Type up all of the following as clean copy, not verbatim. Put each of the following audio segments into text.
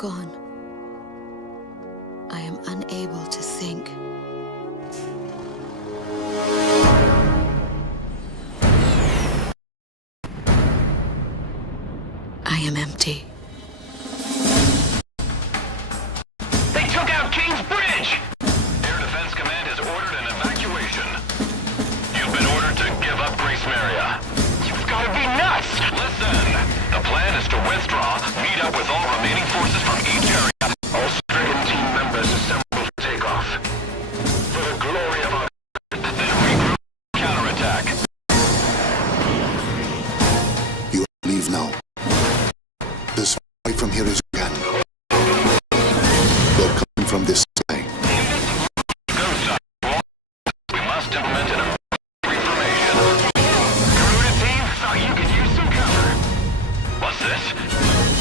gone, I am unable to think. I am empty. They took out King's Bridge! Air Defense Command has ordered an evacuation. You've been ordered to give up Grace Maria. You've got to be nuts! Listen! The plan is to withdraw, meet up with all remaining forces from each area. All stricken team members assemble for takeoff. For the glory of our... Then regroup, counterattack. You leave now. This way from here is your hand. They're coming from this side. We must implement an reformation. Garuda team, thought you could use some cover. What's this?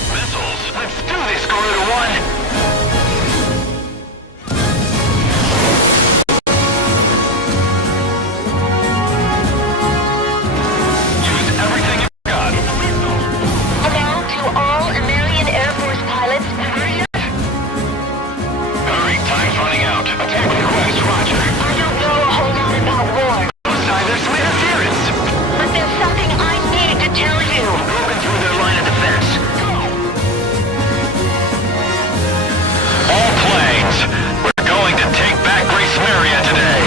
Missiles. Let's do this, Garuda 1. Use everything you've got. Hello to all American Air Force pilots. Hurry, time's running out. Attack request, roger. I don't know a whole lot about war, Outside, there's some interference. but there's something I need to tell you. Broken through their line of defense. All planes, we're going to take back Grace Maria today.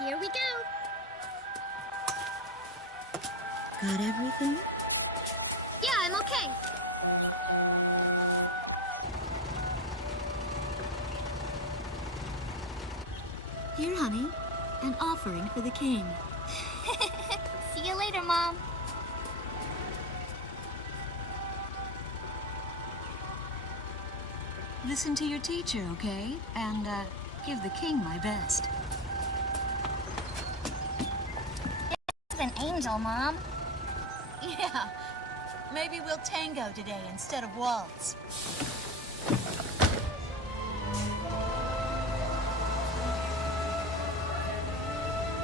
Here we go. Got everything? Yeah, I'm okay. Here, honey. An offering for the king. See you later, Mom. Listen to your teacher, okay? And, give the king my best. It's an angel, Mom. Yeah, maybe we'll tango today instead of waltz.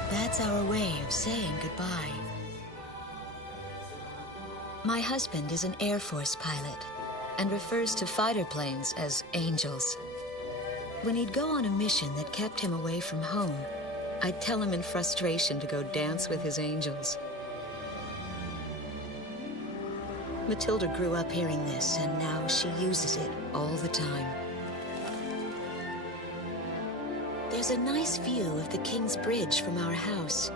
That's our way of saying goodbye. My husband is an Air Force pilot and refers to fighter planes as angels. When he'd go on a mission that kept him away from home, I'd tell him in frustration to go dance with his angels. Matilda grew up hearing this, and now she uses it all the time. There's a nice view of the King's Bridge from our house.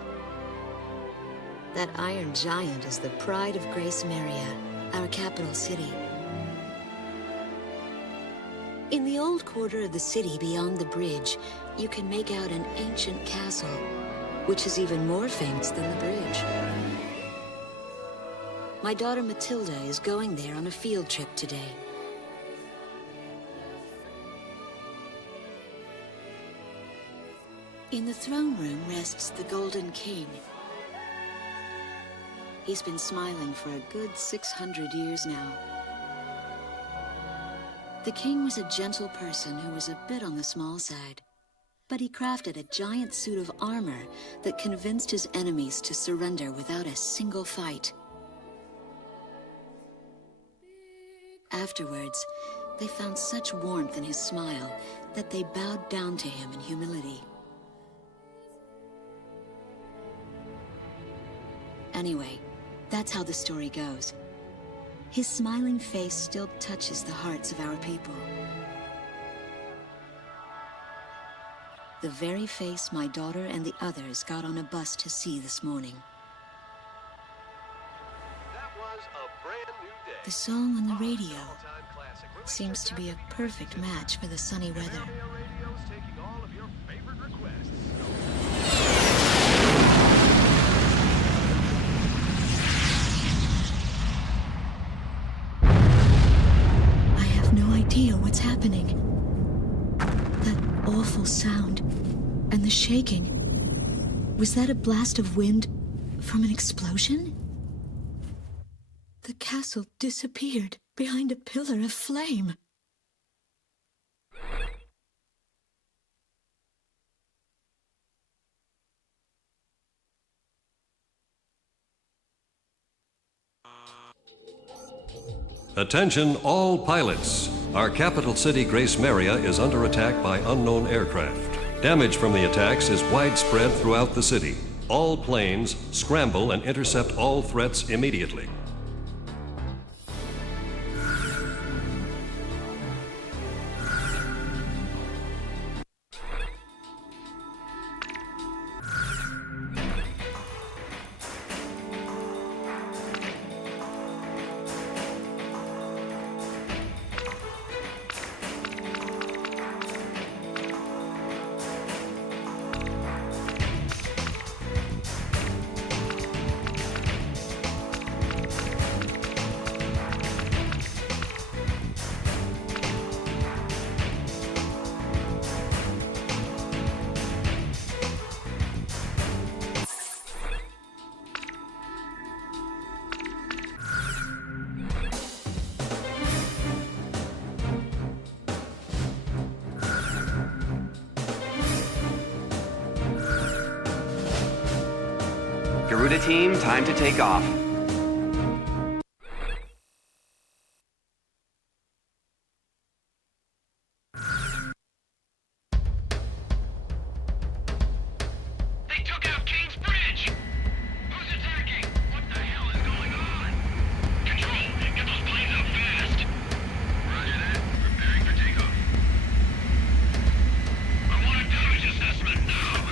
That iron giant is the pride of Grace Maria, our capital city. In the old quarter of the city beyond the bridge, you can make out an ancient castle, which is even more famous than the bridge. My daughter Matilda is going there on a field trip today. In the throne room rests the Golden King. He's been smiling for a good 600 years now. The king was a gentle person who was a bit on the small side, but he crafted a giant suit of armor that convinced his enemies to surrender without a single fight. Afterwards, they found such warmth in his smile that they bowed down to him in humility. Anyway, that's how the story goes. His smiling face still touches the hearts of our people. The very face my daughter and the others got on a bus to see this morning. That was a brand new day. The song on the radio seems to be a perfect match for the sunny weather. Area Radio's taking all of your favorite requests. I have no idea what's happening. That awful sound and the shaking. Was that a blast of wind from an explosion? The castle disappeared behind a pillar of flame. Attention all pilots. Our capital city, Grace Maria, is under attack by unknown aircraft. Damage from the attacks is widespread throughout the city. All planes scramble and intercept all threats immediately. Garuda team, time to take off. They took out King's Bridge! Who's attacking? What the hell is going on? Control, get those planes up fast! Roger that. Preparing for takeoff. I want a damage assessment now!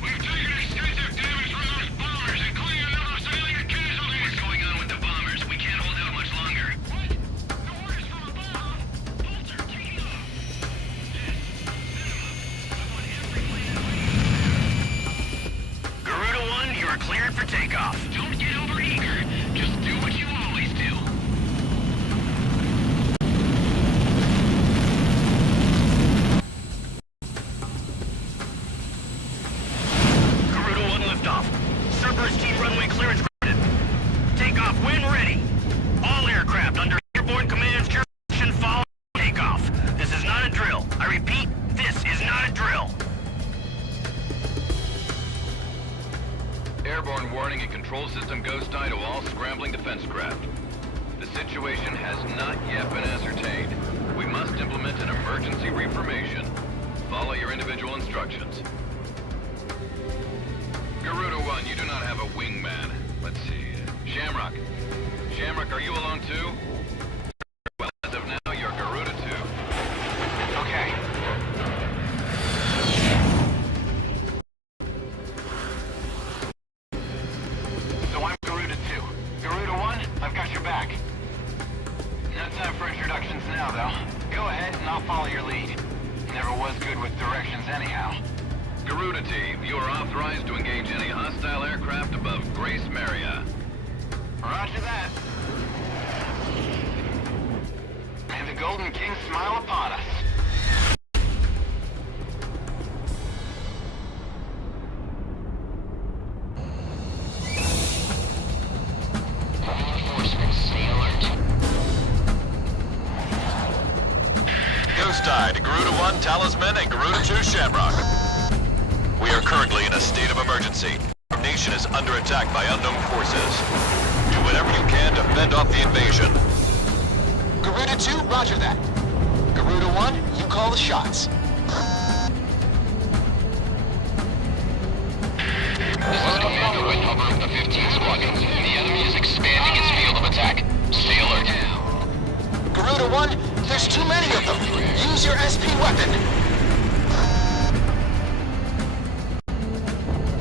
We've taken extensive damage from those bombers, including a number of civilian casualties! What's going on with the bombers? We can't hold out much longer. What? The orders from above! Bolts are taking off! Yes, set 'em up. I want every plane away. Garuda 1, you are cleared for takeoff. Don't get overeager. Just do what you always do. Garuda 1 liftoff. Cerberus team runway clearance granted. Takeoff when ready. All aircraft under airborne command's jurisdiction follow takeoff. This is not a drill. I repeat, this is not a drill. Airborne warning and control system ghost eye to all scrambling defense craft. The situation has not yet been ascertained. We must implement an emergency reformation. Follow your individual instructions. Garuda 1, you do not have a wingman. Let's see. Shamrock. Shamrock, are you alone too? Well, as of now, you're Garuda 2. Okay. So I'm Garuda 2. Garuda 1, I've got your back. No time for introductions now, though. Go ahead and I'll follow your lead. Never was good with directions anyhow. Garuda team, you are authorized to engage any hostile aircraft above Grace Maria. Roger that. May the Golden King smile upon us. Lieutenant and Garuda 2 Shamrock. We are currently in a state of emergency. Our nation is under attack by unknown forces. Do whatever you can to fend off the invasion. Garuda 2, roger that. Garuda 1, you call the shots. This is Commander with cover of the 15th Squadron. The enemy is expanding its field of attack. Stay alert. Garuda 1, there's too many of them. Use your SP weapon.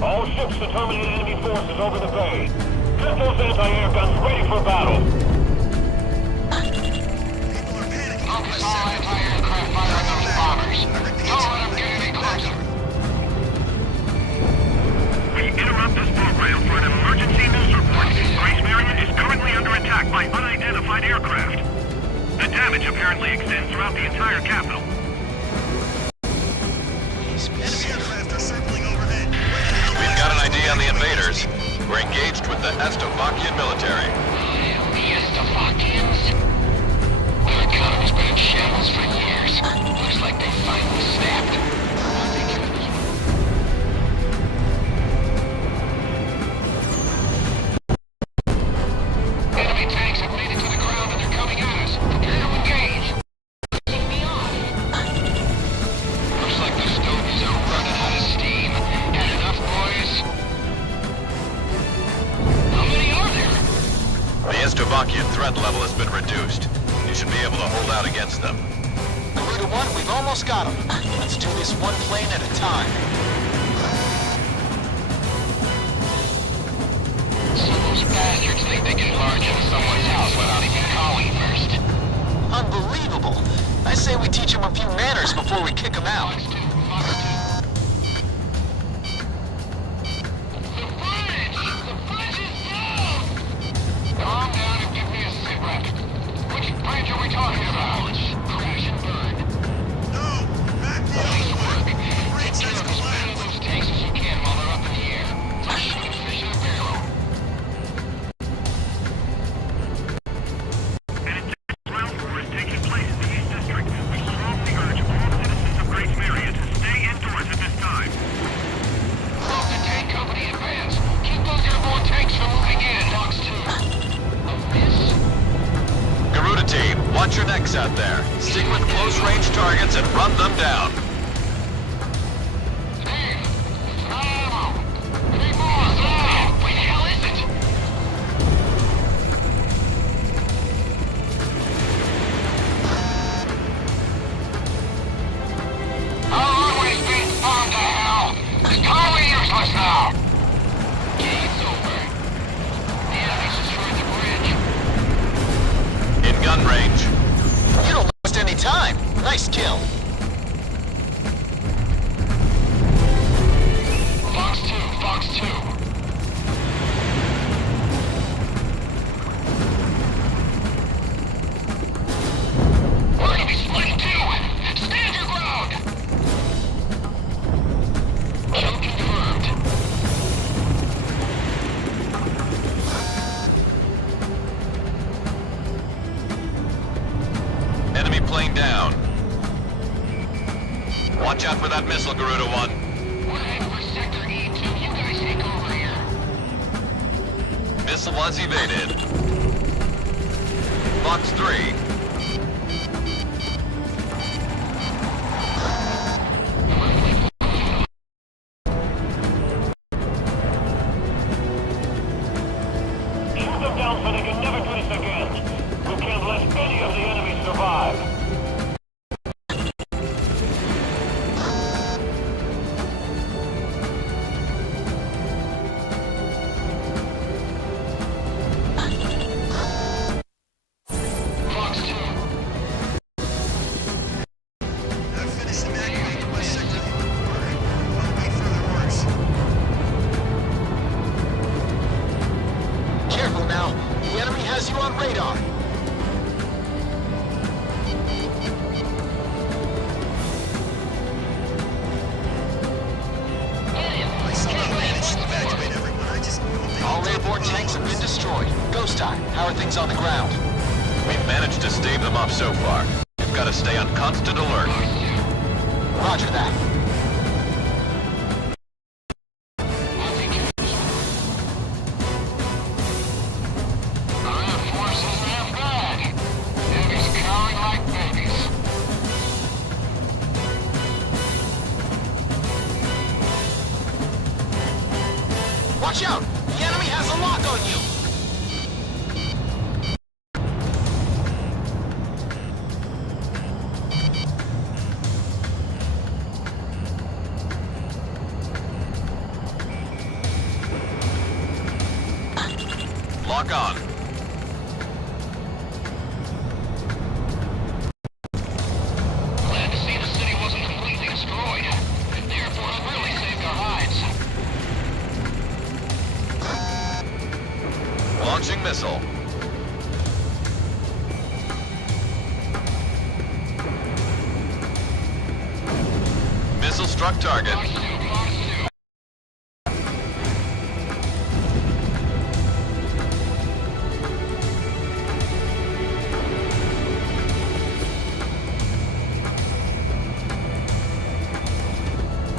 All ships to terminate enemy forces over the bay. Get those anti-air guns ready for battle. Focus all anti-aircraft fire on those bombers. Don't let them get any closer. We interrupt this program for an emergency news report. Grace Marion is currently under attack by unidentified aircraft. The damage apparently extends throughout the entire capital. Enemy aircraft are circling overhead. We've got an ID on the invaders. We're engaged with the Estovakian military. The Estovakians? Their economy's been in shambles for years. Looks like they finally snapped. I'll take care of this one. Enemy tanks have made it to the ground and they're coming at us. Prepare to engage. Take me off. Looks like the stogies are running out of steam. Had enough, boys? How many are there? The Estovakian threat level has been reduced. You should be able to hold out against them. Garuda 1, we've almost got them. Let's do this one plane at a time. So those bastards think they can barge into someone's house without even calling first. Unbelievable. I say we teach them a few manners before we kick them out. The bridge is down! Calm down and give me a sit rep. Which bridge are we talking about? Crash and burn. No! Back the Nice work. Bridge Get has as many of those tanks as you can while they're up in the air. Shoot a fish in a barrel. An intense ground war is taking place in the East District. We strongly urge all citizens of Grace Marion to stay indoors at this time. Move the tank company advance. Keep those airborne tanks from moving in. Box 2. A miss? Garuda team, watch your necks out there. Stick with close-range targets and run them down. Hey, ammo. Three more. Where the hell is it? Our runway's being bombed to hell. It's totally useless now. Game's over. The enemy's destroyed the bridge. In gun range. You don't waste any time. Nice kill. Fox 2, Fox 2. We're gonna be split in two. Stand your ground. Kill confirmed. Enemy plane down. Watch out for that missile, Garuda 1. We're heading for Sector E2. You guys take over here. Missile was evaded. Fox 3. Shoot them down so they can never do this again. We can't let any of the enemy survive. Fox 2. I've finished evacuating my sector. I'll wait for the orders. Careful now. The enemy has you on radar. I still managed to evacuate everyone. I just All airborne tanks have been destroyed. Ghost time. How are things on the ground? We've managed to stave them off so far. You've got to stay on constant alert. Roger that. Our forces have bad. Enemies cowering like babies. Watch out! The enemy has a lock on you! Lock on. Glad to see the city wasn't completely destroyed. The Air Force really saved our hides. Launching missile. Missile struck target.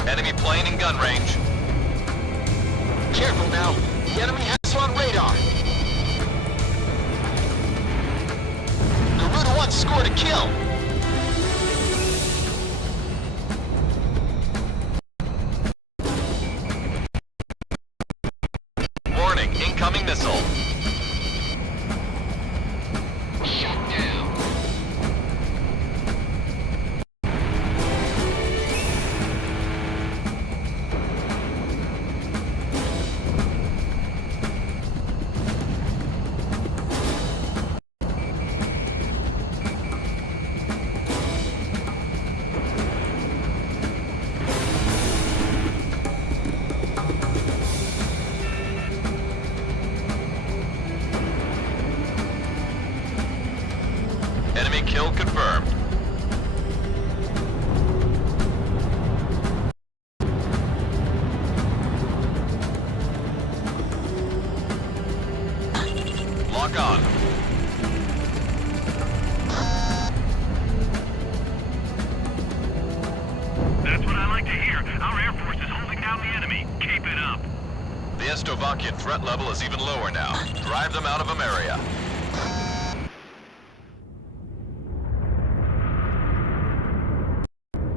Enemy plane in gun range. Careful now. The enemy has us on radar. Garuda 1 scored a kill. Warning, incoming missile. Shut down. Enemy kill confirmed. Lock on. That's what I like to hear. Our Air Force is holding down the enemy. Keep it up. The Estovakian threat level is even lower now. Drive them out of Ameria.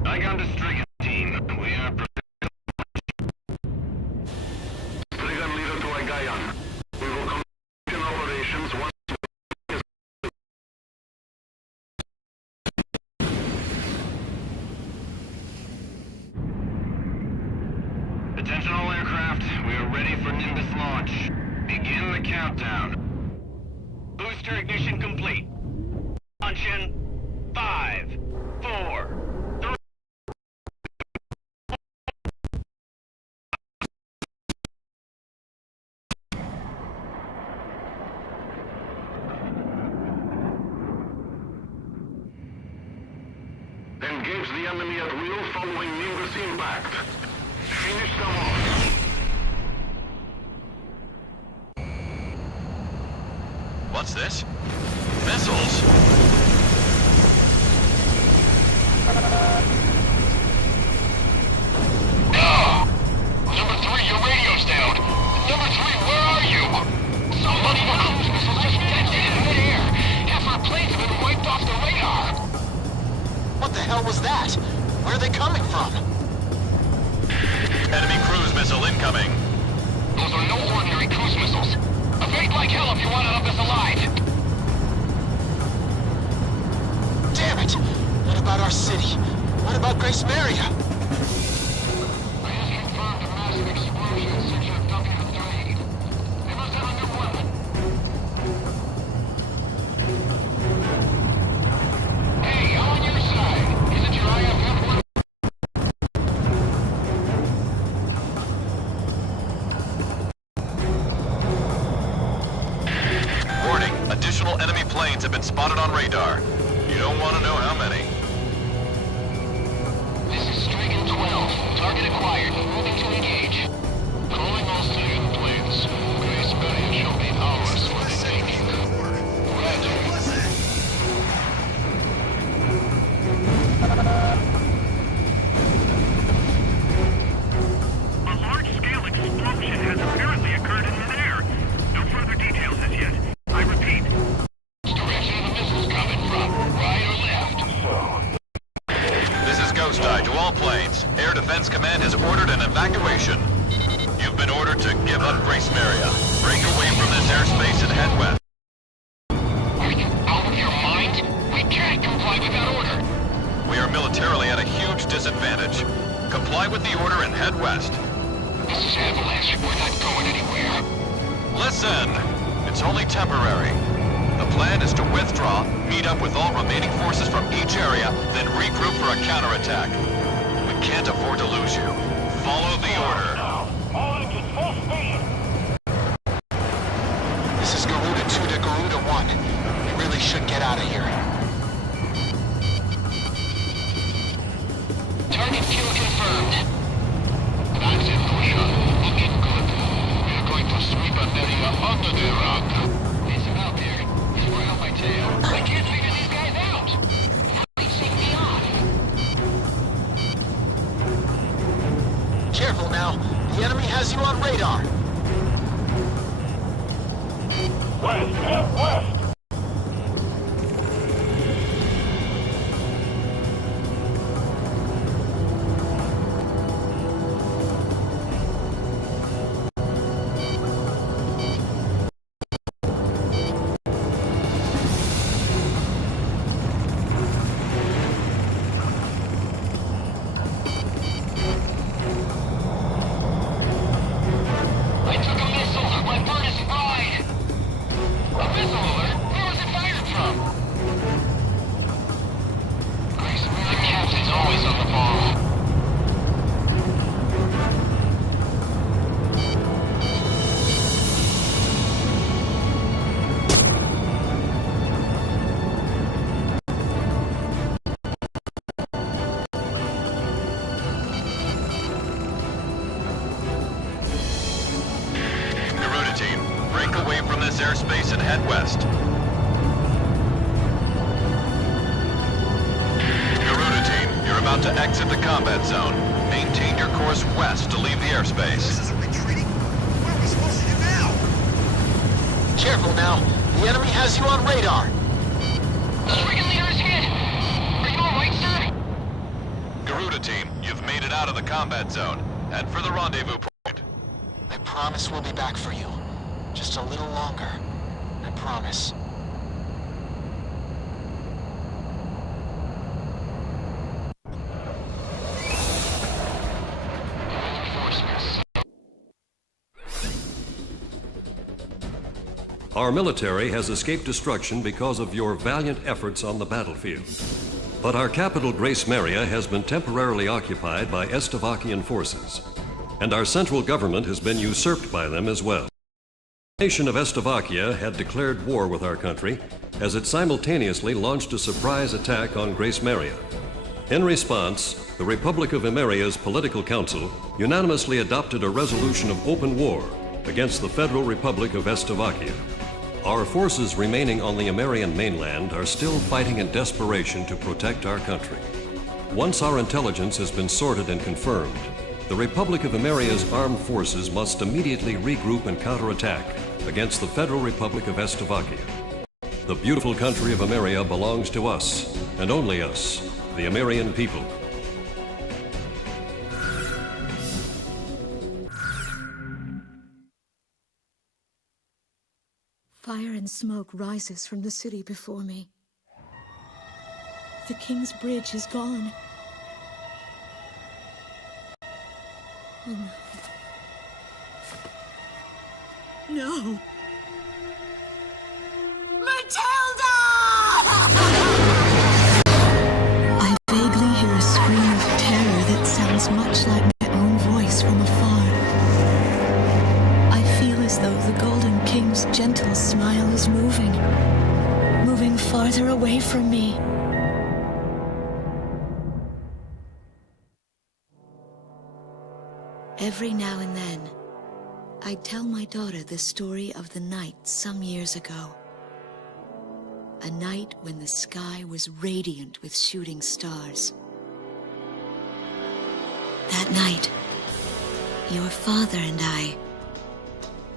I got the Strigan team. We are Strigan leader to Agayan. We will commence operations once. Attention all aircraft, we are ready for Nimbus launch. Begin the countdown. Booster ignition complete. Launch in 5, 4, 3. Engage the enemy at will following Nimbus impact. Finish them off. What's this? Missiles? No! Number 3, your radio's down. Number 3, where are you? Somebody in a cruise missile just detonated in midair. Half our planes have been wiped off the radar. What the hell was that? Where are they coming from? Enemy cruise missile incoming. Those are no ordinary cruise missiles. Evade like hell if you want out of this alive. Damn it! What about our city? What about Grace Maria? I just confirmed a massive explosion in section of W3. They must have a new weapon. Hey, I'm on your side. Isn't your IFF weapon? Warning, additional enemy planes have been spotted on radar. You don't want to know how many. This is Strigan 12. Target acquired. Moving to engage. Calling all civilian planes. Grace Maria shall be ours for the taking. Roger. evacuation. You've been ordered to give up Grace Maria. Break away from this airspace and head west. Are you out of your mind? We can't comply with that order. We are militarily at a huge disadvantage. Comply with the order and head west. This is Avalanche. We're not going anywhere. Listen! It's only temporary. The plan is to withdraw, meet up with all remaining forces from each area, then regroup for a counterattack. We can't afford to lose you. Follow the order. All engines full speed. This is Garuda 2 to Garuda 1. We really should get out of here. Target kill confirmed. That's it, Pusha. Looking good. We're going to sweep America under the rug. He's out there. He's right on my tail. I can't figure these guys out. How do they shake me off? Careful now. The enemy has you on radar. West, head west. I took a missile. My bird is fried. A missile alert? Where was it fired from? Grace, the captain's always on the ball. Garuda team, break away from this airspace and head west. Garuda team, you're about to exit the combat zone. Maintain your course west to leave the airspace. isn't retreating. What are we supposed to do now? Careful now. The enemy has you on radar. The freaking leader is hit. Are you alright, sir? Garuda team, you've made it out of the combat zone. Head for the rendezvous point. I promise we'll be back for you. Just a little longer. I promise. Our military has escaped destruction because of your valiant efforts on the battlefield. But our capital, Grace Maria, has been temporarily occupied by Estavakian forces, and our central government has been usurped by them as well. The nation of Estavakia had declared war with our country as it simultaneously launched a surprise attack on Grace Maria. In response, the Republic of Emeria's Political Council unanimously adopted a resolution of open war against the Federal Republic of Estavakia. Our forces remaining on the Emerian mainland are still fighting in desperation to protect our country. Once our intelligence has been sorted and confirmed, the Republic of Emeria's armed forces must immediately regroup and counterattack against the Federal Republic of Estavakia. The beautiful country of Emeria belongs to us, and only us, the Emerian people. Fire and smoke rises from the city before me. The King's Bridge is gone. Oh no. No! Matilda! I vaguely hear a scream of terror that sounds much like my own voice from afar. I feel as though the Golden King's gentle smile is moving farther away from me. Every now and then, I tell my daughter the story of the night some years ago. A night when the sky was radiant with shooting stars. That night, your father and I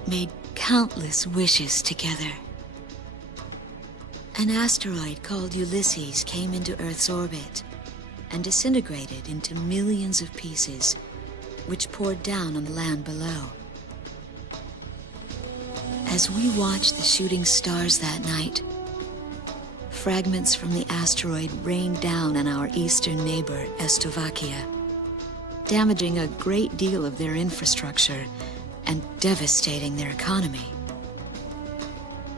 made countless wishes together. An asteroid called Ulysses came into Earth's orbit and disintegrated into millions of pieces, which poured down on the land below. As we watched the shooting stars that night, fragments from the asteroid rained down on our eastern neighbor, Slovakia, damaging a great deal of their infrastructure and devastating their economy.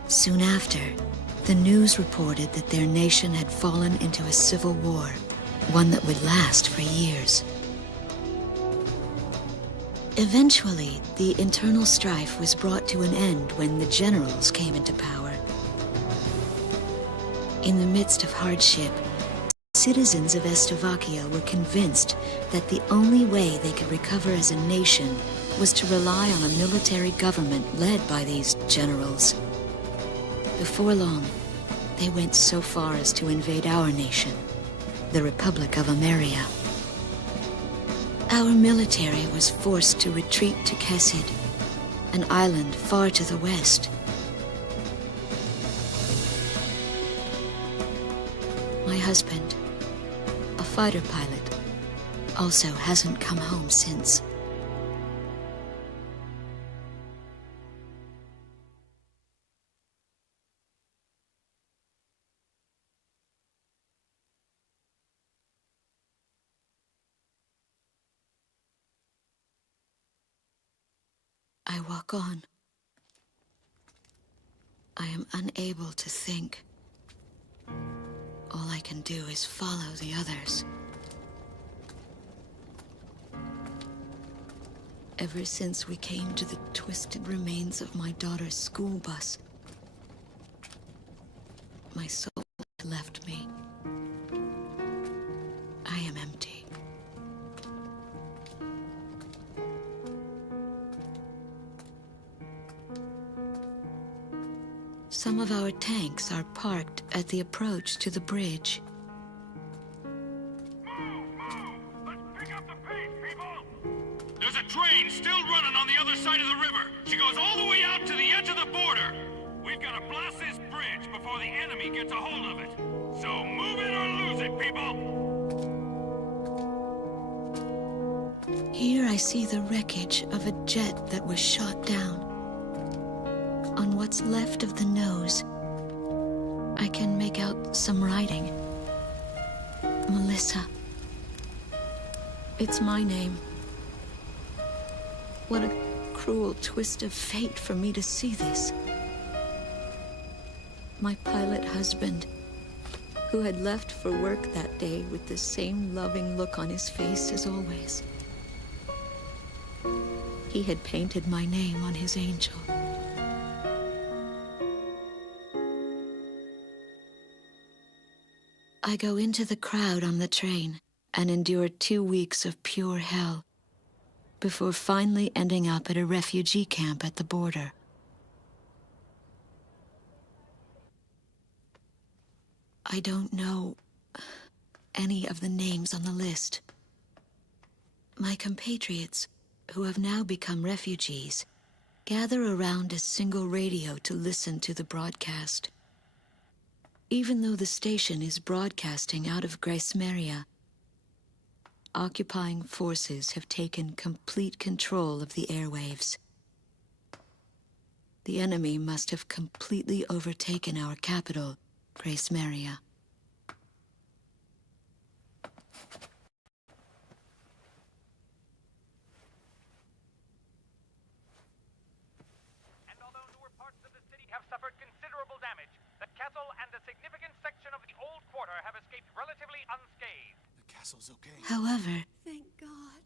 Soon after, the news reported that their nation had fallen into a civil war, one that would last for years. Eventually, the internal strife was brought to an end when the generals came into power. In the midst of hardship, citizens of Slovakia were convinced that the only way they could recover as a nation was to rely on a military government led by these generals. Before long, they went so far as to invade our nation, the Republic of Ameria. Our military was forced to retreat to Kesid, an island far to the west. My husband, a fighter pilot, also hasn't come home since. I walk on. I am unable to think. All I can do is follow the others. Ever since we came to the twisted remains of my daughter's school bus, my soul left me. I am empty. Some of our tanks are parked at the approach to the bridge. Let's pick up the pace, people! There's a train still running on the other side of the river. She goes all the way out to the edge of the border. We've got to blast this bridge before the enemy gets a hold of it. So move it or lose it, people! Here I see the wreckage of a jet that was shot down. On what's left of the nose, I can make out some writing. Melissa. It's my name. What a cruel twist of fate for me to see this. My pilot husband, who had left for work that day with the same loving look on his face as always. He had painted my name on his angel. I go into the crowd on the train and endure 2 weeks of pure hell before finally ending up at a refugee camp at the border. I don't know any of the names on the list. My compatriots, who have now become refugees, gather around a single radio to listen to the broadcast. Even though the station is broadcasting out of Grace Maria, occupying forces have taken complete control of the airwaves. The enemy must have completely overtaken our capital, Grace Maria. And although newer parts of the city have suffered considerable damage, the castle and a significant section of the old quarter have escaped relatively unscathed. The castle's okay. However, Thank God.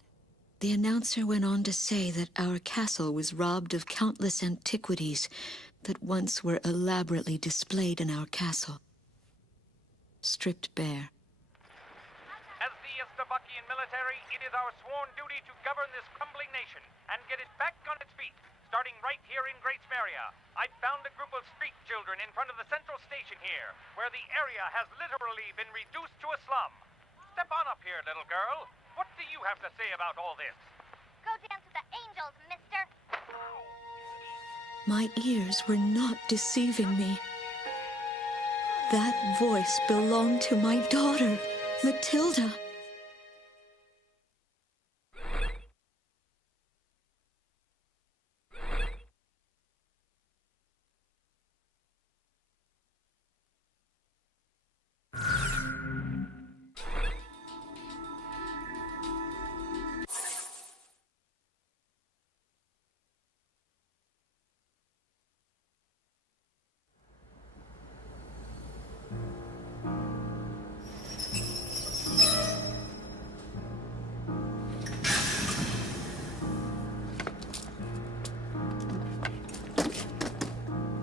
the announcer went on to say that our castle was robbed of countless antiquities that once were elaborately displayed in our castle. Stripped bare. As the Slovakian military, it is our sworn duty to govern this crumbling nation and get it back on its feet, starting right here in Grace Maria. I found a group of street children in front of the central station here, where the area has literally been reduced to a slum. Step on up here, little girl. What do you have to say about all this? Go dance with the angels, mister. My ears were not deceiving me. That voice belonged to my daughter, Matilda.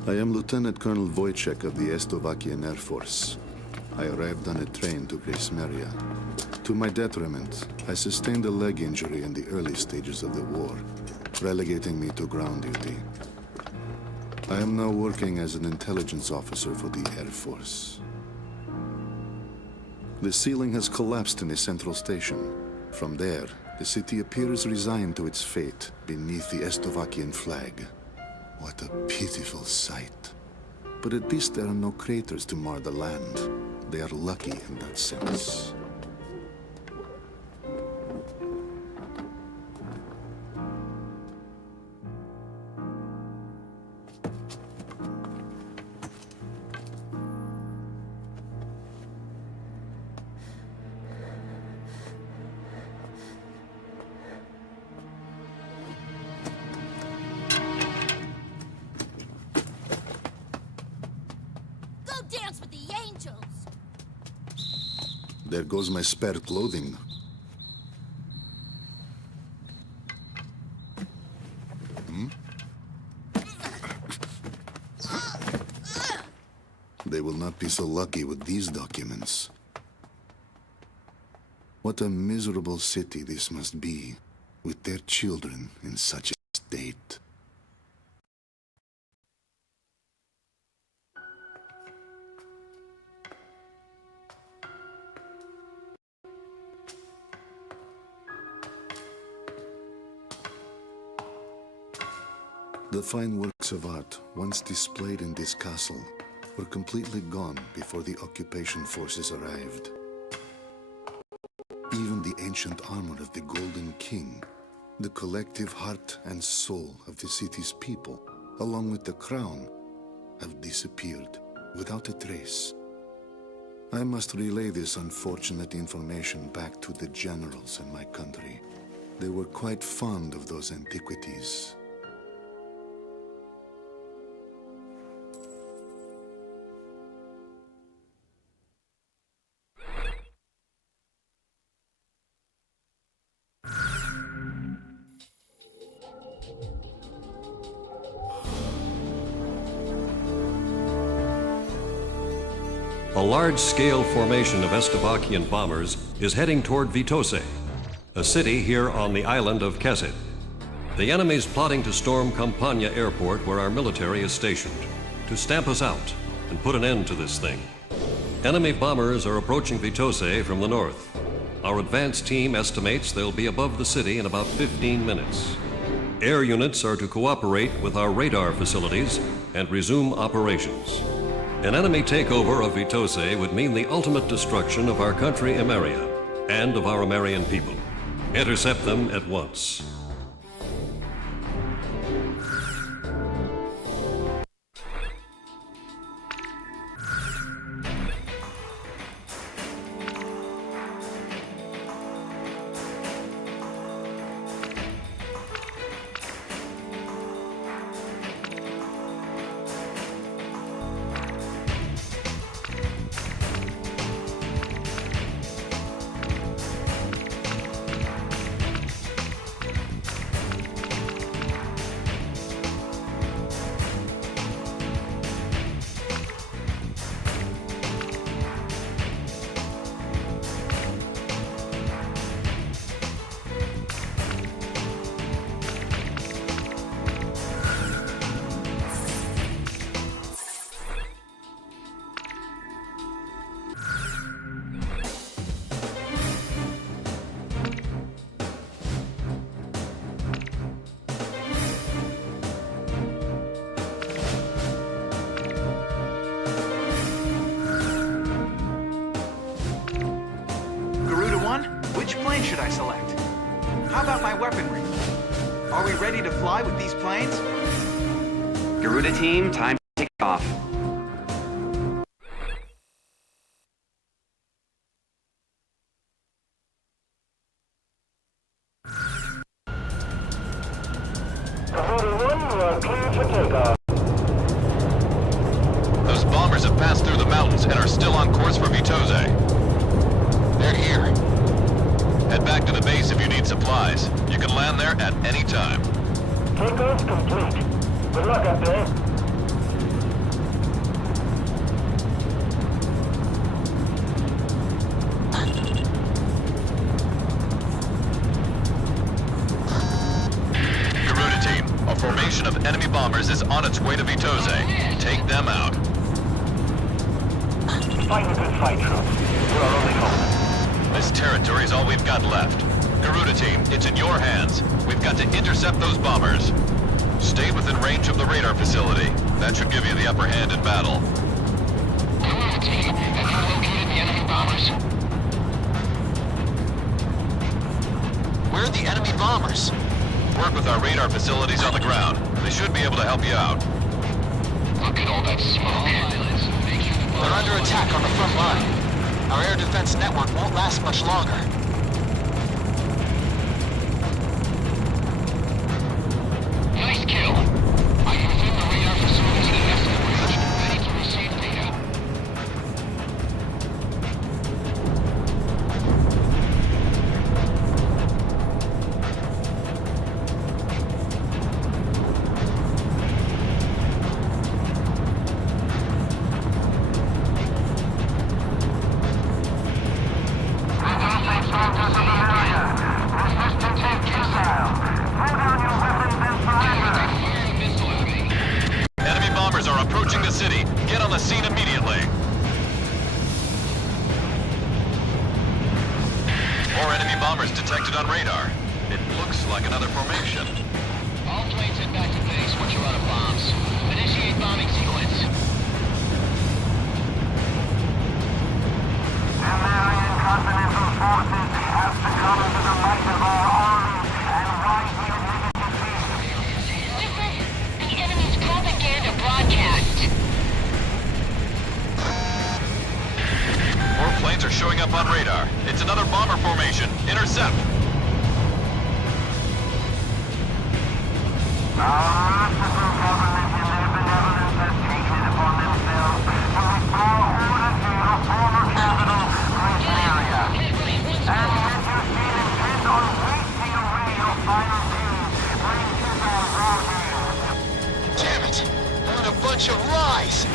I am Lieutenant Colonel Wojciech of the Slovakian Air Force. I arrived on a train to Grace Maria. To my detriment, I sustained a leg injury in the early stages of the war, relegating me to ground duty. I am now working as an intelligence officer for the Air Force. The ceiling has collapsed in a central station. From there, the city appears resigned to its fate beneath the Slovakian flag. What a pitiful sight. But at least there are no craters to mar the land. They are lucky in that sense. Dance with the angels! There goes my spare clothing. They will not be so lucky with these documents. What a miserable city this must be, with their children in such a state. The fine works of art, once displayed in this castle, were completely gone before the occupation forces arrived. Even the ancient armor of the Golden King, the collective heart and soul of the city's people, along with the crown, have disappeared without a trace. I must relay this unfortunate information back to the generals in my country. They were quite fond of those antiquities. A large-scale formation of Slovakian bombers is heading toward Vitose, a city here on the island of Kesit. The enemy's plotting to storm Campania Airport, where our military is stationed, to stamp us out and put an end to this thing. Enemy bombers are approaching Vitose from the north. Our advance team estimates they'll be above the city in about 15 minutes. Air units are to cooperate with our radar facilities and resume operations. An enemy takeover of Vitose would mean the ultimate destruction of our country Emeria and of our Emerian people. Intercept them at once. Which plane should I select? How about my weaponry? Are we ready to fly with these planes? Garuda team, time to take off. Those bombers have passed through the mountains and are still on course for Vitose. They're here. Head back to the base if you need supplies. You can land there at any time. Takeoff complete. Good luck up there. formation of enemy bombers is on its way to Vitose. Take them out. Fight a good fight, troops. We're our only hope. This territory is all we've got left. Garuda team, it's in your hands. We've got to intercept those bombers. Stay within range of the radar facility. That should give you the upper hand in battle. Garuda team, have you located the enemy bombers? Where are the enemy bombers? Work with our radar facilities on the ground. They should be able to help you out. Look at all that smoke. They're under attack on the front line. Our air defense network won't last much longer. Nice kill. Are you within the radar facilities in the estimate range? Ready to receive data. Enemy bombers are approaching the city. Get on the scene immediately. More enemy bombers detected on radar. It looks like another formation. All planes head back to base once you're out of bombs. Initiate bombing sequence. American Continental Forces have succumbed to the might of our army and rise to Listen, the enemy's propaganda broadcast. More planes are showing up on radar. It's another bomber formation. Intercept. Our merciful government in their benevolence has taken it upon themselves to restore order to your former capital, Great Area. And yet you seem intent on wasting away your final days, bring to their routine. Damn it! What a bunch of lies!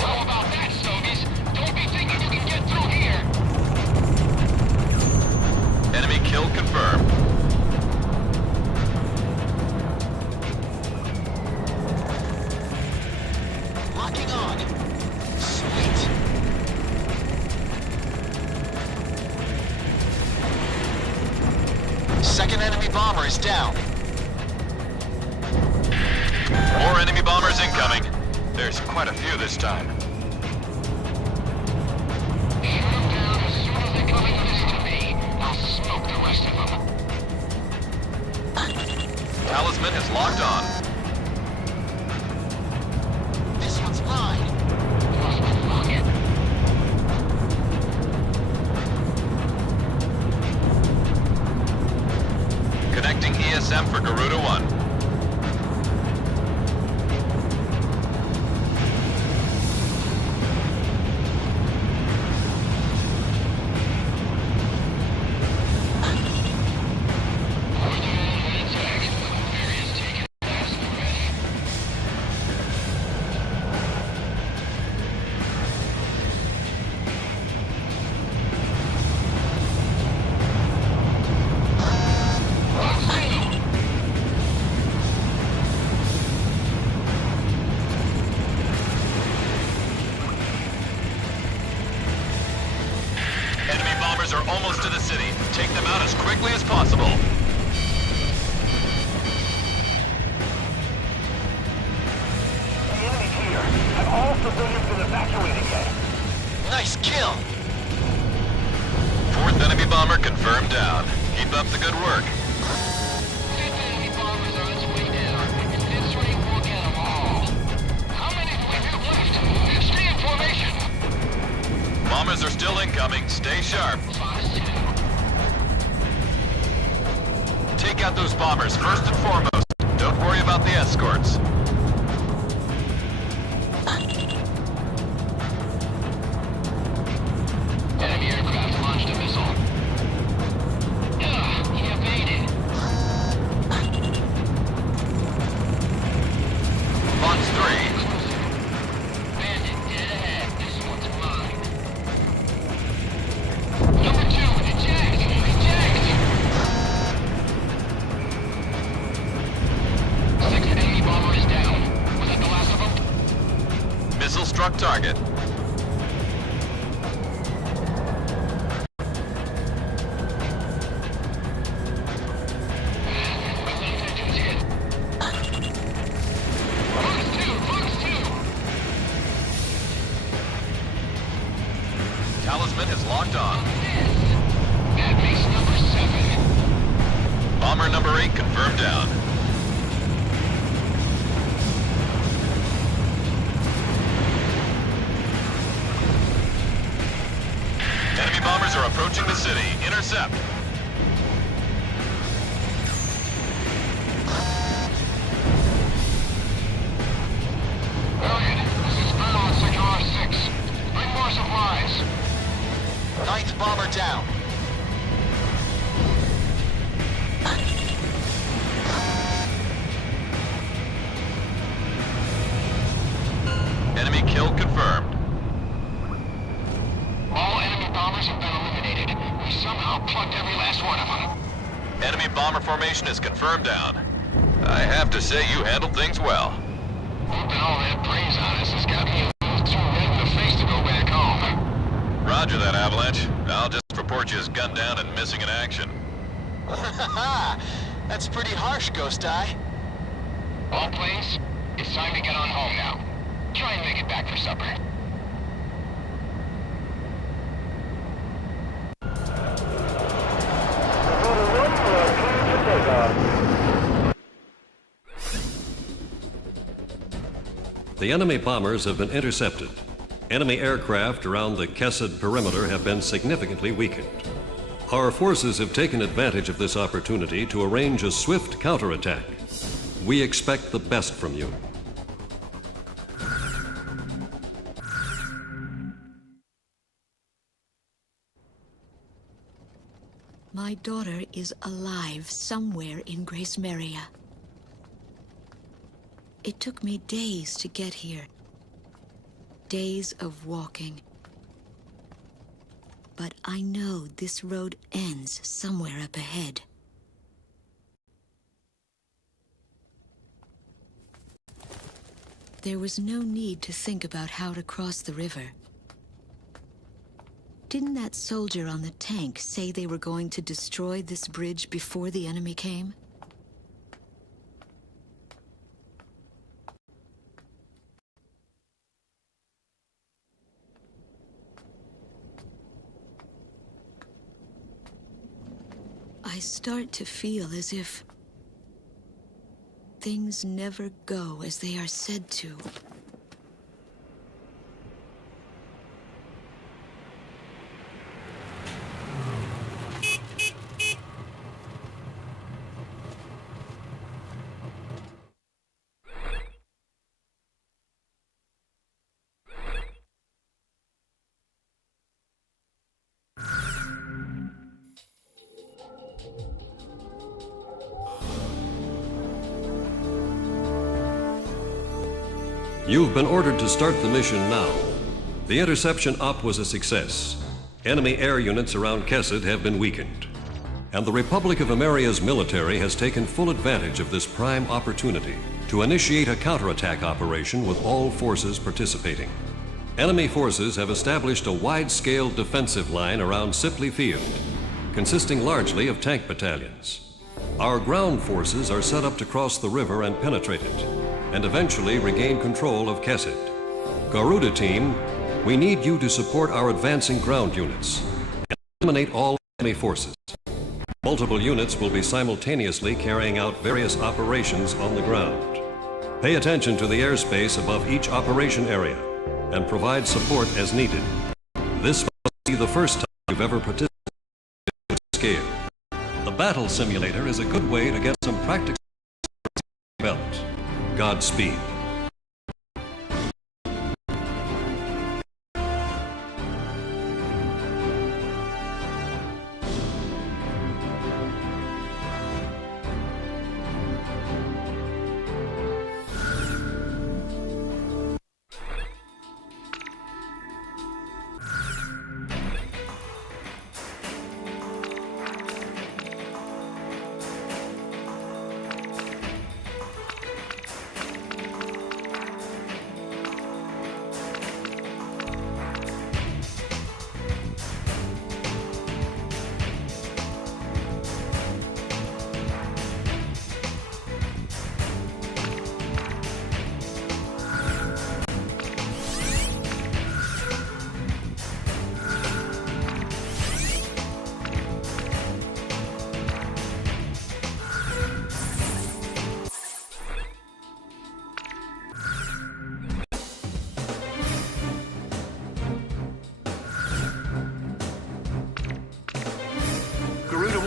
How about that, Stogies? Don't be thinking you can get through here! Enemy kill confirmed. Locking on. Sweet. Second enemy bomber is down. More enemy bombers incoming. There's quite a few this time. Shoot them down as soon as they come in this to me. I'll smoke the rest of them. Talisman is locked on. This one's mine. Lock it. Connecting ESM for Garuda 1. Enemy bombers are almost to the city. Take them out as quickly as possible. The enemy's here. Have all civilians been evacuated yet? Nice kill. Fourth enemy bomber confirmed down. Keep up the good work. Fifth enemy bombers are on its way down. At this rate, we'll get them all. How many do we have left? Stay in formation. Bombers are still incoming. Stay sharp. Take out those bombers first and foremost. Don't worry about the escorts. Enemy aircraft launched a missile. He evaded. Launch 3. Bandit, dead ahead. This one's mine. Number 2, eject! Eject! struck target. Talisman is locked on. That makes number 7. Bomber number 8 confirmed down. Enemy bombers are approaching the city. Intercept. Elliot, this is Bill on Sector R6. Bring more supplies. 9th bomber down. Enemy kill confirmed. All enemy bombers have been eliminated. We somehow plucked every last one of them. Enemy bomber formation is confirmed down. I have to say you handled things well. Whooping all that praise on us has got me a little too red in the face to go back home. Roger that, Avalanche. I'll just report you as gunned down and missing in action. That's pretty harsh, Ghost Eye. All planes, it's time to get on home now. Try and make it back for supper. The enemy bombers have been intercepted. Enemy aircraft around the Kesed perimeter have been significantly weakened. Our forces have taken advantage of this opportunity to arrange a swift counterattack. We expect the best from you. My daughter is alive somewhere in Grace Maria. It took me days to get here. Days of walking. But I know this road ends somewhere up ahead. There was no need to think about how to cross the river. Didn't that soldier on the tank say they were going to destroy this bridge before the enemy came? I start to feel as if things never go as they are said to. You've been ordered to start the mission now. The interception op was a success. Enemy air units around Kesed have been weakened. And the Republic of Ameria's military has taken full advantage of this prime opportunity to initiate a counterattack operation with all forces participating. Enemy forces have established a wide-scale defensive line around Sipley Field, consisting largely of tank battalions. Our ground forces are set up to cross the river and penetrate it, and eventually regain control of Kesed. Garuda team, we need you to support our advancing ground units and eliminate all enemy forces. Multiple units will be simultaneously carrying out various operations on the ground. Pay attention to the airspace above each operation area and provide support as needed. This must be the first time you've ever participated at scale. The battle simulator is a good way to get some practical belt. Godspeed.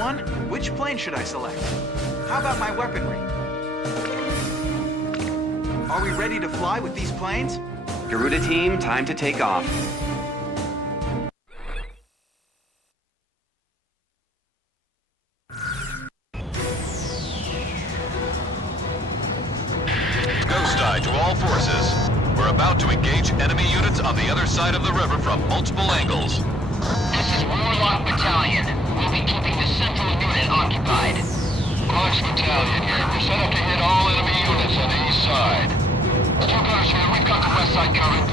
son, which plane should I select? How about my weaponry? Are we ready to fly with these planes? Garuda team, time to take off. Ghost Eye to all forces. We're about to engage enemy units on the other side of the river from multiple angles. This is Warlock Battalion. We'll be keeping the central unit occupied. Warlock's Battalion here. We're set up to hit all enemy units on the east side. Two gunners here. We've got the west side covered.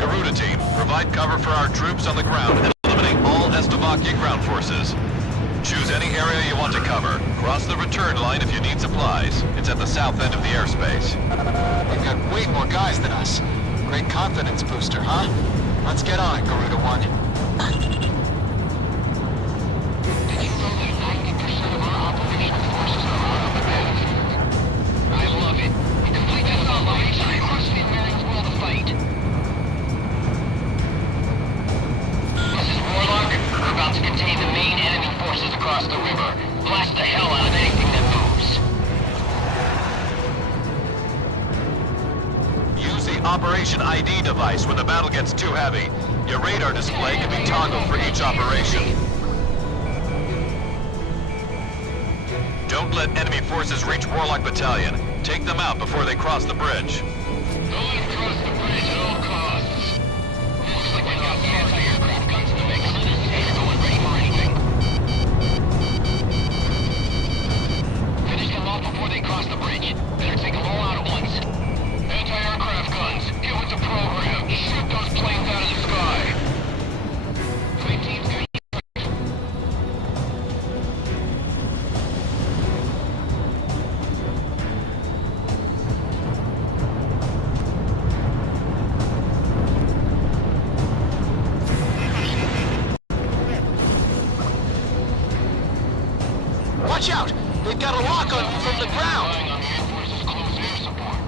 Garuda team, provide cover for our troops on the ground and eliminate all Estovakia ground forces. Choose any area you want to cover. Cross the return line if you need supplies. It's at the south end of the airspace. They've got way more guys than us. Great confidence booster, huh? Let's get on it, Garuda 1. Did you know that 90% of our operational forces are on the battlefield? I love it. We complete this operation across the Americans' will to fight. This is Warlock. We're about to contain the main enemy forces across the river. Blast the hell out of anything that moves. Use the Operation ID device when the battle gets too heavy. Your radar display can be toggled for each operation. Don't let enemy forces reach Warlock Battalion. Take them out before they cross the bridge. Don't let them cross the bridge at all costs. Looks like we got the anti-aircraft guns in the mix. They're going ready for anything. Finish them off before they cross the bridge. Better take them all out at once. Anti-aircraft guns, get with the program. Shoot those planes out of the sky. Plane teams good. Watch out! They've got a lock on you from the ground! Relying on the Air Force's close air support.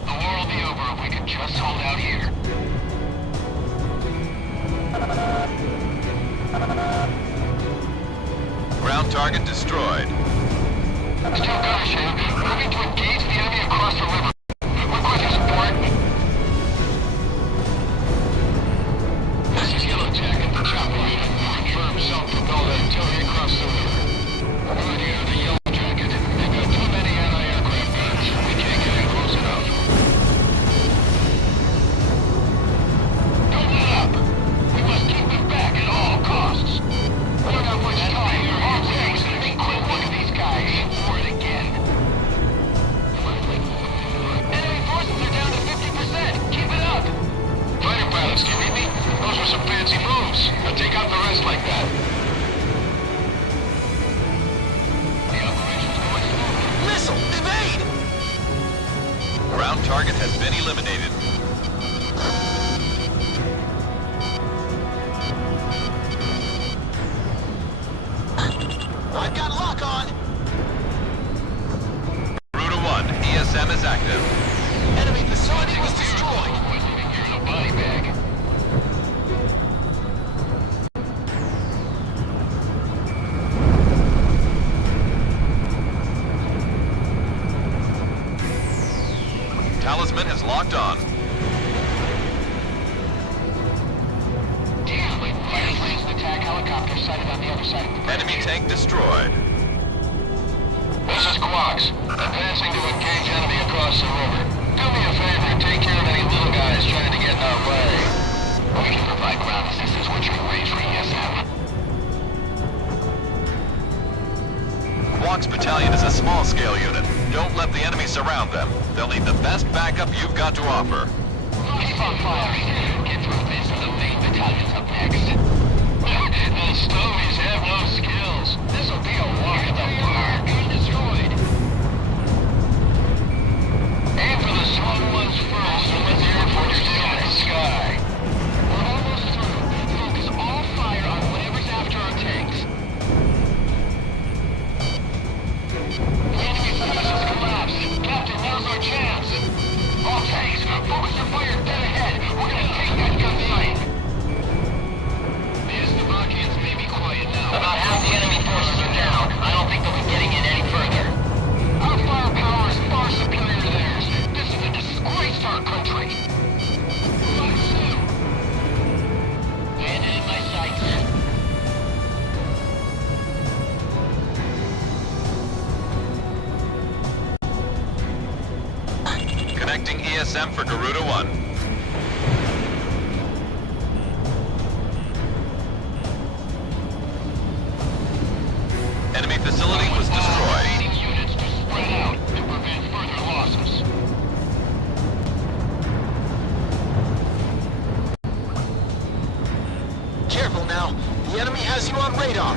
The war will be over if we could just hold out here. Ground target destroyed. Still gunners here. Moving to engage the enemy across the river. Requesting support. This is Yellow Jacket, the chopper unit. Confirm self-propelled artillery across the river. Right here, the Yellow Jacket. They've got too many anti-aircraft guns. We can't get in close enough. Don't let up. We must keep them back at all costs. We don't have much time. All tanks, make quick work of these guys. Aim for it again. Enemy forces are down to 50%. Keep it up. Fighter pilots, do you read me? Those were some fancy moves. Now take out the rest like that. The operation's going smoothly. Missile! Evade! Ground target has been eliminated. I've got lock on! Garuda 1, ESM is active. Enemy facility was destroyed! Boys living here in a body bag. Talisman has locked on. Damn, fighters raised an attack helicopter sighted on the other side of the bridge. Enemy tank destroyed. This is Quox. Advancing to engage enemy across the river. Do me a favor and take care of any little guys trying to get in our way. We can provide ground assistance once you're in range for ESM. Quox Battalion is a small-scale unit. Don't let the enemy surround them. They'll need the best backup you've got to offer. Keep on firing. Get through this and the main battalion's up next. Those stowies have no skills. This'll be a walk in the park. Being destroyed. Aim for the small ones first and let the Air Force stay in the sky. We're almost through. Focus all fire on whatever's after our tanks. Connecting ESM for Garuda 1. Enemy facility was destroyed. Remaining units to spread out to prevent further losses. Careful now. The enemy has you on radar.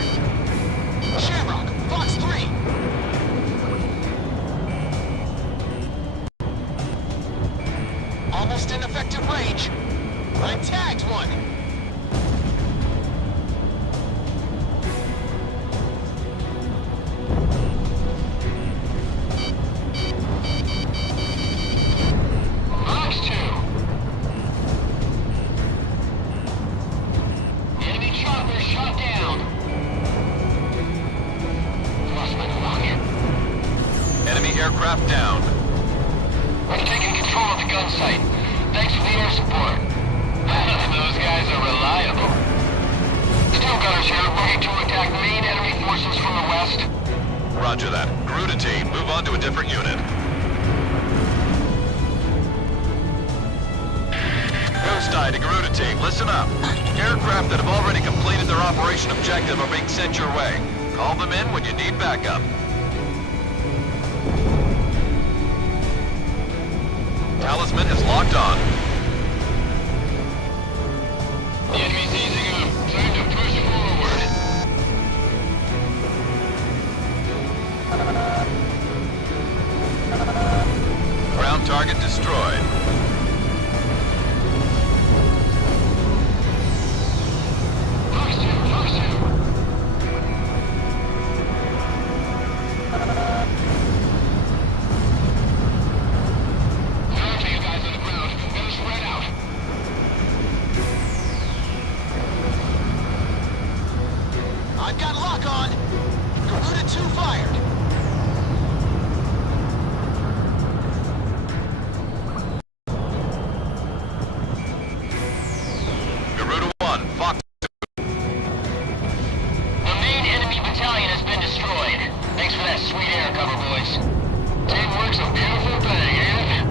Shamrock, Fox 3. Almost in effective range. I tagged one. Fox 2. Enemy chopper shot down. Lost my lock. Enemy aircraft down. We've taken control of the gun site. Thanks for the air support. Those guys are reliable. Steel gunners here, ready to attack main enemy forces from the west. Roger that. Garuda team, move on to a different unit. Ghost Eye to Garuda team, listen up. Aircraft that have already completed their operation objective are being sent your way. Call them in when you need backup. Talisman is locked on. The enemy's easing up. Time to push forward. Ground target destroyed. Fox 2, Fox 2. There are two guys on the ground. Better spread out. I've got lock on. Garuda 2 fired. Garuda 1, Fox. The main enemy battalion has been destroyed. Thanks for that sweet air cover, boys. Teamwork's a beautiful thing, ain't it?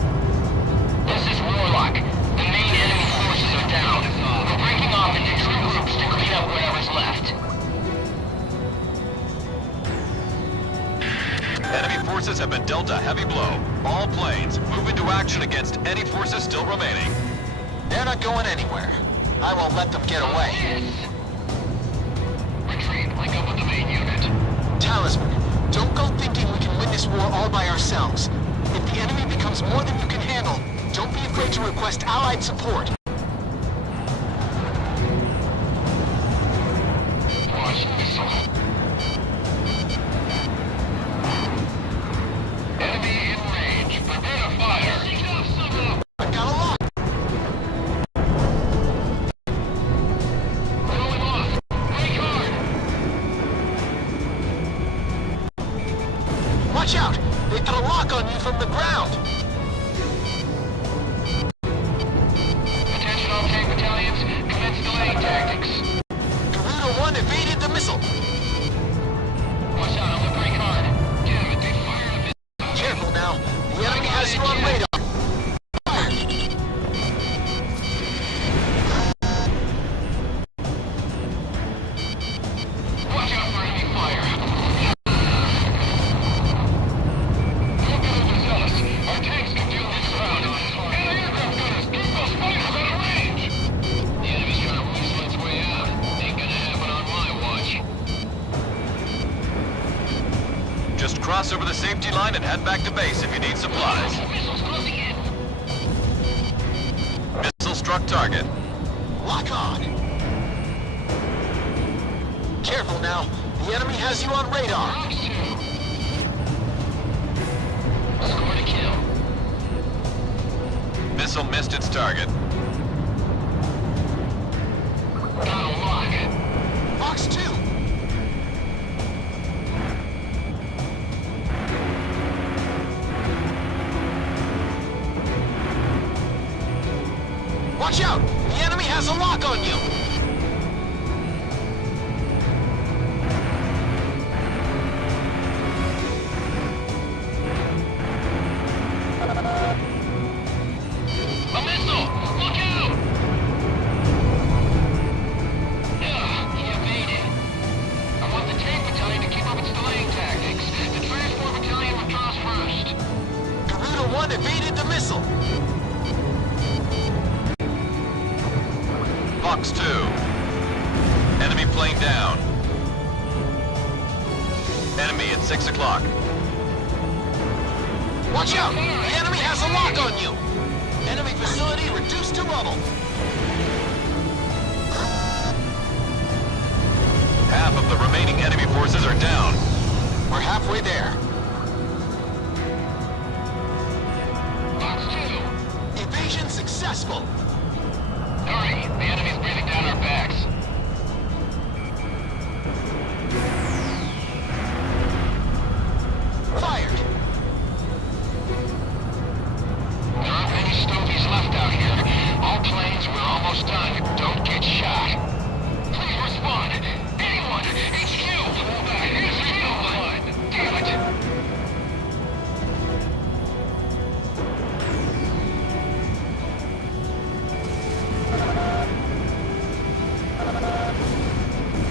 This is Warlock. The main enemy forces are down. We're breaking off into two groups to clean up whatever's left. Enemy forces have been dealt a heavy blow. All planes, move into action against any forces still remaining. They're not going anywhere. I won't let them get away. Retreat, link up with the main unit. Talisman, don't go thinking we can win this war all by ourselves. If the enemy becomes more than you can handle, don't be afraid to request allied support. Launch missile. Enemy in range. Prepare to fire. I've got a lock. Rolling off. Brake hard. Watch out! They've got a lock on you from the ground. Attention all tank battalions. Commence delaying tactics. Garuda 1 evaded the missile. Watch out on the brake hard. Damn it, they fired a missile. Careful now. The enemy has you on radar. Watch out for enemy fire. Don't get overzealous. Our tanks can deal with ground. And aircraft gunners, keep those fighters out of range. The enemy's trying to weasel its way out. Ain't gonna happen on my watch. Just cross over the safety line and head back to base if you need supplies. Missiles closing in. Missile struck target. Lock on. Careful now. The enemy has you on radar. Fox 2. Score to kill. Missile missed its target. Got a lock. Fox 2. Watch out! The enemy has a lock on you! at 6 o'clock. Watch out! The enemy has a lock on you! Enemy facility reduced to rubble. Half of the remaining enemy forces are down. We're halfway there. Box 2. Evasion successful. Hurry, the enemy's breathing down our backs. Fired. There aren't many stovies left out here. All planes, we're almost done. Don't get shot. Please respond. Anyone! HQ! Here's no one! Damn it!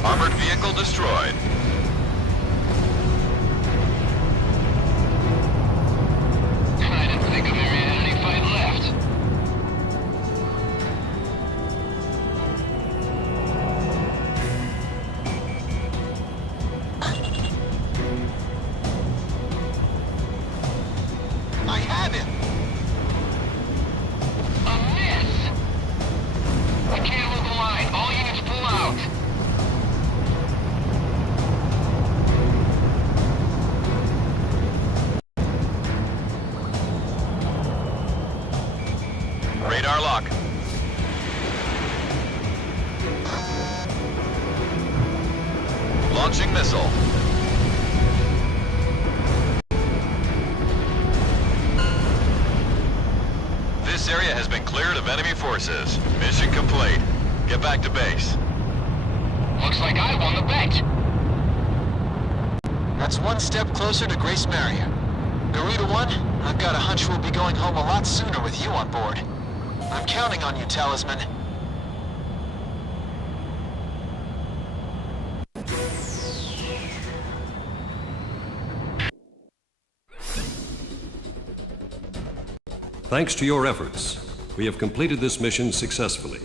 Armored vehicle destroyed. I didn't think there had any fight left. I have him. A miss! We can't hold the line. All units pull out. Radar lock. Launching missile. This area has been cleared of enemy forces. Mission complete. Get back to base. Looks like I won the bet. That's one step closer to Grace Maria. Narita 1, I've got a hunch we'll be going home a lot sooner with you on board. I'm counting on you, Talisman. Thanks to your efforts, we have completed this mission successfully.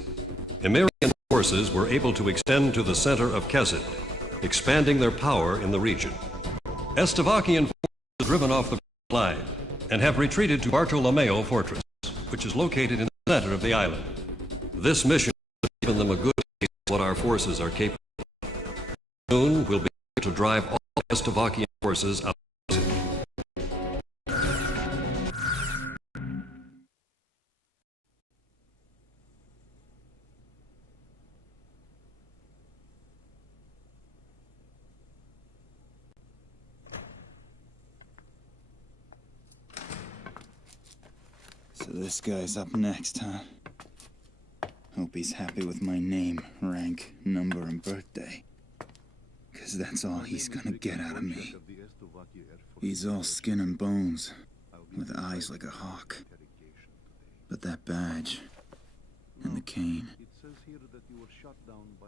American forces were able to extend to the center of Kesid, expanding their power in the region. Estevakian forces are driven off the line and have retreated to Bartolomeo Fortress, which is located in the center of the island. This mission has given them a good taste of what our forces are capable of. Soon we'll be able to drive all Estevakian forces out. So this guy's up next, huh? Hope he's happy with my name, rank, number, and birthday. 'Cause that's all he's gonna get out of me. He's all skin and bones, with eyes like a hawk. But that badge, and the cane.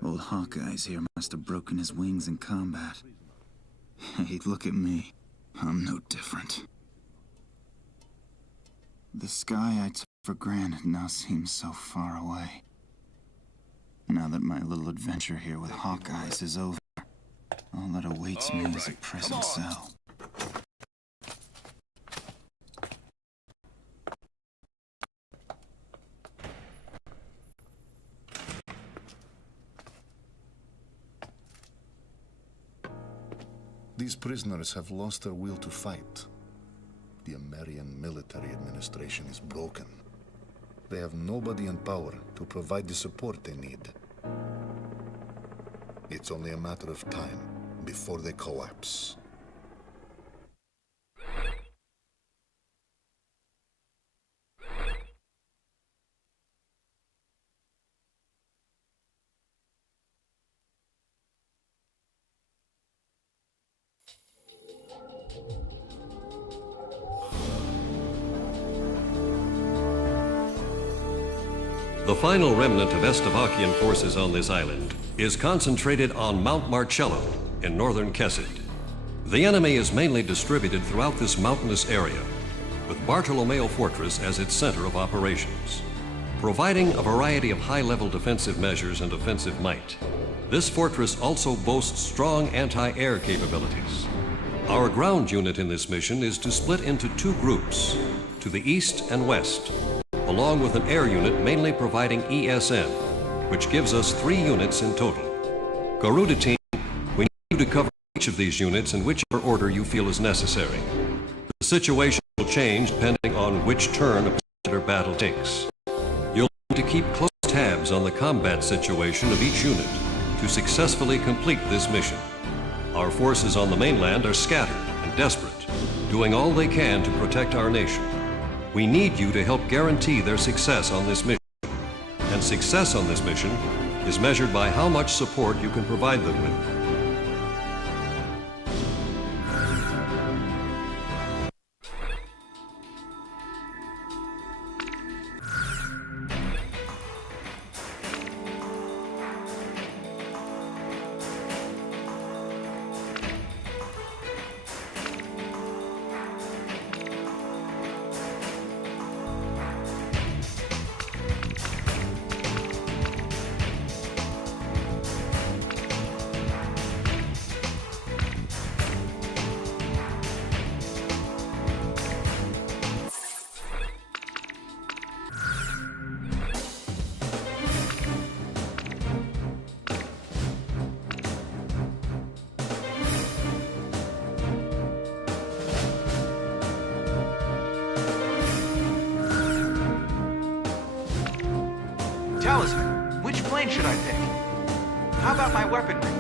Old Hawkeye's here must have broken his wings in combat. Hey, look at me. I'm no different. The sky I took for granted now seems so far away. Now that my little adventure here with Hawkeyes is over, all that awaits me is a prison cell. These prisoners have lost their will to fight. The American military administration is broken. They have nobody in power to provide the support they need. It's only a matter of time before they collapse. The final remnant of Estevakian forces on this island is concentrated on Mount Marcello in northern Kesid. The enemy is mainly distributed throughout this mountainous area, with Bartolomeo Fortress as its center of operations. Providing a variety of high-level defensive measures and offensive might, this fortress also boasts strong anti-air capabilities. Our ground unit in this mission is to split into two groups, to the east and west, along with an air unit mainly providing ESN, which gives us 3 units in total. Garuda team, we need you to cover each of these units in whichever order you feel is necessary. The situation will change depending on which turn a particular battle takes. You'll need to keep close tabs on the combat situation of each unit to successfully complete this mission. Our forces on the mainland are scattered and desperate, doing all they can to protect our nation. We need you to help guarantee their success on this mission. And success on this mission is measured by how much support you can provide them with. Talisman, which plane should I pick? How about my weaponry?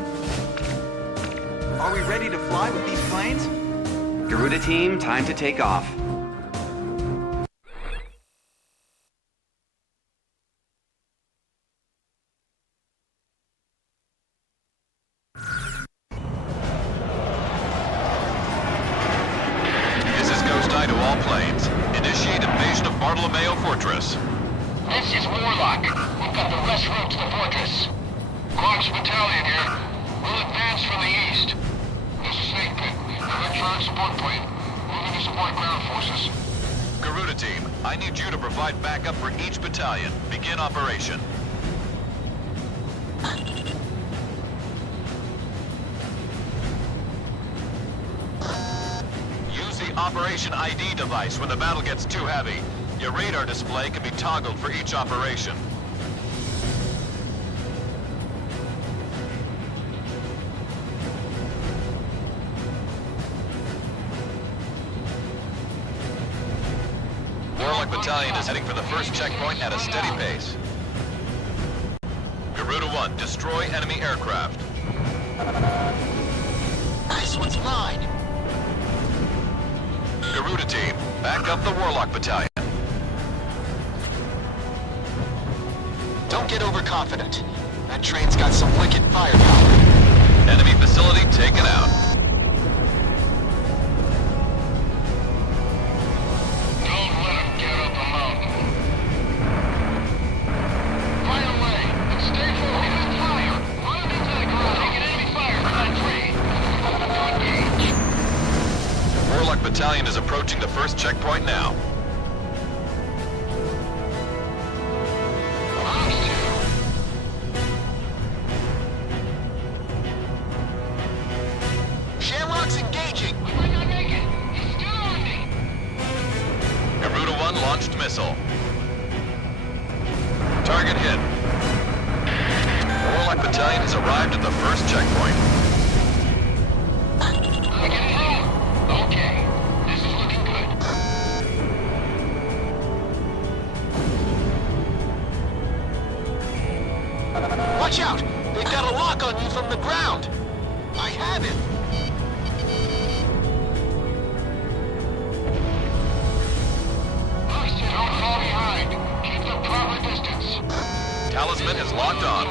Are we ready to fly with these planes? Garuda team, time to take off. This is Ghost Eye to all planes. Initiate invasion of Bartolomeo Fortress. This is Warlock. We've got the west route to the fortress. Clark's battalion here. We'll advance from the east. This is Snake Pit. Electronic support plane. Moving to support ground forces. Garuda team, I need you to provide backup for each battalion. Begin operation. Use the Operation ID device when the battle gets too heavy. Your radar display can be toggled for each operation. Warlock Battalion is heading for the first checkpoint at a steady pace. Garuda 1, destroy enemy aircraft. This one's mine. Garuda team, back up the Warlock Battalion. Don't get overconfident. That train's got some wicked firepower. Enemy facility taken out. Don't let him get up the mountain. Fire away and stay focused. Fire! Run into the ground. Taking enemy fire. Line 3. Engage. Warlock Battalion is approaching the first checkpoint now. Shamrock's engaging. We might not make it. He's still on me. Garuda 1 launched missile. Target hit. Warlock Battalion has arrived at the first checkpoint. I get it through. Okay. This is looking good. Watch out! They've got a lock on you from the ground. I have it. Don't fall behind. Keep the proper distance. Talisman is locked on.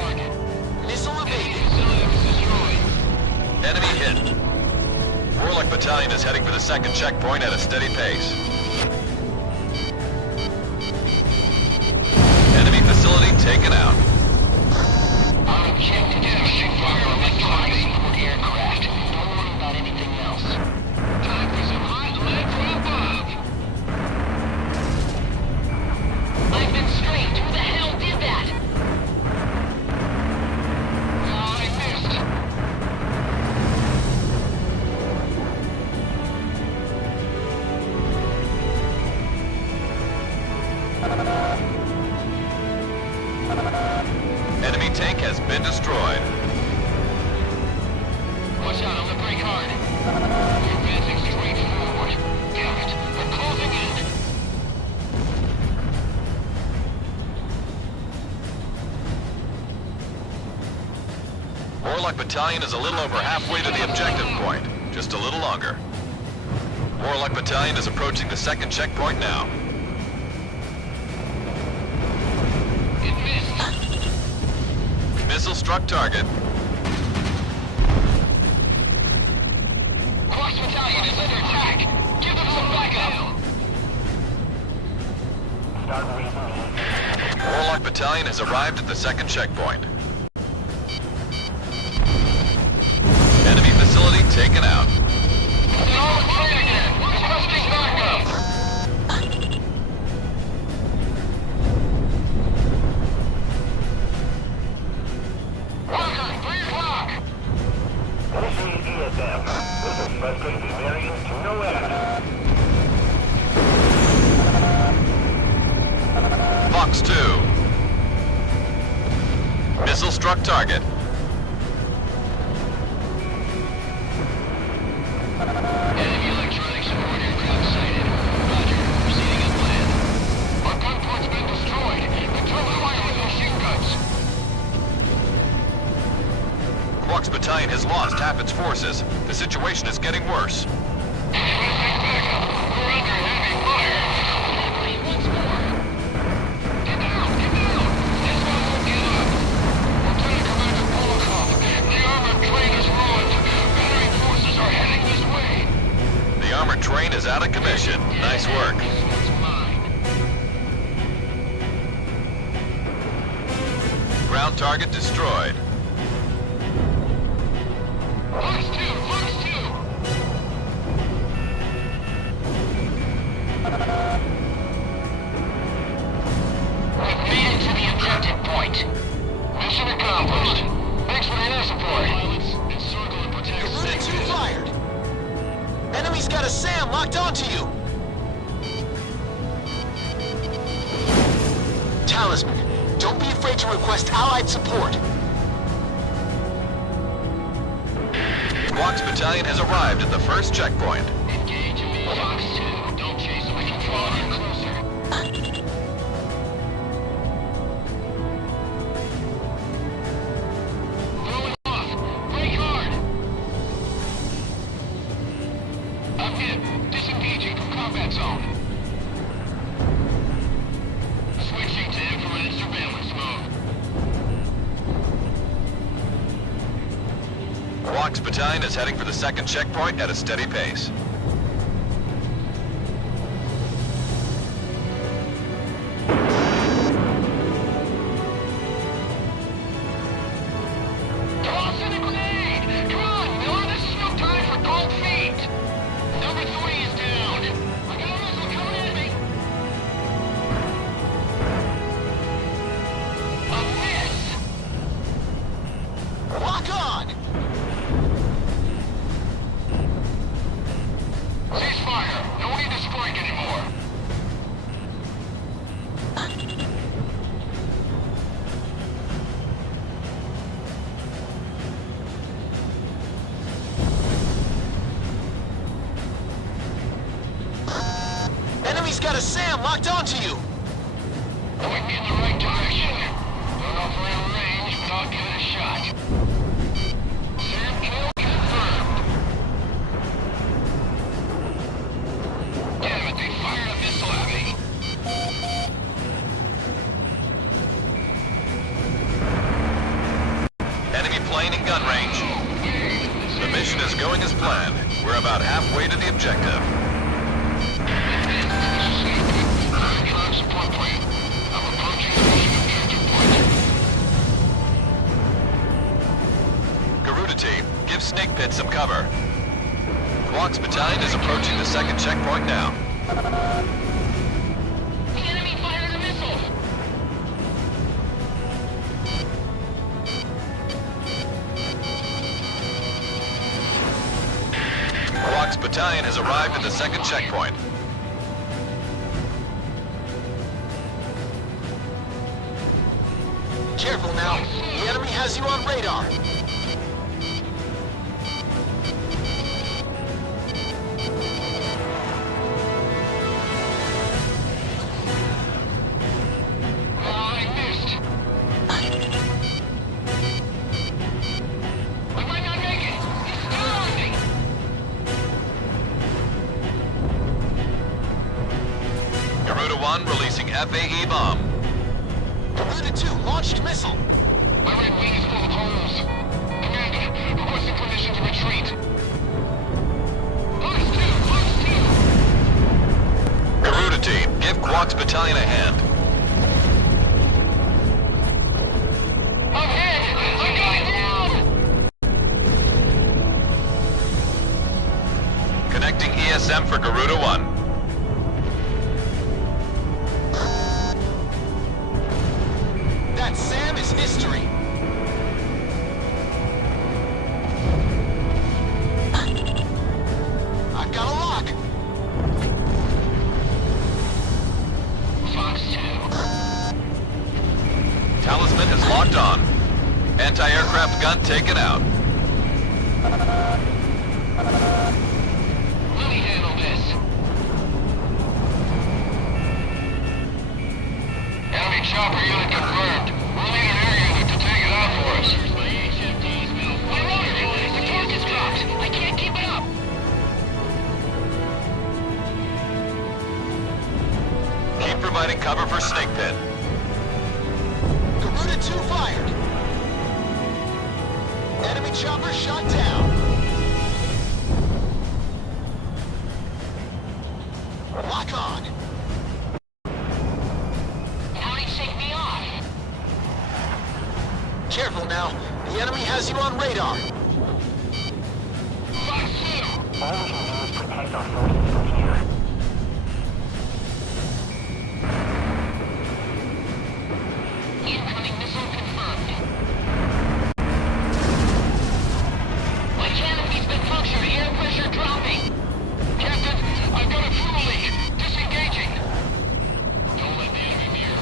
Missile evaded. Enemy hit. Warlock Battalion is heading for the second checkpoint at a steady pace. Enemy facility taken out. Our objective is to fire electronic support aircraft. Don't worry about anything else. Time for some hot lead from above. I've been strained. Who the hell did that? I missed. Battalion is a little over halfway to the objective point. Just a little longer. Warlock Battalion is approaching the second checkpoint now. It missed. Missile struck target. Quarks Battalion is under attack. Give them some backup. Warlock Battalion has arrived at the second checkpoint. Enemy facility taken out. They're all in train again. Requesting backup. Walker, 3 o'clock. Initiating ESM. This is suspect is varying to no end. Fox 2. Missile struck target. Enemy electronic support aircraft sighted. Roger. Proceeding as planned. Our gunport's been destroyed. Control fire with machine guns. Quarks Battalion has lost half its forces. The situation is getting worse. Requesting backup. We're under enemy fire. Once more. Get down! Get down! This one won't get up. Lieutenant Commander Polakov, the armored train is ruined. Enemy forces are heading this way. The armored train is out of commission. Nice work. This one's mine. Ground target destroyed. Fox 2! Fox 2! We've made it to the objective point. Mission accomplished. Thanks for the air support. Pilots, encircle and protect. Garuda 2 fired! Enemy's got a SAM locked onto you! Talisman, don't be afraid to request allied support. Quarks Battalion has arrived at the first checkpoint. Engage me. Fox 2. Don't chase them. We can draw in closer. Throwing off. Brake hard. I'm hit. Disengaging from combat zone. Switching to infrared surveillance mode. Quarks Battalion is heading for the second checkpoint at a steady pace. Toss in a grenade! Come on, Miller, this is no time for cold feet! Number 3 is down. I got a missile coming at me. A miss! Lock on! Ceasefire! No need to strike anymore. Enemy's got a SAM locked onto you! Point me in the right direction. Don't know if we're in range, but I'll give it a shot. SAM kill confirmed. Damn it, they fired a missile at me. Enemy plane in gun range. The mission is going as planned. We're about halfway to the objective. Electronic support plane. I'm approaching the mission objective point. Garuda team, give Snake Pit some cover. Quarks Battalion is approaching the second checkpoint now. The enemy fired a missile. Quarks Battalion has arrived at the second checkpoint. Careful now. The enemy has you on radar. I missed. 1 releasing FAE bomb. Garuda 2 launched missile. My right wing is full of holes. Commander, requesting permission to retreat. Fox 2! Garuda team, give Quack's battalion a hand. I'm hit! I'm going down! Connecting ESM for Garuda 1. That Sam is history. I've got a lock. Fox 2. Talisman is locked on. Anti-aircraft gun taken out. Let me handle this. Enemy chopper unit confirmed. We'll need an air unit to take it out for us. My rotor! The torque is dropped. I can't keep it up. Keep providing cover for Snake Pit. Garuda 2 fired. Enemy chopper shot down. Lock on. How'd shake me off? Careful now. The enemy has you on radar. Fox 2! Incoming missile confirmed. My canopy's been punctured. Air pressure dropping. Captain, I've got a fuel leak. Disengaging. Don't let the enemy near.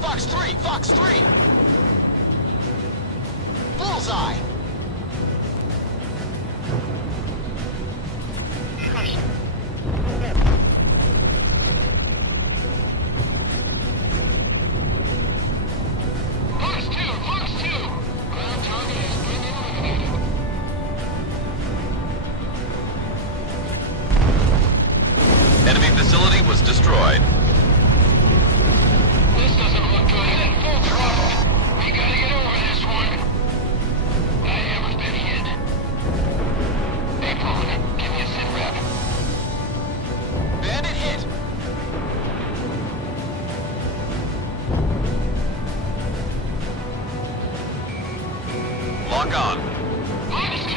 Fox 3! Fox 3! Bullseye! Fox 2! Fox 2! Ground target has been eliminated. Enemy facility was destroyed. This doesn't look good. At full throttle. We gotta get over this one. I haven't been hit. Hey, Pawn, give me a sit rep. Bandit hit! Lock on. Fox 2!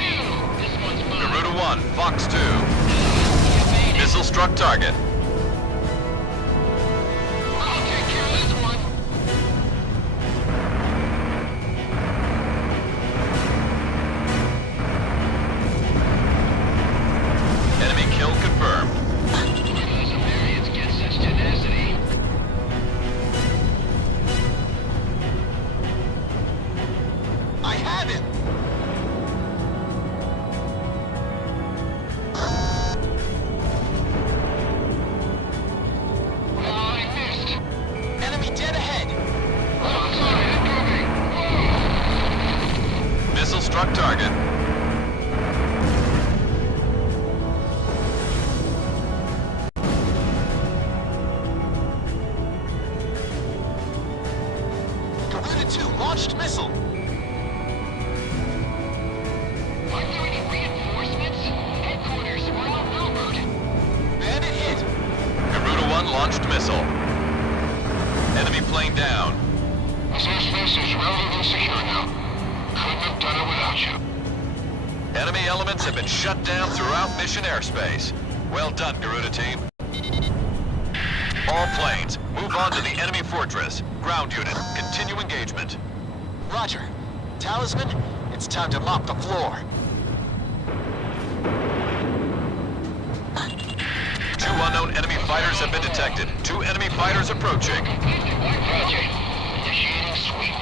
This one's mine. Garuda 1, Fox 2. Evaded. Missile struck target. I'll take care of this one. Enemy kill confirmed. Because Americans get such tenacity. I have him! Oh, I missed. Enemy dead ahead! Oh, sorry, incoming. Missile struck target. Garuda 2 launched missile! Are there any reinforcements? Headquarters, we're outnumbered. Bandit hit! Garuda 1 launched missile. Enemy plane down. This airspace is relatively secure now. Couldn't have done it without you. Enemy elements have been shut down throughout mission airspace. Well done, Garuda team. All planes, move on to the enemy fortress. Ground unit, continue engagement. Roger. Talisman, it's time to mop the floor. Two unknown enemy fighters have been detected. Two enemy fighters approaching. Roger. Initiating sweep.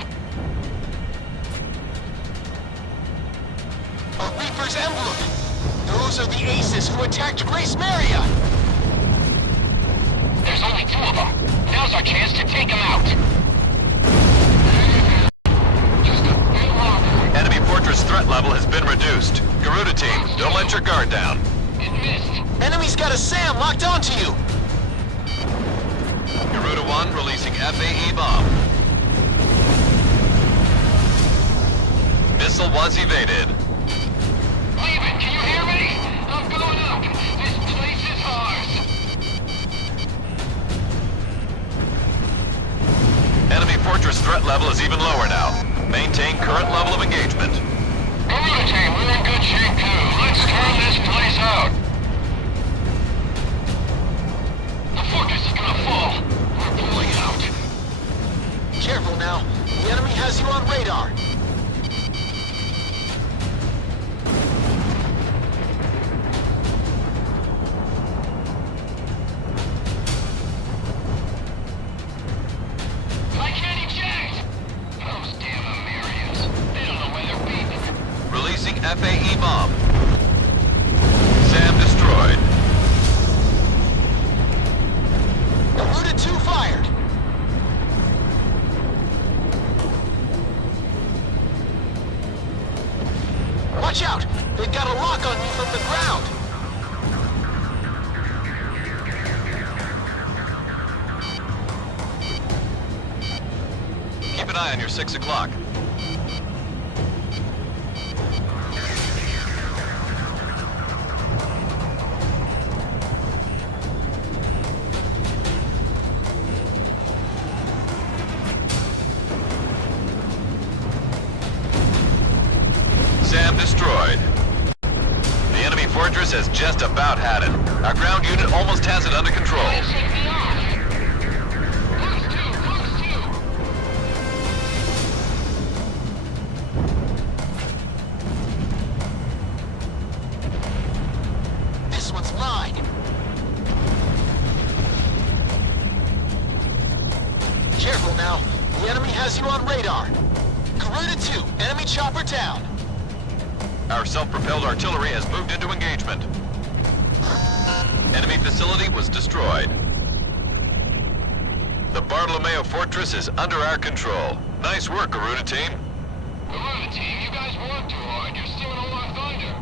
A Reaper's emblem! Those are the aces who attacked Grace Maria! There's only two of them. Now's our chance to take them out. Just a bit longer. Enemy fortress threat level has been reduced. Garuda team, don't let your guard down. It missed. Enemy's got a SAM locked onto you! Garuda 1 releasing FAE bomb. Missile was evaded. Leave it, can you hear me? I'm going up. This place is ours. Enemy fortress threat level is even lower now. Maintain current level of engagement. Garuda team, we're in good shape too. Let's turn this place out. The fortress is gonna fall. We're pulling out. Careful now. The enemy has you on radar. I can't eject! Those damn Americans. They don't know where they're beating. Releasing FAE bomb. SAM destroyed. Garuda 2 fired. Watch out! They've got a lock on you from the ground. Keep an eye on your 6 o'clock. SAM destroyed. The enemy fortress has just about had it. Our ground unit almost has it under control. Shake me off. Close two. This one's mine. Careful now. The enemy has you on radar. Garuda 2, enemy chopper down. Our self-propelled artillery has moved into engagement. Enemy facility was destroyed. The Bartolomeo Fortress is under our control. Nice work, Garuda team. Garuda team, you guys work too hard. You're still in our thunder.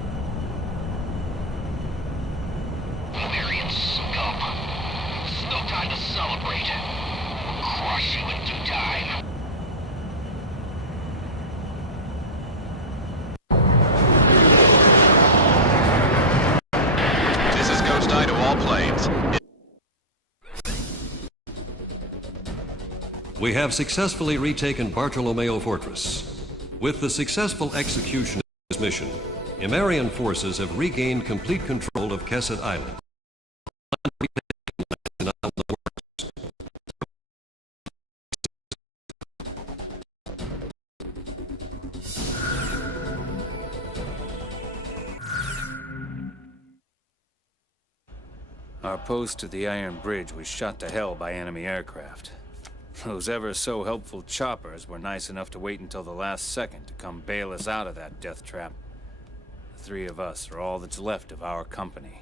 Bavarian scum. It's no time to celebrate. We'll crush you in due time. This is Ghost Eye to all planes. We have successfully retaken Bartolomeo Fortress. With the successful execution of this mission, Imarian forces have regained complete control of Kesset Island. Our post to the Iron Bridge was shot to hell by enemy aircraft. Those ever-so-helpful choppers were nice enough to wait until the last second to come bail us out of that death trap. The three of us are all that's left of our company.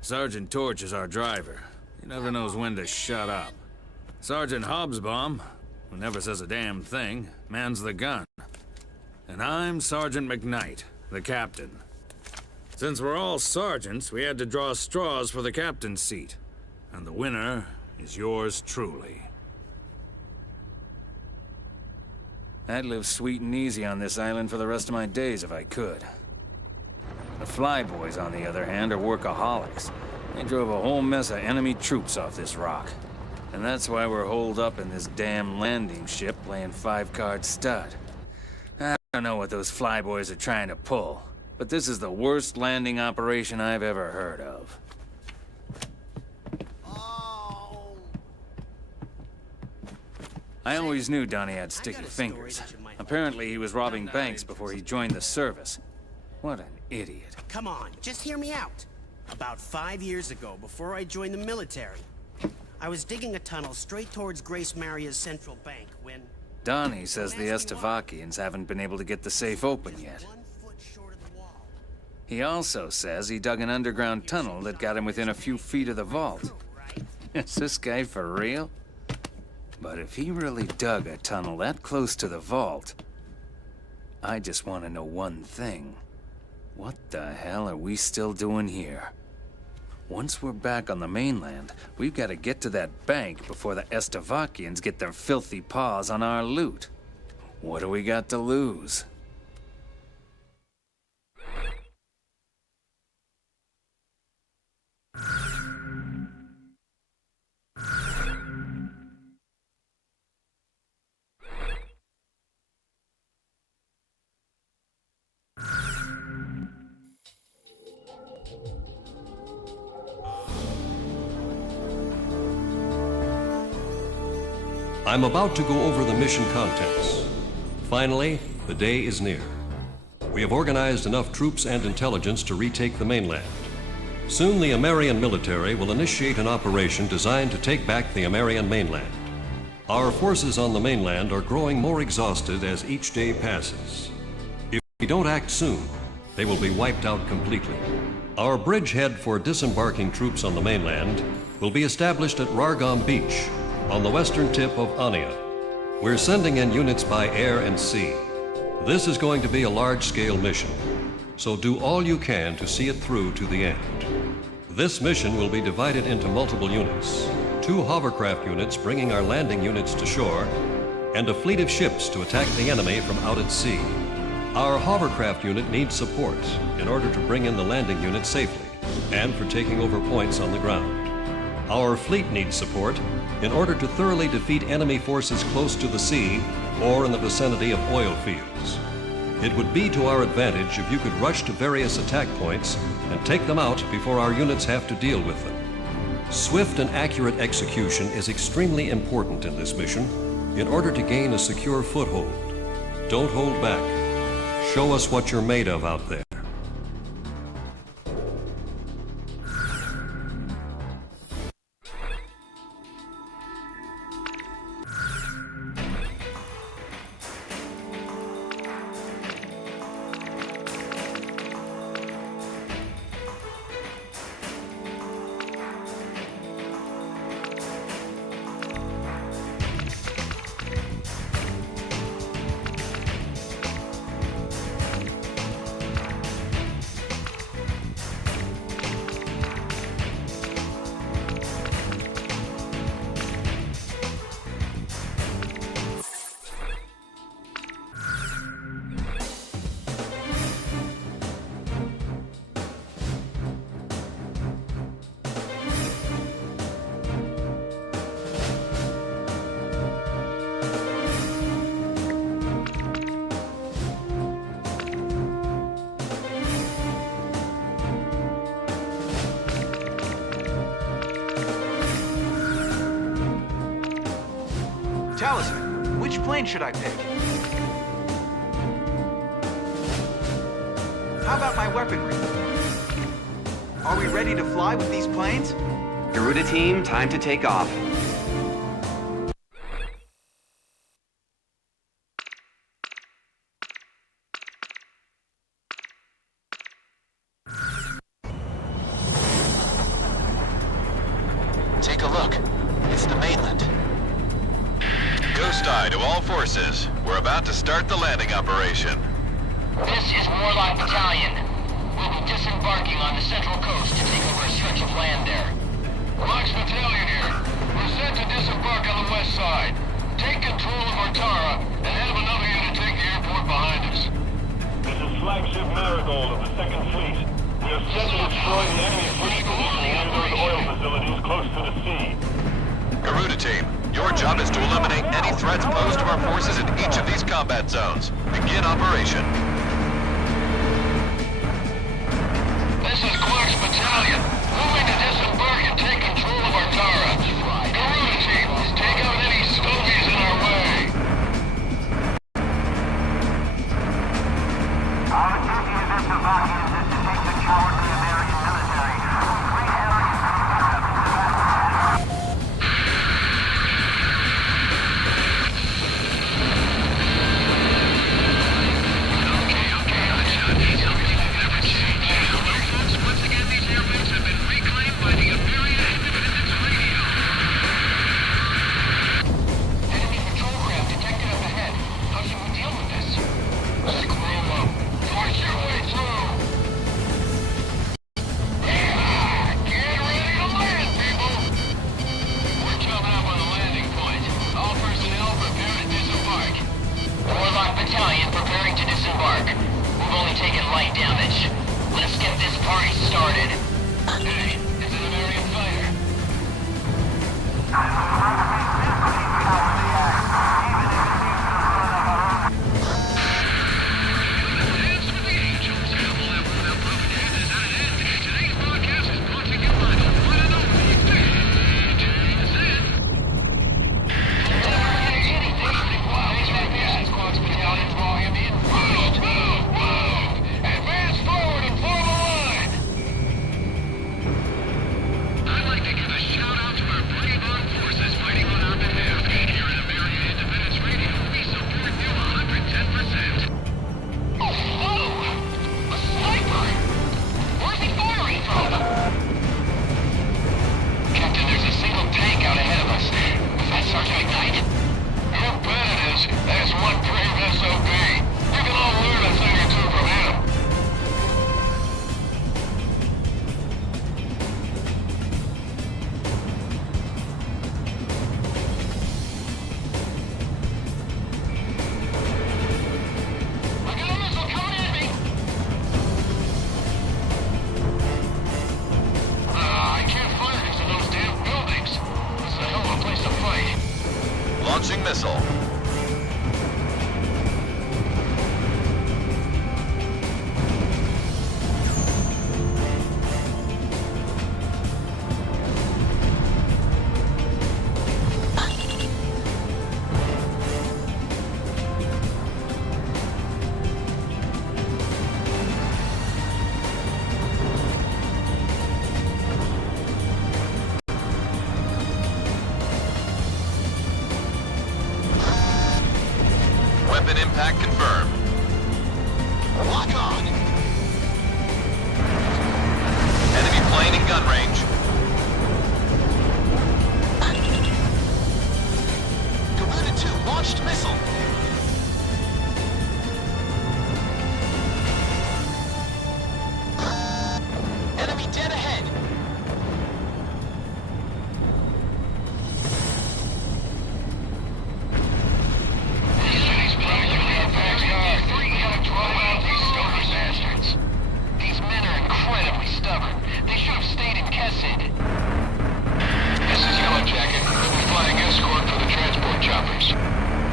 Sergeant Torch is our driver. He never knows when to shut up. Sergeant Hobsbawm, who never says a damn thing, mans the gun. And I'm Sergeant McKnight, the captain. Since we're all sergeants, we had to draw straws for the captain's seat. And the winner is yours truly. I'd live sweet and easy on this island for the rest of my days if I could. The Flyboys, on the other hand, are workaholics. They drove a whole mess of enemy troops off this rock. And that's why we're holed up in this damn landing ship playing five-card stud. I don't know what those Flyboys are trying to pull, but this is the worst landing operation I've ever heard of. I always knew Donnie had sticky fingers. Apparently he was robbing banks before he joined the service. What an idiot. Come on, just hear me out. About 5 years ago, before I joined the military, I was digging a tunnel straight towards Grace Maria's central bank when... Donnie says the Estavakians haven't been able to get the safe open yet. He also says he dug an underground tunnel that got him within a few feet of the vault. Is this guy for real? But if he really dug a tunnel that close to the vault, I just want to know one thing. What the hell are we still doing here? Once we're back on the mainland, we've got to get to that bank before the Estavakians get their filthy paws on our loot. What do we got to lose? I'm about to go over the mission contents. Finally, the day is near. We have organized enough troops and intelligence to retake the mainland. Soon the American military will initiate an operation designed to take back the American mainland. Our forces on the mainland are growing more exhausted as each day passes. If we don't act soon, they will be wiped out completely. Our bridgehead for disembarking troops on the mainland will be established at Rargam Beach, on the western tip of Ania. We're sending in units by air and sea. This is going to be a large-scale mission, so do all you can to see it through to the end. This mission will be divided into multiple units, 2 hovercraft units bringing our landing units to shore, and a fleet of ships to attack the enemy from out at sea. Our hovercraft unit needs support in order to bring in the landing unit safely, and for taking over points on the ground. Our fleet needs support in order to thoroughly defeat enemy forces close to the sea or in the vicinity of oil fields. It would be to our advantage if you could rush to various attack points and take them out before our units have to deal with them. Swift and accurate execution is extremely important in this mission in order to gain a secure foothold. Don't hold back. Show us what you're made of out there. Talisman, which plane should I pick? How about my weaponry? Are we ready to fly with these planes? Garuda team, time to take off. Take a look. It's the mainland. Ghost Eye to all forces. We're about to start the landing operation. This is Warlock Battalion. We'll be disembarking on the central coast to take over a stretch of land there. Warlock's Battalion here. We're set to disembark on the west side. Take control of Artara and have another unit take the airport behind us. This is Flagship Marigold of the 2nd Fleet. We are set to destroy the enemy fleet positioning near those oil facilities close to the sea. Garuda team, your job is to eliminate any threats posed to our forces in each of these combat zones. Begin operation. This is Quark's Battalion. Moving to disembark and take control of Artara. Garuda team, take out any stogies in our way. Our duty as Estavakians is to take the cowardly American military. impact confirmed. Lock on! Enemy plane in gun range. Garuda 2 launched missile. Enemy dead ahead. City's practically our backyard. We gotta draw out these stupid bastards. These men are incredibly stubborn. They should have stayed in Kessid. This is Yellow Jacket. We'll be flying escort for the transport choppers.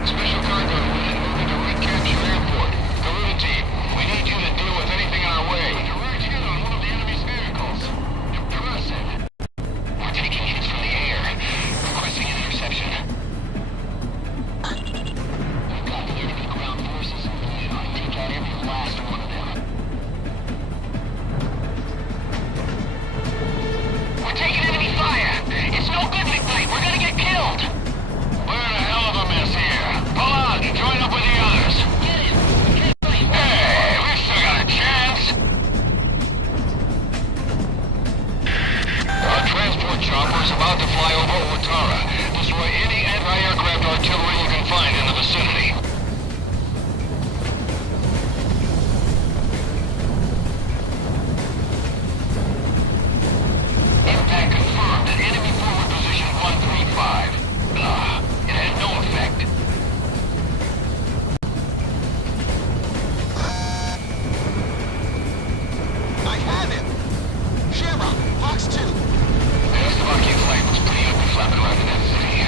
Special cargo unit moving to recapture airport. Garuda team, we need you to deal with anything in our way. Direct hit on one of the enemy's vehicles. Impressive. We're taking hits from the air. Requesting an interception. We've got the enemy ground forces in view. Take out every last one of them. We're taking enemy fire. It's no good, McKnight. We're gonna get killed. We're in a hell of a mess here. Pull out, join up with the others. Hey, we still got a chance. Our transport chopper is about to fly over Watara. Destroy any anti-aircraft artillery you can find in the vicinity. Impact confirmed at enemy forward position 135. It had no effect. I have him! Shamrock, Fox 2. The Slovakian flight was pretty ugly flapping around in that city.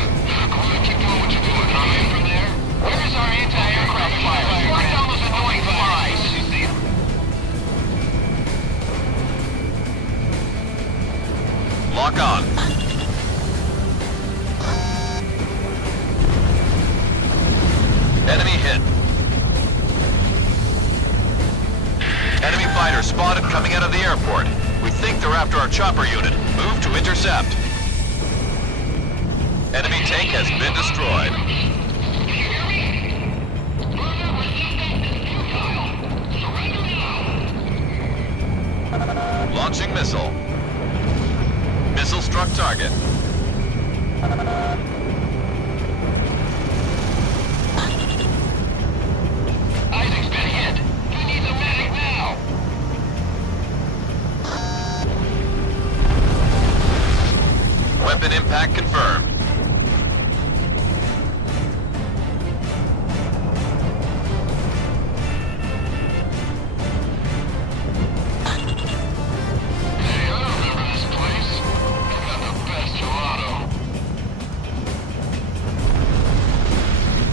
Garuda, keep doing what you're doing. Come in from there. Where is our anti-aircraft fire? Slide down those annoying flies. Lock on. Enemy hit. Enemy fighter spotted coming out of the airport. We think they're after our chopper unit. Move to intercept. Enemy tank has been destroyed. Launching missile. Missile struck target. Isaac's been hit. He needs a medic now. Weapon impact confirmed. Hey, I remember this place. They got the best gelato.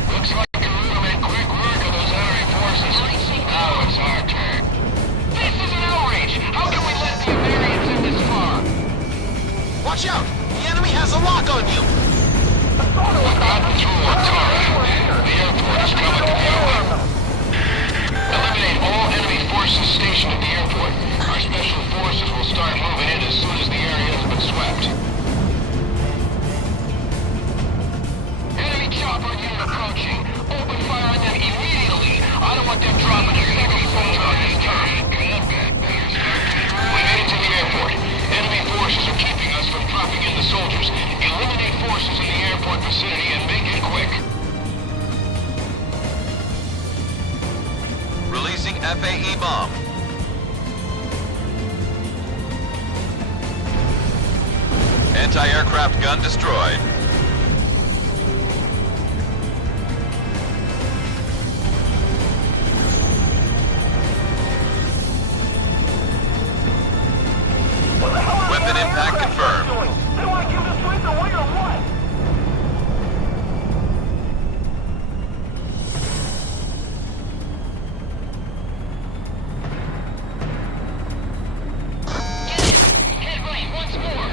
Looks like Garuda made quick work of those enemy forces. Now it's our turn. This is an outrage. How can we let the Americans in this far? Watch out! The enemy has a lock on you! We've gotten through Watara. The airport is coming to view. Eliminate all enemy forces stationed at the airport. Our special forces will start moving in as soon as the area has been swept. Enemy chopper unit approaching. Open fire on them immediately. I don't want them dropping a single soldier on this turn. We made it to the airport. Enemy forces are keeping us from dropping in the soldiers. Eliminate forces in the airport vicinity and make it quick. Releasing FAE bomb. Anti-aircraft gun destroyed. Weapon impact confirmed. They want to give this place away or what? Head right once more.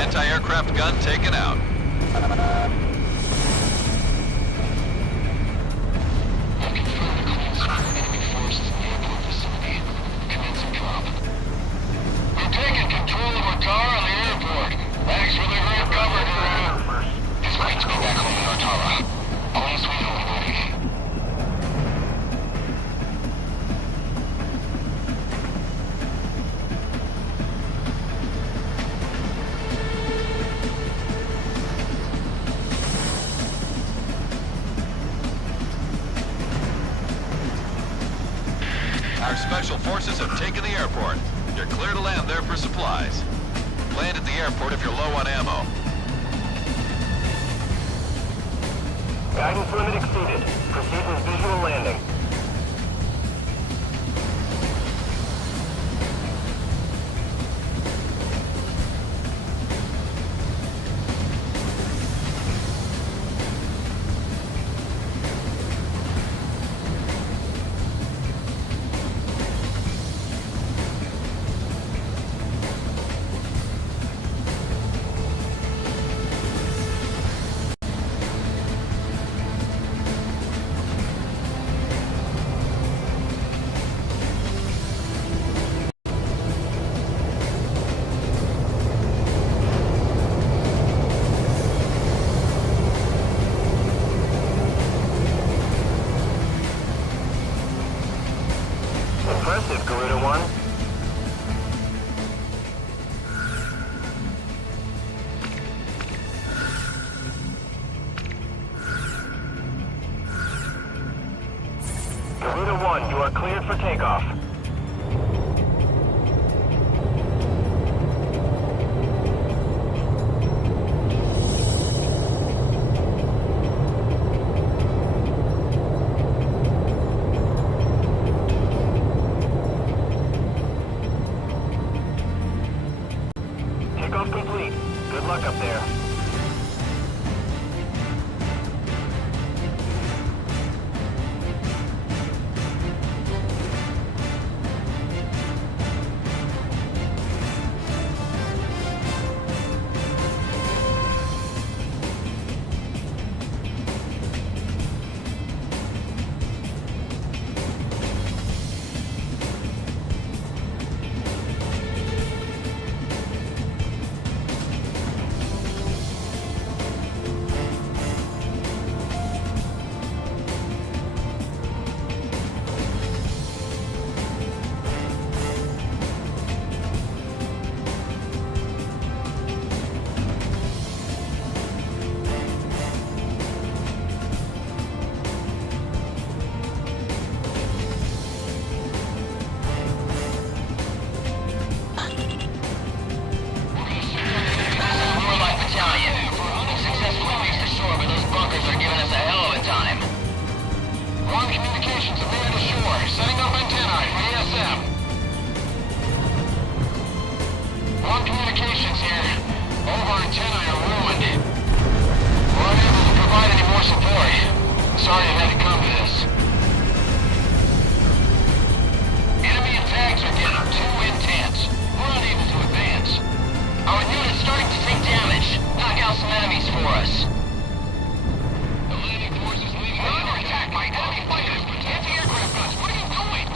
Anti-aircraft gun taken out. We're taking control of Watara and the airport. Thanks for the great cover, Garuda. It's great to be back home in Otara. Our special forces have taken the airport. You're clear to land there for supplies. Land at the airport if you're low on ammo. Guidance limit exceeded. Proceed with visual landing. Impressive, Garuda 1. Garuda 1, you are cleared for takeoff. Takeoff complete. Good luck up there. Sorry it had to come to this. Enemy attacks are getting too intense. We're unable to advance. Our unit's starting to take damage. Knock out some enemies for us. The landing force is leaving. We're under attack by enemy fighters. Anti-aircraft guns, what are you doing?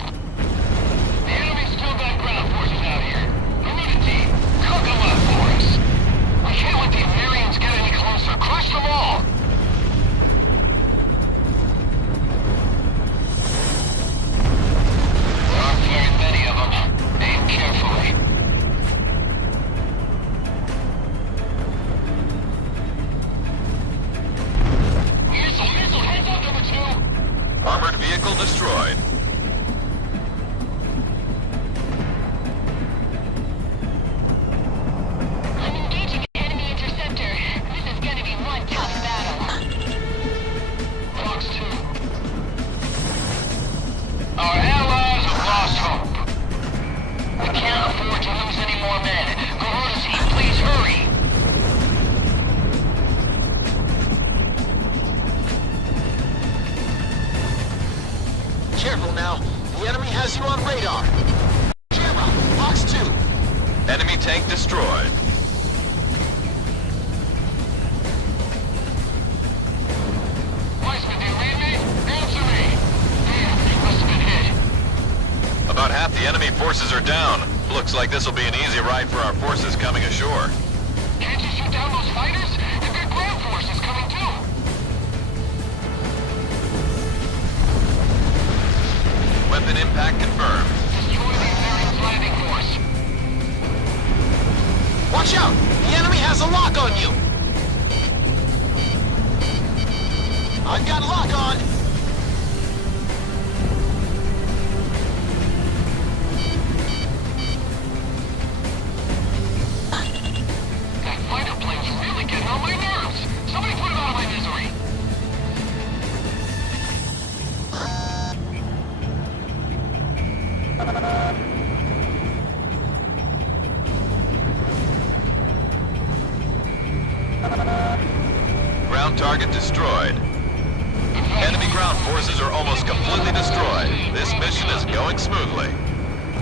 The enemy's still got ground forces out here. Garuda team, cook them up for us. We can't let the Amerians get any closer. Crush them all. Armored vehicle destroyed. I'm engaging an enemy interceptor. This is gonna be one tough battle. Fox 2. Our allies have lost hope. We can't afford to lose any more men. Garuda team, please hurry. Careful now. The enemy has you on radar. Camera, Fox 2. Enemy tank destroyed. Weissman, do you read me? Answer me. Damn, he must have been hit. About half the enemy forces are down. Looks like this will be an easy ride for our forces coming ashore. Can't you shoot down those fighters? They've got ground forces coming too. Weapon impact confirmed. Destroy the American's landing force. Watch out! The enemy has a lock on you! I've got lock on! Ground target destroyed. Enemy ground forces are almost completely destroyed. This mission is going smoothly.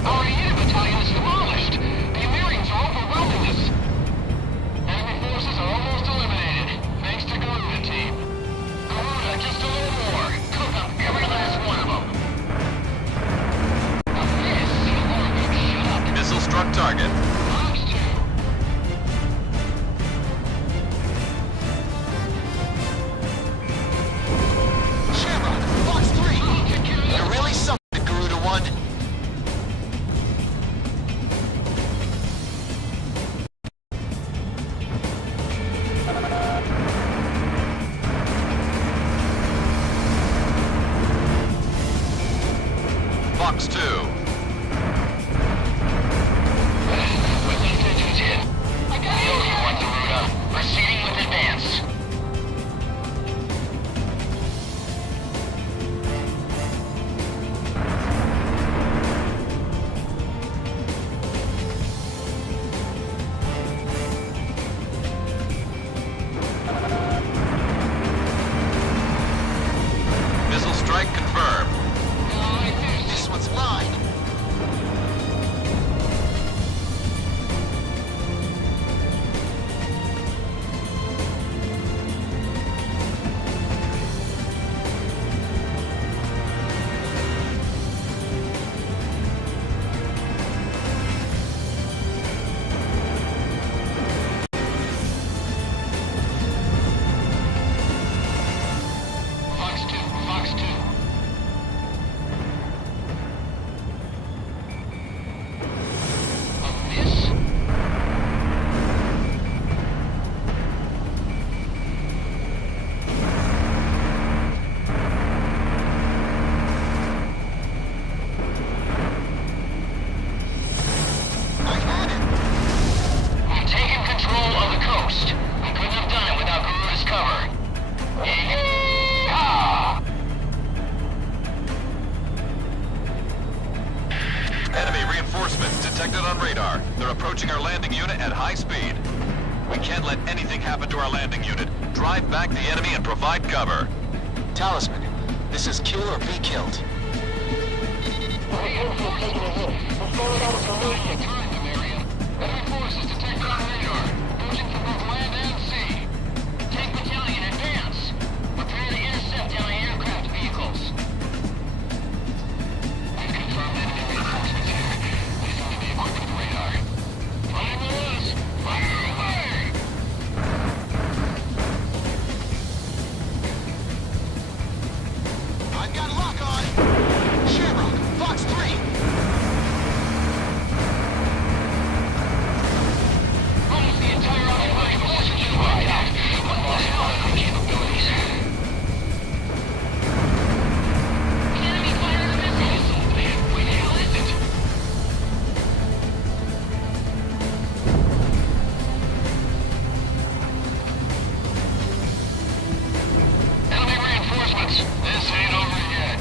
Our unit battalion is demolished. The Americans are overwhelming us. Enemy forces are almost eliminated. Thanks to Garuda team. Garuda, just a little more. Cook up every last one of them. A miss. Shut up. Missile struck target. Fox 2. Shamrock, Fox 3! You're really something, Garuda 1. Fox 2. I know you want Garuda. Proceeding with advance. Missile strike confirmed. This one's mine. Fox 2, Fox 2. A miss? I had it. We've taken control of the coast. We couldn't have done it without Garuda's cover. Yeehaw! Enemy reinforcements detected on radar. They're approaching our landing unit at high speed. We can't let anything happen to our landing unit. Drive back the enemy and provide cover. Talisman, this is kill or be killed. Enemy forces detected on radar. Approaching from both land and sea. Tank battalion, advance. Prepare to intercept anti-aircraft vehicles. We've confirmed enemy reinforcements here. They seem to be equipped with radar. Fire us! Fire away! I've got lock on. Shamrock, Fox 3. Almost the entire occupying forces is wiped out. What the hell are their capabilities? Enemy fired a missile! Where the hell is it? Enemy reinforcements! This ain't over yet.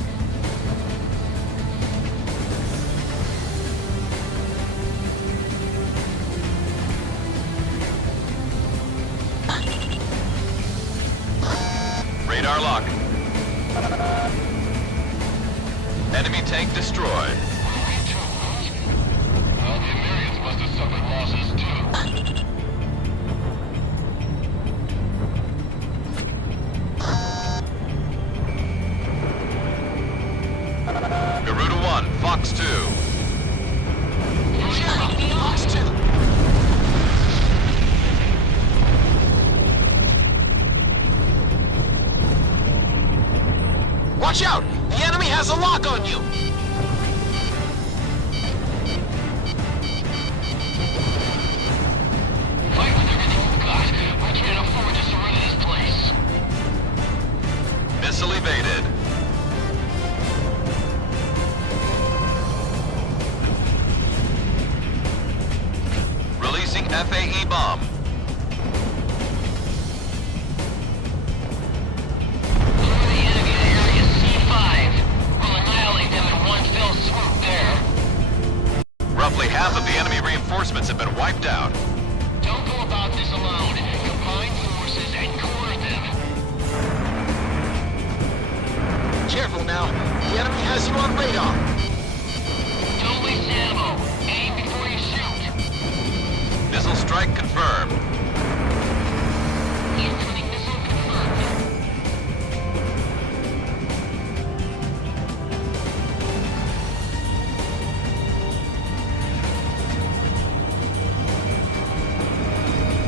Radar lock. Enemy tank destroyed. Well, the Americans must have suffered losses too. Garuda 1, Fox 2. Shamrock, Fox 2. Watch out! The enemy has a lock on you! Fight with everything we've got. We can't afford to surrender this place. Missile evaded. Releasing FAE bomb. Lure the enemy to area C5. We'll annihilate them in one fell swoop there. reinforcements have been wiped out. Don't go about this alone. Combine forces and corner them. Careful now. The enemy has you on radar. Don't waste ammo. Aim before you shoot. Missile strike confirmed. Incoming missile confirmed.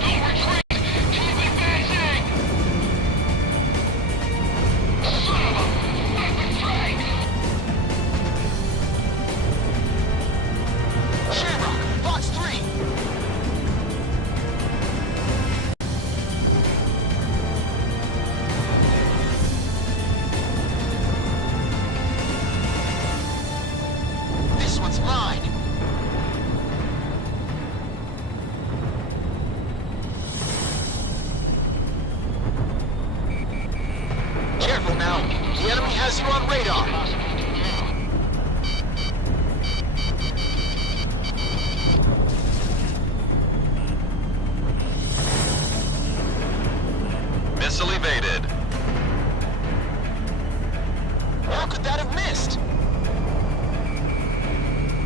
Don't retreat! Keep advancing! Son of a... I've been fragged! Shamrock, Box 3! This one's mine! Careful now. The enemy has you on radar. Missile evaded. How could that have missed?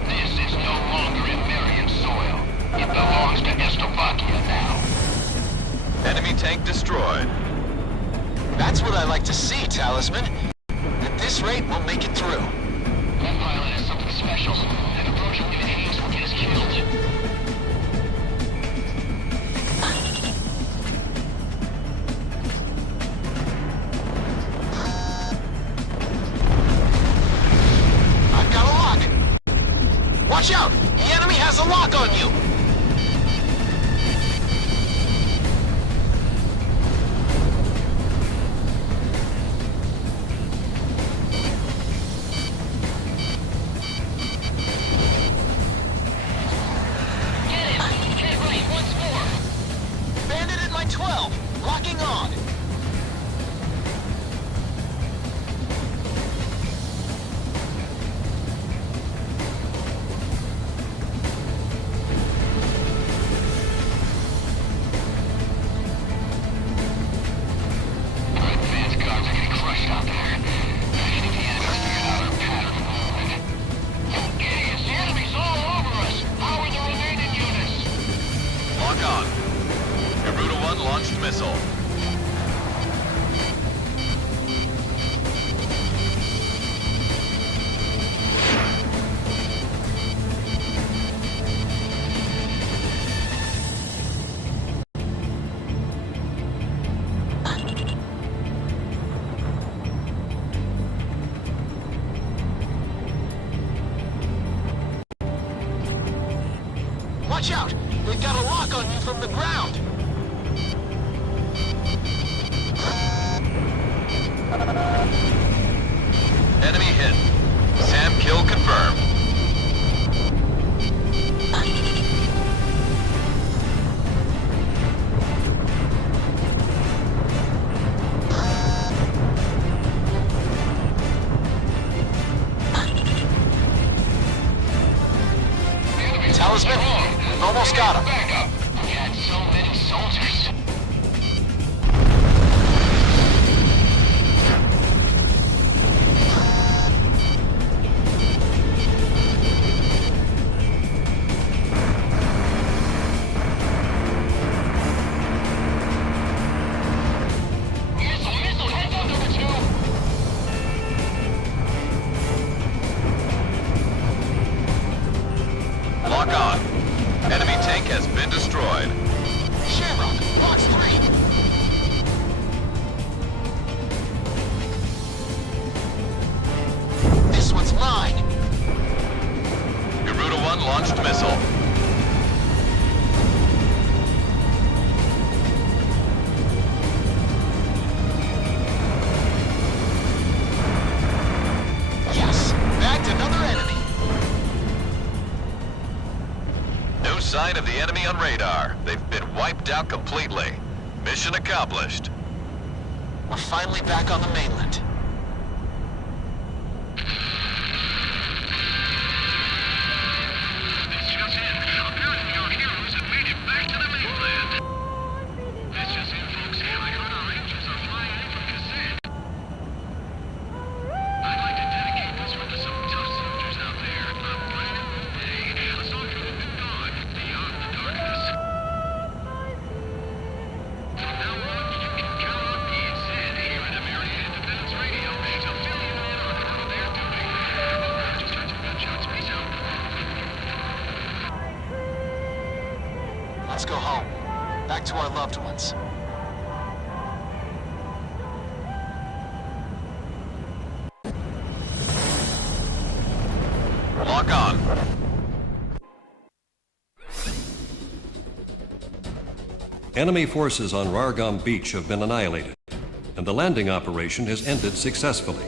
This is no longer Imperial soil. It belongs to Slovakia now. Enemy tank destroyed. That's what I like to see, Talisman. At this rate, we'll make it through. That pilot has something special. An approach from even Hayes will get us killed. I've got a lock! Watch out! The enemy has a lock on you! Get him! Get right once more! Bandit at my 12! Locking on! Our advanced guards are getting crushed out there. I think the enemy's figured out our pattern of movement. You idiots! The enemy's all over us! How are the remaining units? Lock on. Garuda 1 launched missile. Watch out! They've got a lock on you from the ground! Enemy hit. SAM kill confirmed. Talisman, we've almost got him. Backup! We had so many soldiers. Missile, heads up, number 2! Lock on. Enemy tank has been destroyed. Shamrock, Box 3! This one's mine! Garuda 1 launched missile. Yes! Bagged another enemy! No sign of the enemy on radar. They've been wiped out completely. Mission accomplished. We're finally back on the mainland. This just in. Apparently our Let's go home. Back to our loved ones. Lock on. Enemy forces on Rargam Beach have been annihilated, and the landing operation has ended successfully.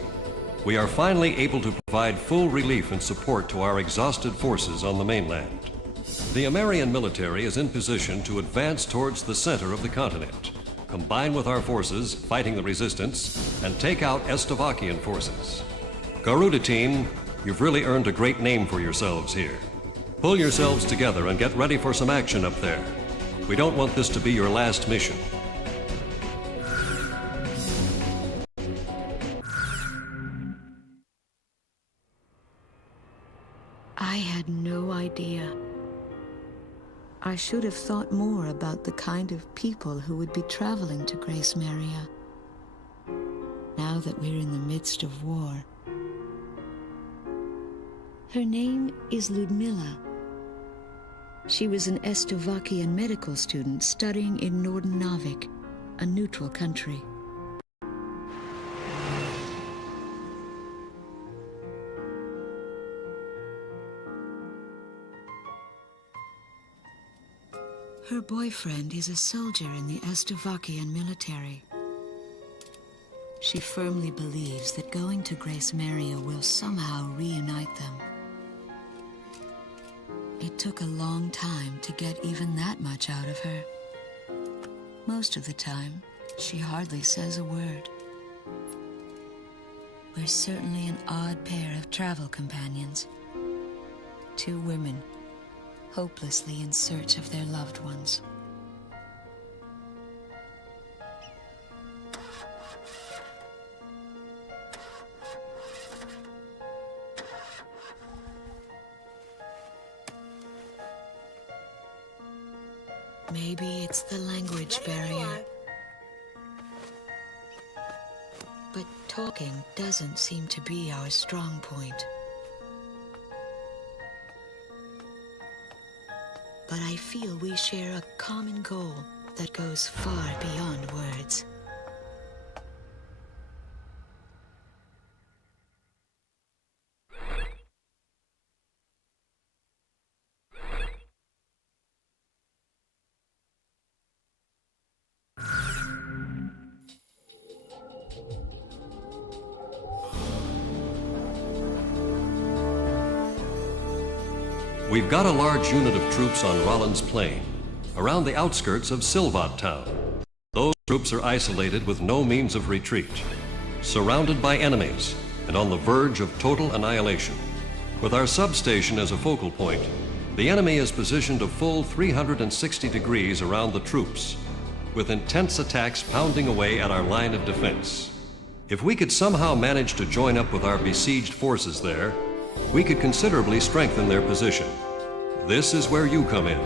We are finally able to provide full relief and support to our exhausted forces on the mainland. The American military is in position to advance towards the center of the continent, combine with our forces fighting the resistance, and take out Estavakian forces. Garuda team, you've really earned a great name for yourselves here. Pull yourselves together and get ready for some action up there. We don't want this to be your last mission. I had no idea. I should have thought more about the kind of people who would be traveling to Grace Maria. Now that we're in the midst of war. Her name is Ludmila. She was an Estavakian medical student studying in Northern Navik, a neutral country. Her boyfriend is a soldier in the Estavakian military. She firmly believes that going to Grace Maria will somehow reunite them. It took a long time to get even that much out of her. Most of the time, she hardly says a word. We're certainly an odd pair of travel companions. Two women, hopelessly in search of their loved ones. Maybe it's the language barrier. But talking doesn't seem to be our strong point. But I feel we share a common goal that goes far beyond words. We've got a large unit of troops on Rollins Plain, around the outskirts of Silvat town. Those troops are isolated with no means of retreat, surrounded by enemies, and on the verge of total annihilation. With our substation as a focal point, the enemy is positioned a full 360 degrees around the troops, with intense attacks pounding away at our line of defense. If we could somehow manage to join up with our besieged forces there, we could considerably strengthen their position. This is where you come in.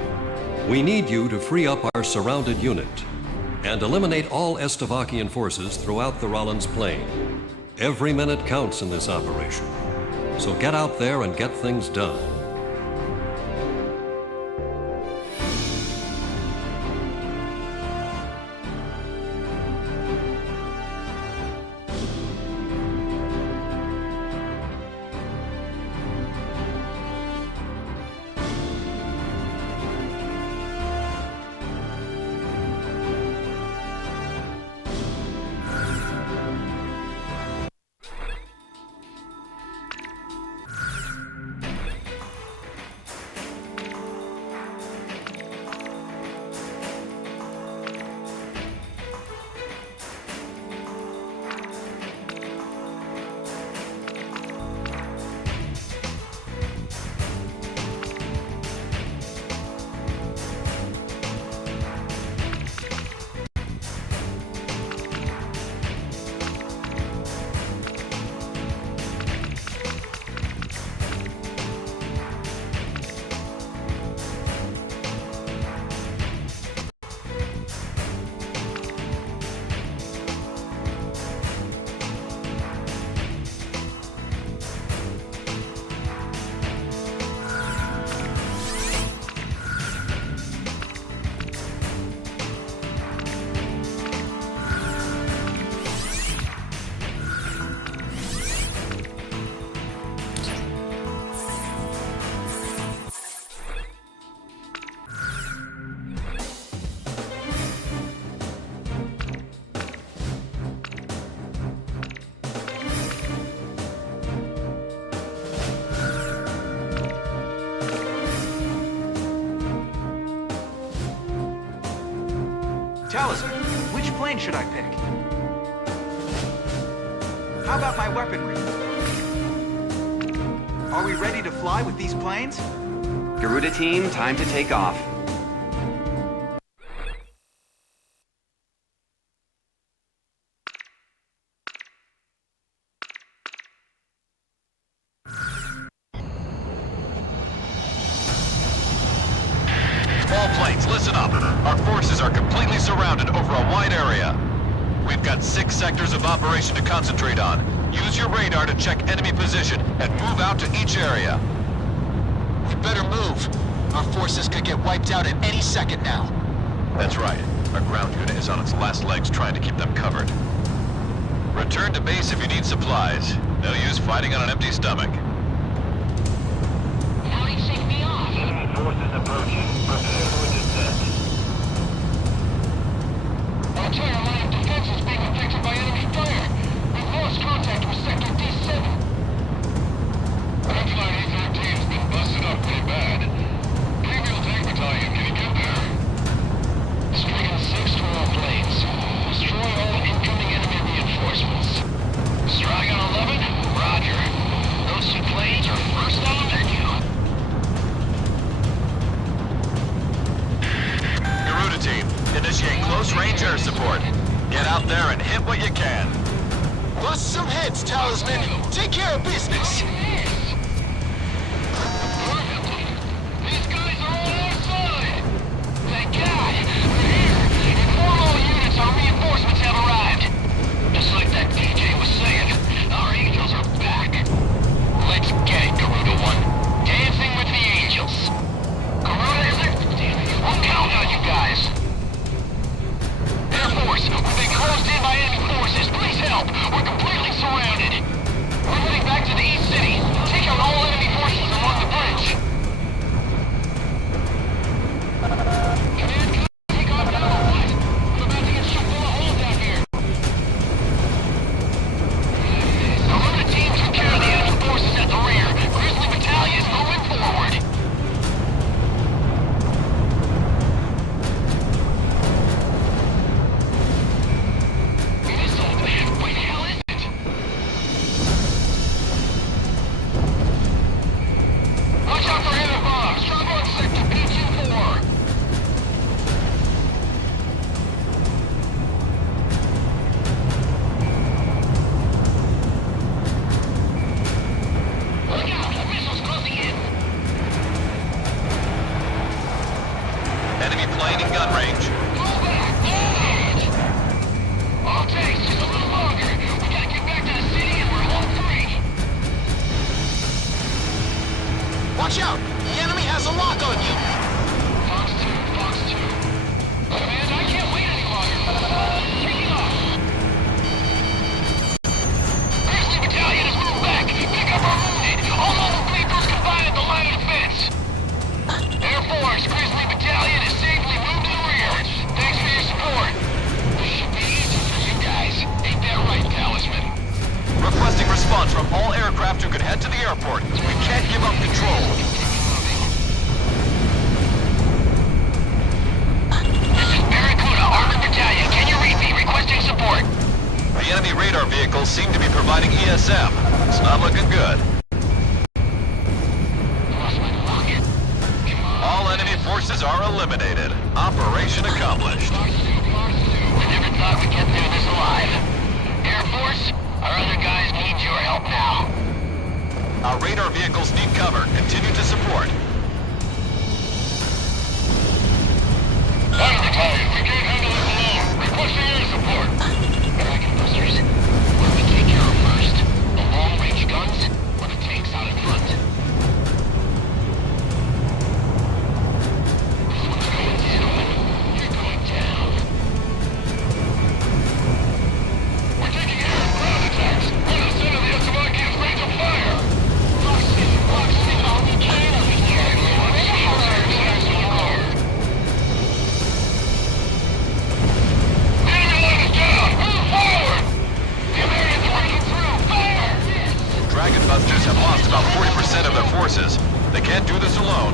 We need you to free up our surrounded unit and eliminate all Estavakian forces throughout the Rollins Plain. Every minute counts in this operation, so get out there and get things done. Talisman, which plane should I pick? How about my weaponry? Are we ready to fly with these planes? Garuda team, time to take off. All planes, listen up. Our forces are completely surrounded over a wide area. We've got 6 sectors of operation to concentrate on. Use your radar to check enemy position and move out to each area. We better move. Our forces could get wiped out at any second now. That's right. Our ground unit is on its last legs trying to keep them covered. Return to base if you need supplies. No use fighting on an empty stomach. Enemy forces approaching. Prepare for descent. Our entire line of defense is being affected by enemy fire. We've lost contact with Sector D7. Red-Flag E-13's been busted up pretty bad. Premium tank battalion, can you get there? Striking 6 to all planes. Destroy all incoming enemy reinforcements. Striking 11? Roger. Those 2 planes are first on the menu. Garuda team, initiate close-range air support. Get out there and hit what you can. Bust some heads, Talisman. Take care of business. These guys are on our side! Thank God! We're here! Inform all units our reinforcements have arrived! Just like that DJ was saying, our angels are back! Let's get it, Garuda 1. Dancing with the angels! Garuda, is it? I'm counting on you guys! Air Force, we've been closed in by enemy forces! Please help! We're completely surrounded! We're heading back to the East City! Take out all enemy forces along the bridge! Command, take off now or what? I'm about to get shot full of holes out here! Garuda team took care of the enemy forces at the rear. Grizzly Battalion moving forward! It is all bad. What the hell is it? Watch out for heavy bombs! Drop on sector P24! Look out! Missiles closing in! Enemy plane in gun range. Pull back! Hold! All takes just a little longer. We gotta get back to the city and we're home free. Watch out! The enemy has a lock on you! Fox 2, Fox 2. Command, I can't wait any longer. Taking off. Grizzly Battalion has moved back. Pick up our wounded. All mobile vehicles combined at the line of defense. Air Force, Grizzly Battalion is safely moved to the rear. Thanks for your support. This should be easy for you guys. Ain't that right, Talisman? Requesting response from all aircraft who could head to the airport. We can't give up control. This is Barracuda, Armored Battalion. Can you read me? Requesting support. The enemy radar vehicles seem to be providing ESM. It's not looking good. Lost my lock. All enemy forces are eliminated. Operation accomplished. Fox 2, Fox 2. We never thought we'd get through this alive. Air Force, our other guys need your help now. Our radar vehicles need cover. Continue to support. Armored Battalion, we can't handle this alone. Requesting air support. Dragon boosters. What do we take care of first? The long-range guns or the tanks out in front? This one's going down. You're going down. We're taking air and ground attacks. We're in the center of the Otsumaki's range of fire. Fox 2, all we can over here. Enemy line is down. Move forward. The Americans are breaking through. Fire! Dragon Busters have lost about 40% of their forces. They can't do this alone.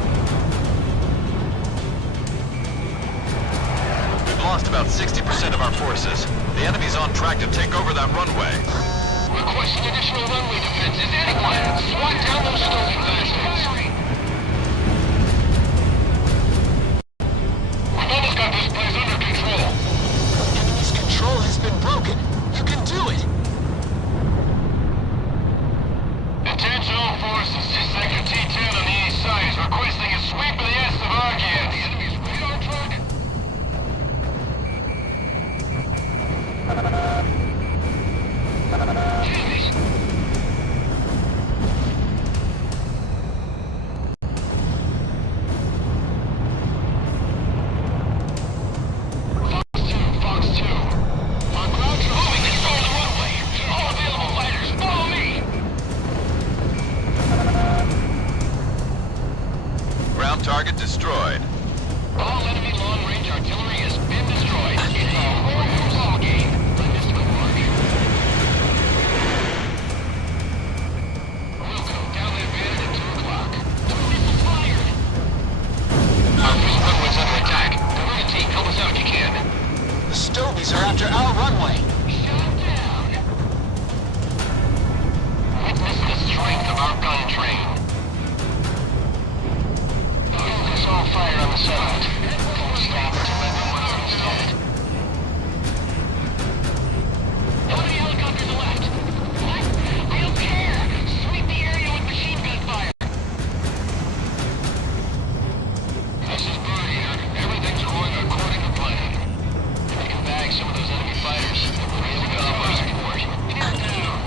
We've lost lost about 60% of our forces. The enemy's on track to take over that runway. Requesting additional runway defenses. Anyone! Swat down those stolen bastards! We've almost got this place under control. Enemy's control has been broken. You can do it. Attention all forces. Sector T10 on the east side is requesting a sweep of the Estevakian. The enemy's radar truck. Fox 2. Our ground troops moving control the runway. All available fighters, follow me. Ground target destroyed. All enemy long-range artillery has been destroyed. It's a horrible ball game. Let this go work. Wilco, down that bandit at 2 o'clock. 2 missiles fired! Our main runway's under attack. Diverted team, help us out if you can. The Stovies are after our runway. Shut down! Witness the strength of our gun train. Focus all fire on the settlement. Stop to let them run instead. Enemy helicopters left. What? I don't care! Sweep the area with machine gun fire! This is Bird here. Everything's going according to plan. If we can bag some of those enemy fighters, we'll be able to help our support. Get down!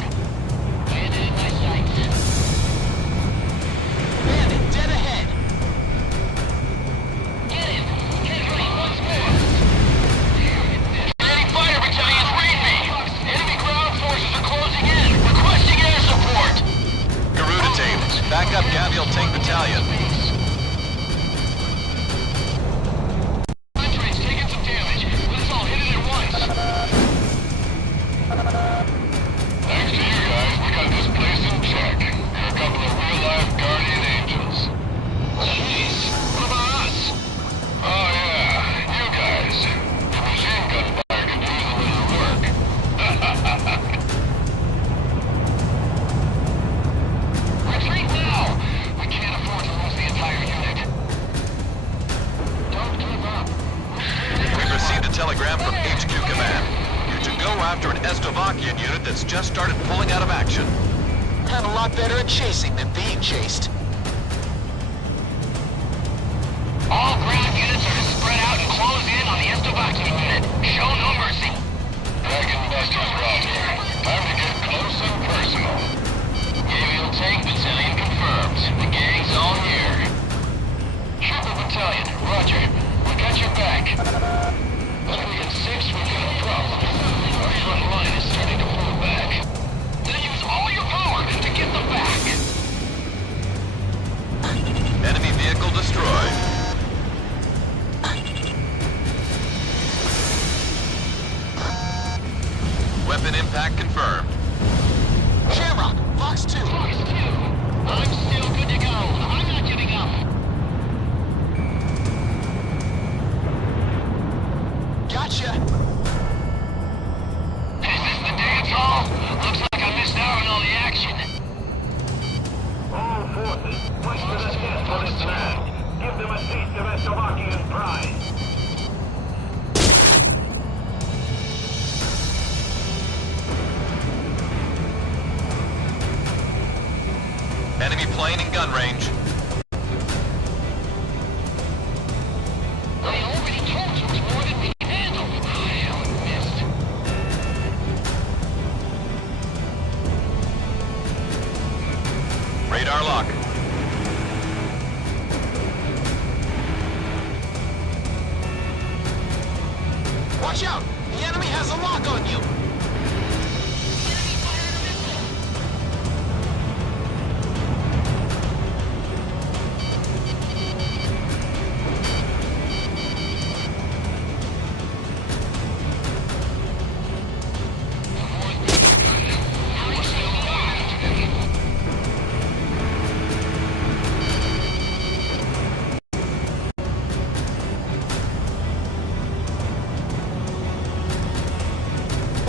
Bandit in my sights. Bandit dead ahead. Get him! Get ready once more! Enemy fighter battalions read me! Enemy ground forces are closing in! Requesting air support! Garuda team, back up Gavial Tank Battalion. My train's taking some damage. Let's all hit it at once! Thanks to you guys, we got this place in check. You're a couple of real-life guardian angels. Jeez, what about us? Oh yeah, you guys. Machine gun fire could use a little work. Retreat now! We can't afford to lose the entire unit. Don't give up. We've received a telegram from HQ Command. You're to go after an Estevakian unit that's just started pulling out of action. I'm a lot better at chasing than being chased. All ground units are to spread out and close in on the Estevakian unit. Show no mercy. Dragon Busters roster. Time to get close and personal. Gavial Tank Battalion confirmed. The gang's all here. Trooper Battalion, roger. We got your back. If we get 6, we've got a problem. Our front line is starting to pull back. Then use all your power to get them back. Enemy vehicle destroyed. Weapon impact confirmed. Shamrock, Fox 2. Fox 2. I'm still good to go. I'm not giving up. Gotcha. Is this the dance hall? Looks like I missed out on all the action. All forces, push to the death for this man. Give them a taste of Estevakian pride. Enemy plane in gun range. I already told you it's more than we can handle. How it missed. Radar lock. Watch out! The enemy has a lock on you! Enemy fired a missile.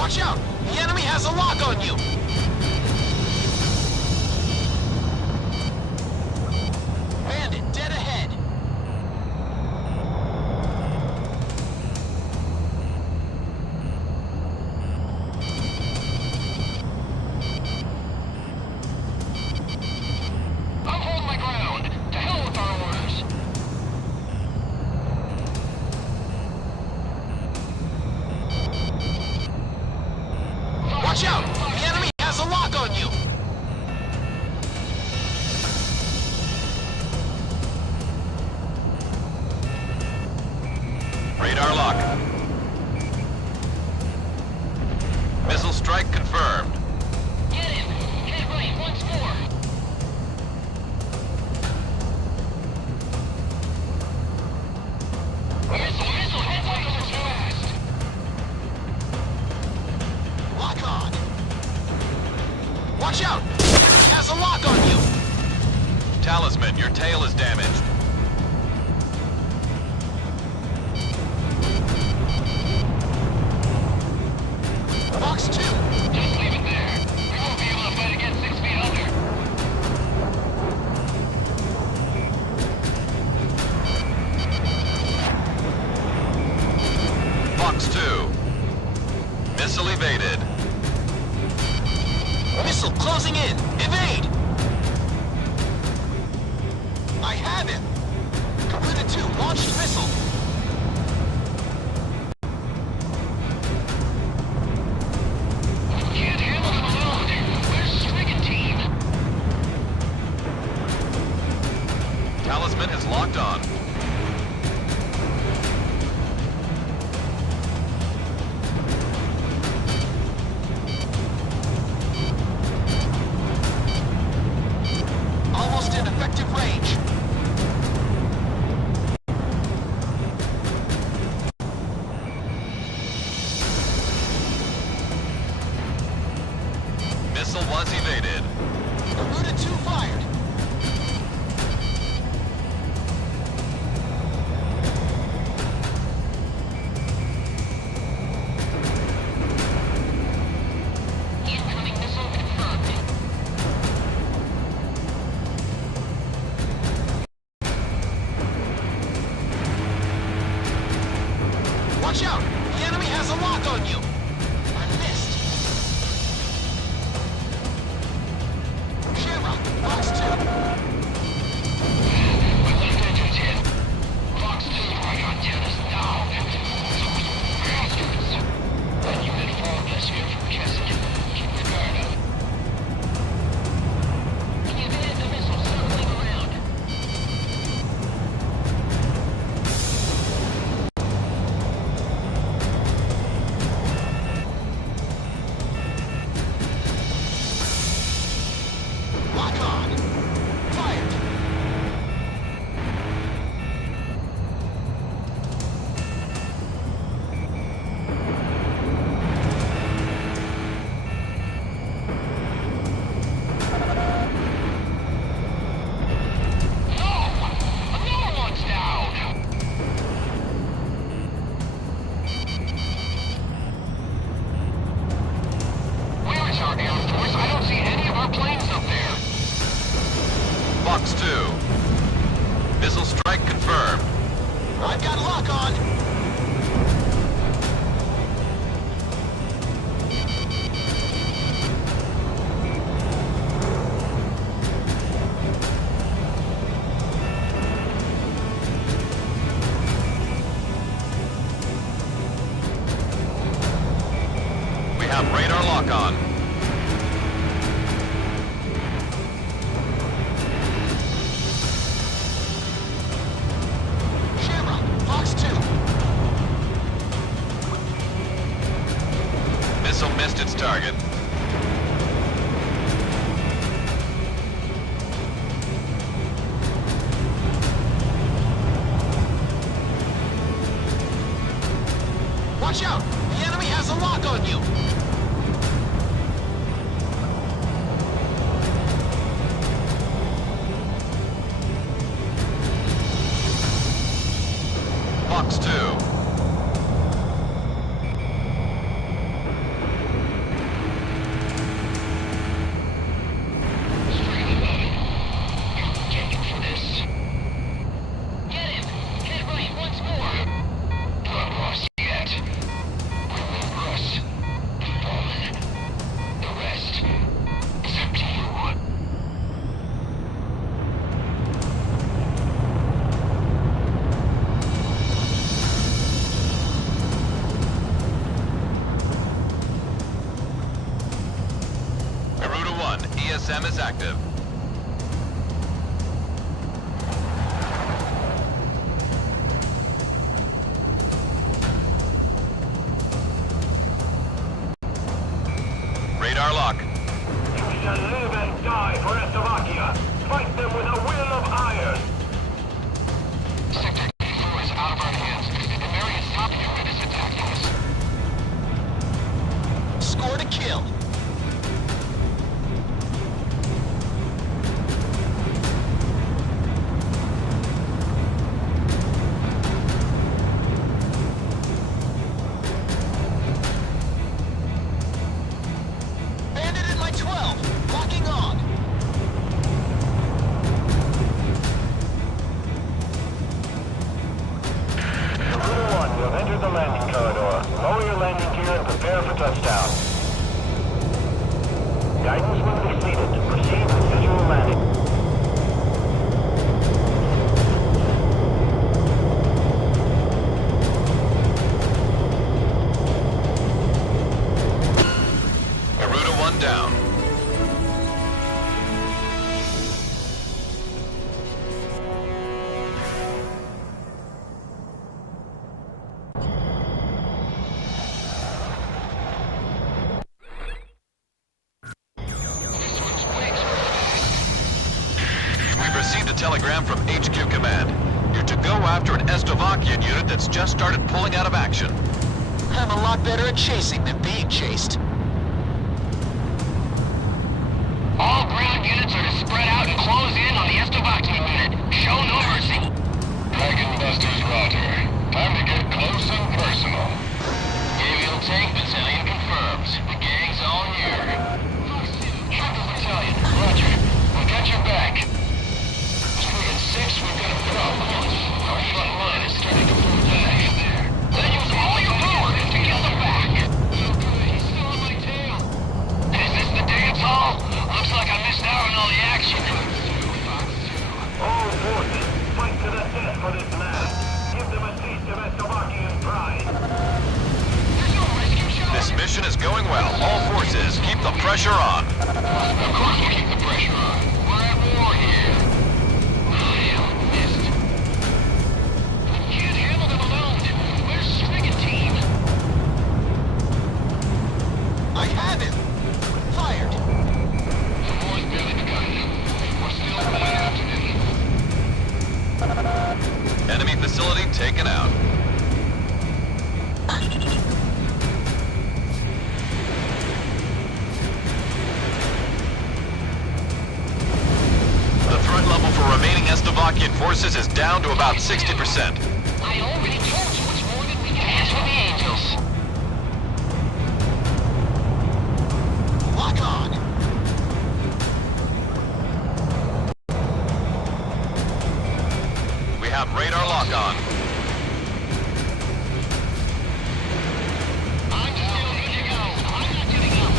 Watch out! The enemy has a lock on you! Bandit, dead ahead! I'm holding my ground. To hell with our orders. Watch out! The enemy has a lock on you! Radar lock. Missile strike confirmed. Get him. Head right once more. Missile, head right over fast. Lock on! Watch out! The enemy has a lock on you! Talisman, your tail is damaged. Box 2! Just leave it there. We won't be able to fight again 6 feet under. Box 2. Missile evaded. Missile closing in! Evade! I have him! Completed 2, launched missile! Can't handle him alone. Where's Stricken team? Talisman is locked on. Almost in effective range. Missile was evaded. Completed 2 fired. Incoming missile confirmed. Watch out! The enemy has a lock on you! I missed. Shamrock, box 2. My left engine's hit. Fox 2 are your antennas down. Those bastards. That unit formed us here from Keswick. Keep your guard up. He evaded the missile circling around. Lock on. Fired. No! Another one's down! Where is our air force? I don't see any of our planes up there. Box 2. Missile strike confirmed. I've got lock on. We have radar lock on. Shamrock, box 2. Missile missed its target. Watch out! The enemy has a lock on you! Box 2. GSM is active. Radar lock. You shall live and die for Slovakia. Fight them with a will of iron. Sector 4 is out of our hands. America's top unit is attacking us. Score to kill. Bandit at my 12. Locking on. Crew 1, you have entered the landing corridor. Lower your landing gear and prepare for touchdown. Guidance will be seated. Proceed with visual landing. Garuda 1 down. We've received a telegram from HQ Command. You're to go after an Slovakian unit that's just started pulling out of action. I'm a lot better at chasing than being chased. All ground units are to spread out and close in on the Slovakian unit. Show no mercy. Dragon Busters Roger. Time to get close and personal. Avial tank battalion confirmed. The gang's all here. Shuttle battalion, Roger. We got your back. 3 and 6, we've got a problem. Our front line is starting to pull back. Then use all your power to get them back. Okay, he's still on my tail. Is this the dance hall? Looks like I missed out on all the action. All forces, fight to the death for this man. Give them a taste of Slovakian pride. This mission is going well. All forces, keep the pressure on. Of course we keep the pressure on. We're at war here. Hell, missed. We can't handle them alone. Where's Stricken team? I have him. Fired. The war's barely begun. We're still going after them. Enemy facility taken out. The threat level for remaining Slovakian forces is down to about 60%. I already told you it's more than we can answer the angels. Lock on. We have radar lock on. I'm still good to go. I'm not giving up.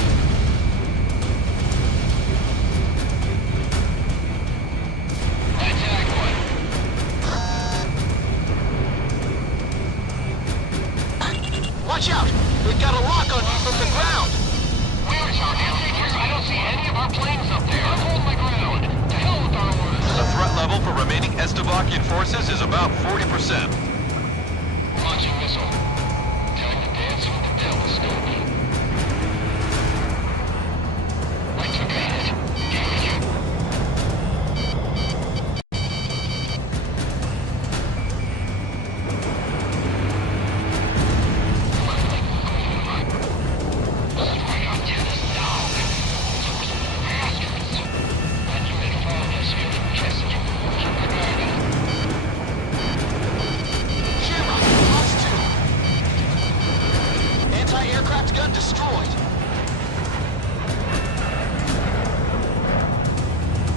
Attack one. Watch out. We've got a lock on you from the ground. Where's our figures? I don't see any of our planes up there. I'm holding my ground. To hell with our orders. The threat level for remaining Slovakian forces is about 40%. Launching missile. Time to dance with the devil, Scooby. I took a hit. Give it you. Straight up to this dog. Those bastards. That unit followed us here from Chester. Keep the guard up. Shamrock, lost 2. Anti-aircraft gun destroyed.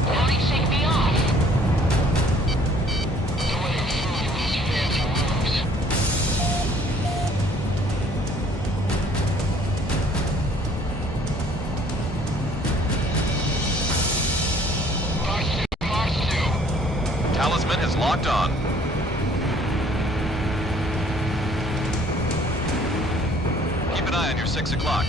Why shake me off? The way of food in these fancy rooms. Mars 2. Talisman is locked on. Keep an eye on your 6 o'clock.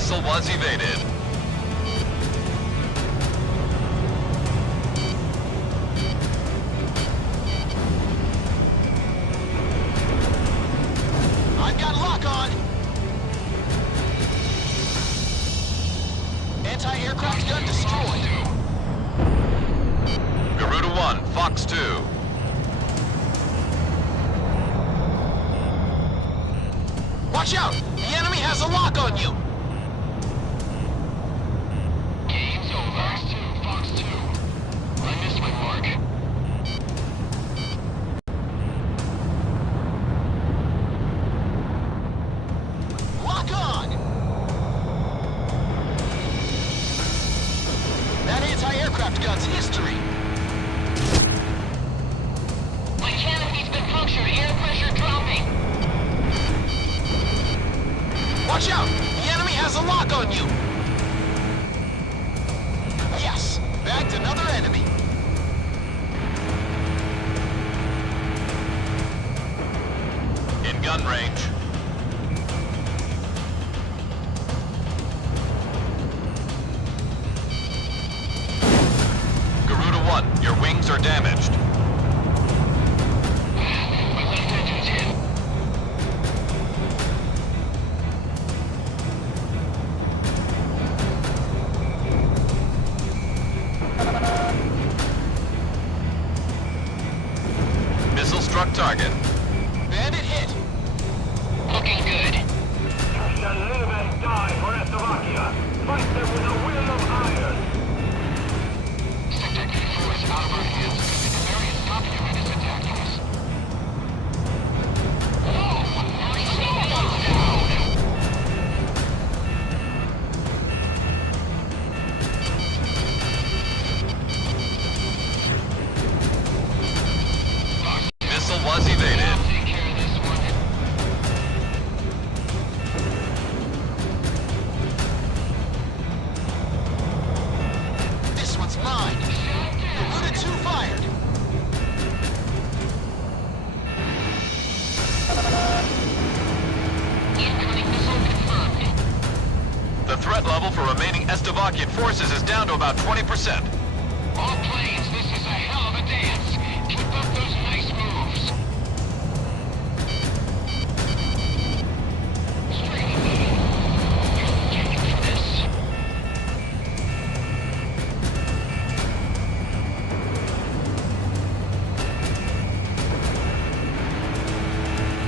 Missile was evaded. I've got lock on. Anti-aircraft gun destroyed. Garuda 1, Fox 2. Watch out! The enemy has a lock on you! Game's over. Fox 2. I missed my mark. Lock on! That anti-aircraft gun's history. My canopy's been punctured. Air pressure dropping. Watch out! The enemy has a lock on you! Yes! Bagged another enemy! In gun range. Garuda 1, your wings are damaged. My left engine's hit. Missile struck target. Bandit hit! Looking good. You shall live and die for Slovakia. Fight them with a will of iron. Sector K4 is out of our hands. The Marian's top unit is attacking us. Whoa! My signal's down! Missile was evaded. I'll take care of this one. This one's mine! Garuda 2 fired! Incoming missile confirmed. The threat level for remaining Slovakian forces is down to about 20%. All planes, this is a hell of a dance. Keep up those nice moves. Straight ahead. You're taken for this.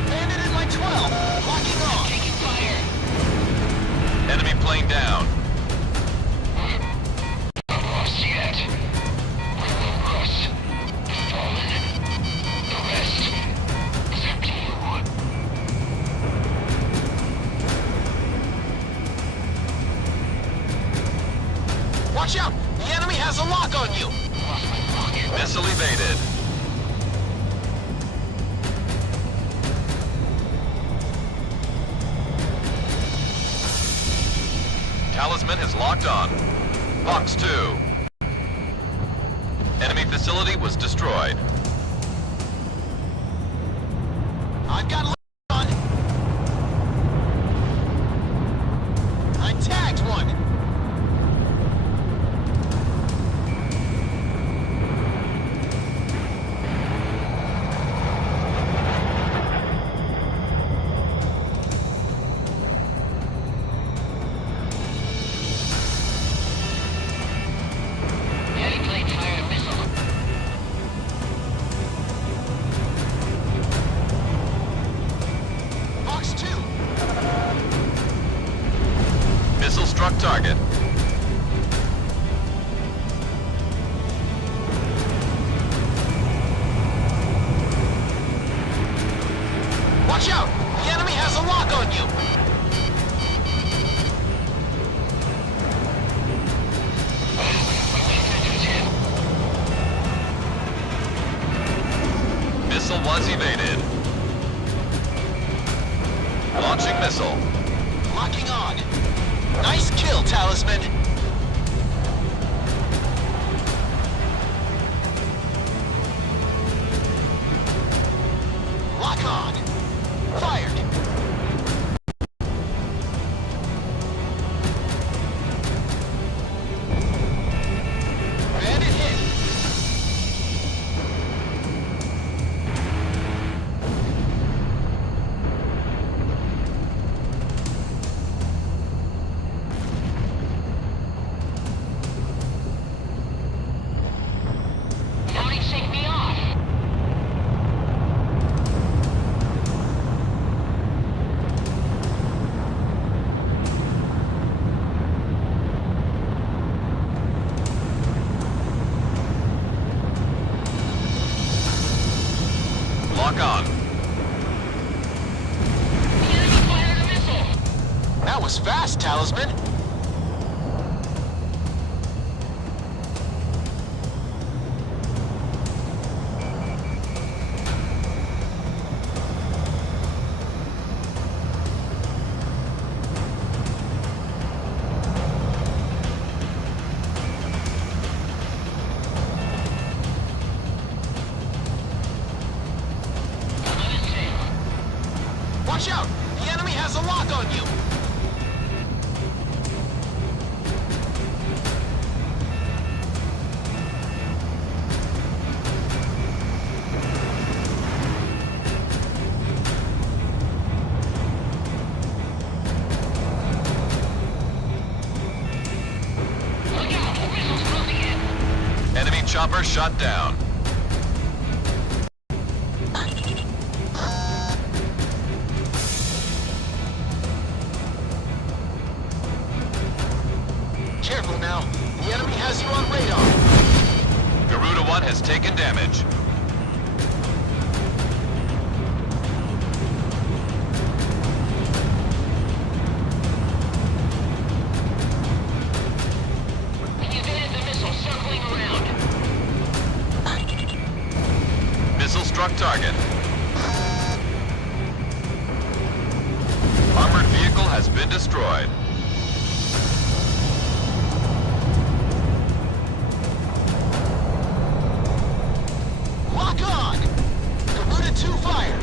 Bandit in my 12! Locking on! Taking fire. Enemy plane down. Not lost yet. We will rush. Fallen. The rest is up to you. Watch out! The enemy has a lock on you! Lost my mark. Missile evaded. Talisman has locked on. Fox 2. Enemy facility was destroyed. I've got lock on! I tagged one! Heavy plane fired a missile. Fox 2! Missile struck target. Watch out! The enemy has a lock on you! My left engine's hit. Missile was evaded. Launching missile. Locking on! Nice kill, Talisman! Lock on! Fired! That was fast, Talisman. Watch out! The enemy has a lock on you! Look out! The missile's closing in! Enemy chopper shot down. Careful now. The enemy has you on radar. Garuda 1 has taken damage. He evaded the missile circling around. Missile struck target. Armored vehicle has been destroyed. Lock on! Garuda 2 fired.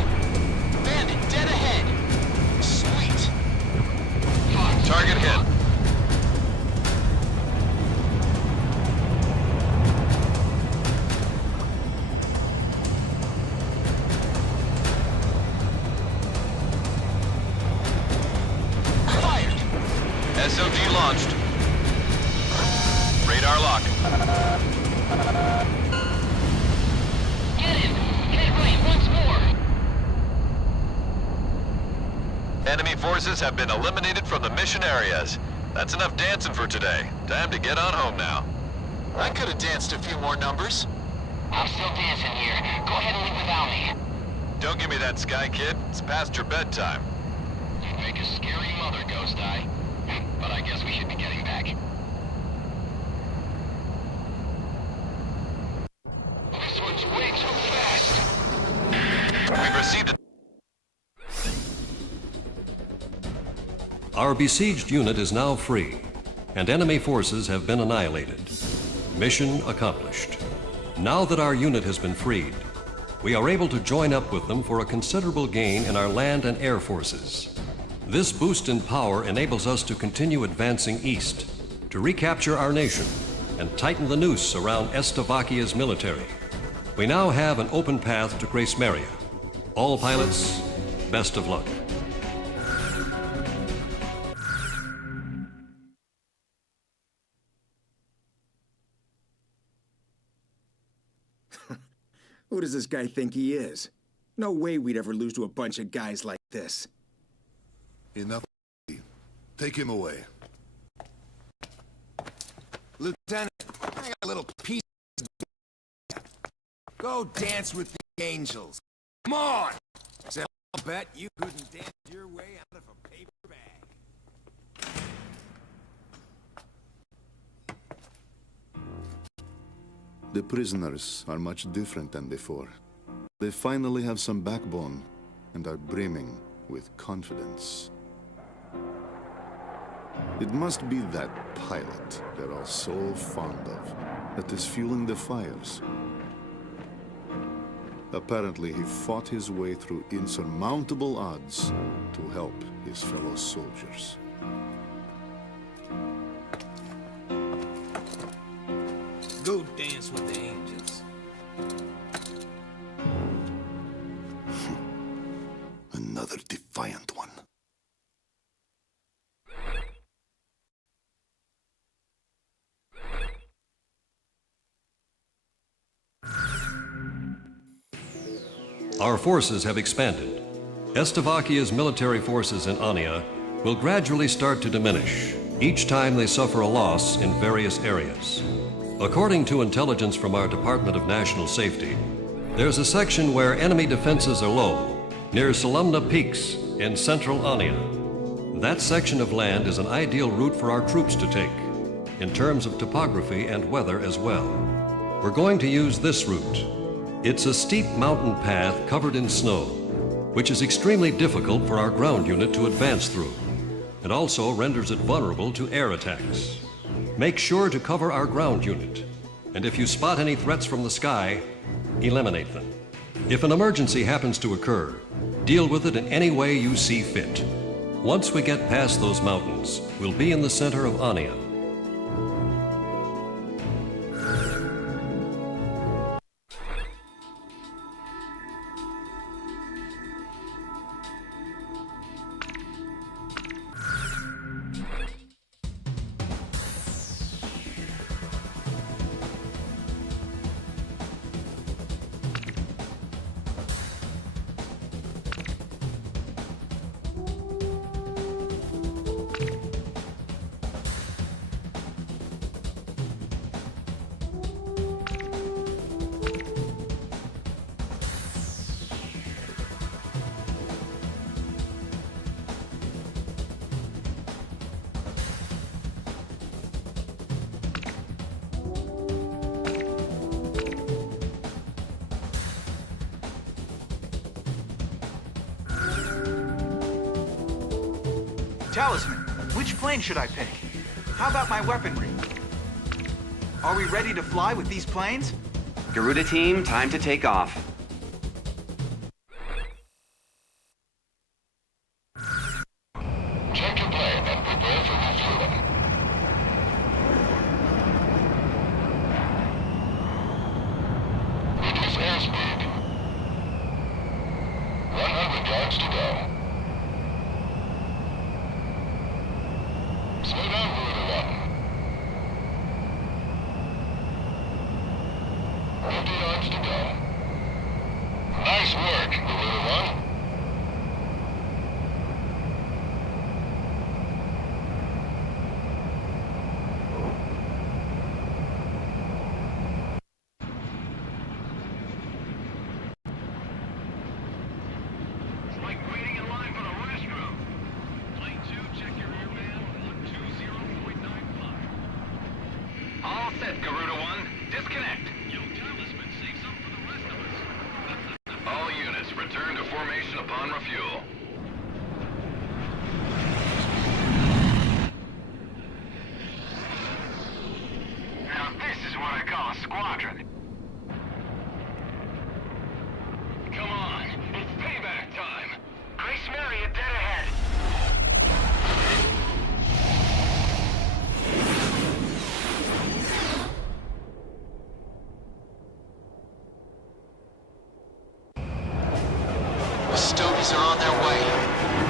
Bandit dead ahead. Sweet. Target hit. Fired. SOG launched. Radar lock. Get him! Get right once more! Enemy forces have been eliminated from the mission areas. That's enough dancing for today. Time to get on home now. I could have danced a few more numbers. I'm still dancing here. Go ahead and leave without me. Don't give me that, Sky Kid. It's past your bedtime. You make a scary mother, Ghost Eye. But I guess we should be getting back. This one's way too fast. We've received a... Our besieged unit is now free, and enemy forces have been annihilated. Mission accomplished. Now that our unit has been freed, we are able to join up with them for a considerable gain in our land and air forces. This boost in power enables us to continue advancing east, to recapture our nation and tighten the noose around Slovakia's military. We now have an open path to Grace Maria. All pilots, best of luck. Who does this guy think he is? No way we'd ever lose to a bunch of guys like this. Enough. Take him away. Lieutenant, I got a little piece. Go dance with the angels. Come on! So I'll bet you couldn't dance your way out of a paper bag. The prisoners are much different than before. They finally have some backbone and are brimming with confidence. It must be that pilot they're all so fond of that is fueling the fires. Apparently, he fought his way through insurmountable odds to help his fellow soldiers. Go dance with the angels. Another defiant one. Our forces have expanded. Slovakia's military forces in Ania will gradually start to diminish each time they suffer a loss in various areas. According to intelligence from our Department of National Safety, there's a section where enemy defenses are low, near Salumna Peaks in central Ania. That section of land is an ideal route for our troops to take, in terms of topography and weather as well. We're going to use this route. It's a steep mountain path covered in snow, which is extremely difficult for our ground unit to advance through, and also renders it vulnerable to air attacks. Make sure to cover our ground unit, and if you spot any threats from the sky, eliminate them. If an emergency happens to occur, deal with it in any way you see fit. Once we get past those mountains, we'll be in the center of Ania. Talisman, which plane should I pick? How about my weaponry? Are we ready to fly with these planes? Garuda team, time to take off. Check your plane and prepare for refueling. Reduce airspeed. 100 yards to go. Slow down, Garuda 1. 50 yards to go. Nice work, Garuda 1. It's like waiting in line for the restroom. Plane 2, check your rear man, 120.95. All set, Garuda 1. Disconnect. Yo, Talisman, save some for the rest of us. All units, return to formation upon refuel. Now this is what I call a squadron. Come on, it's payback time. Grace Maria dead ahead. The Stogies are on their way.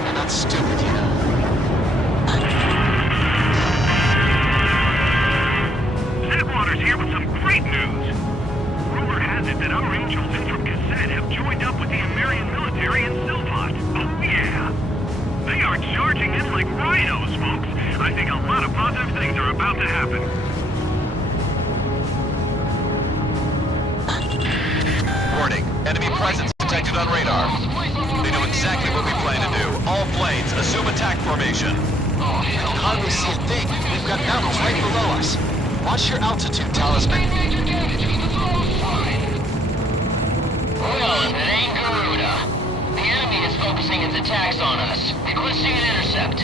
They're not stupid, you know. Zedwater's here with some great news. Rumor has it that our angels in from Cassette have joined up with the American military in Silvat. Oh yeah! They are charging in like rhinos, folks. I think a lot of positive things are about to happen. Warning, enemy presence detected on radar. They know exactly what we plan to do. All planes, assume attack formation. I can hardly see a thing. We've got mountains right below us. Watch your altitude, Talisman. Well, if it ain't Garuda. The enemy is focusing its attacks on us, requesting an intercept.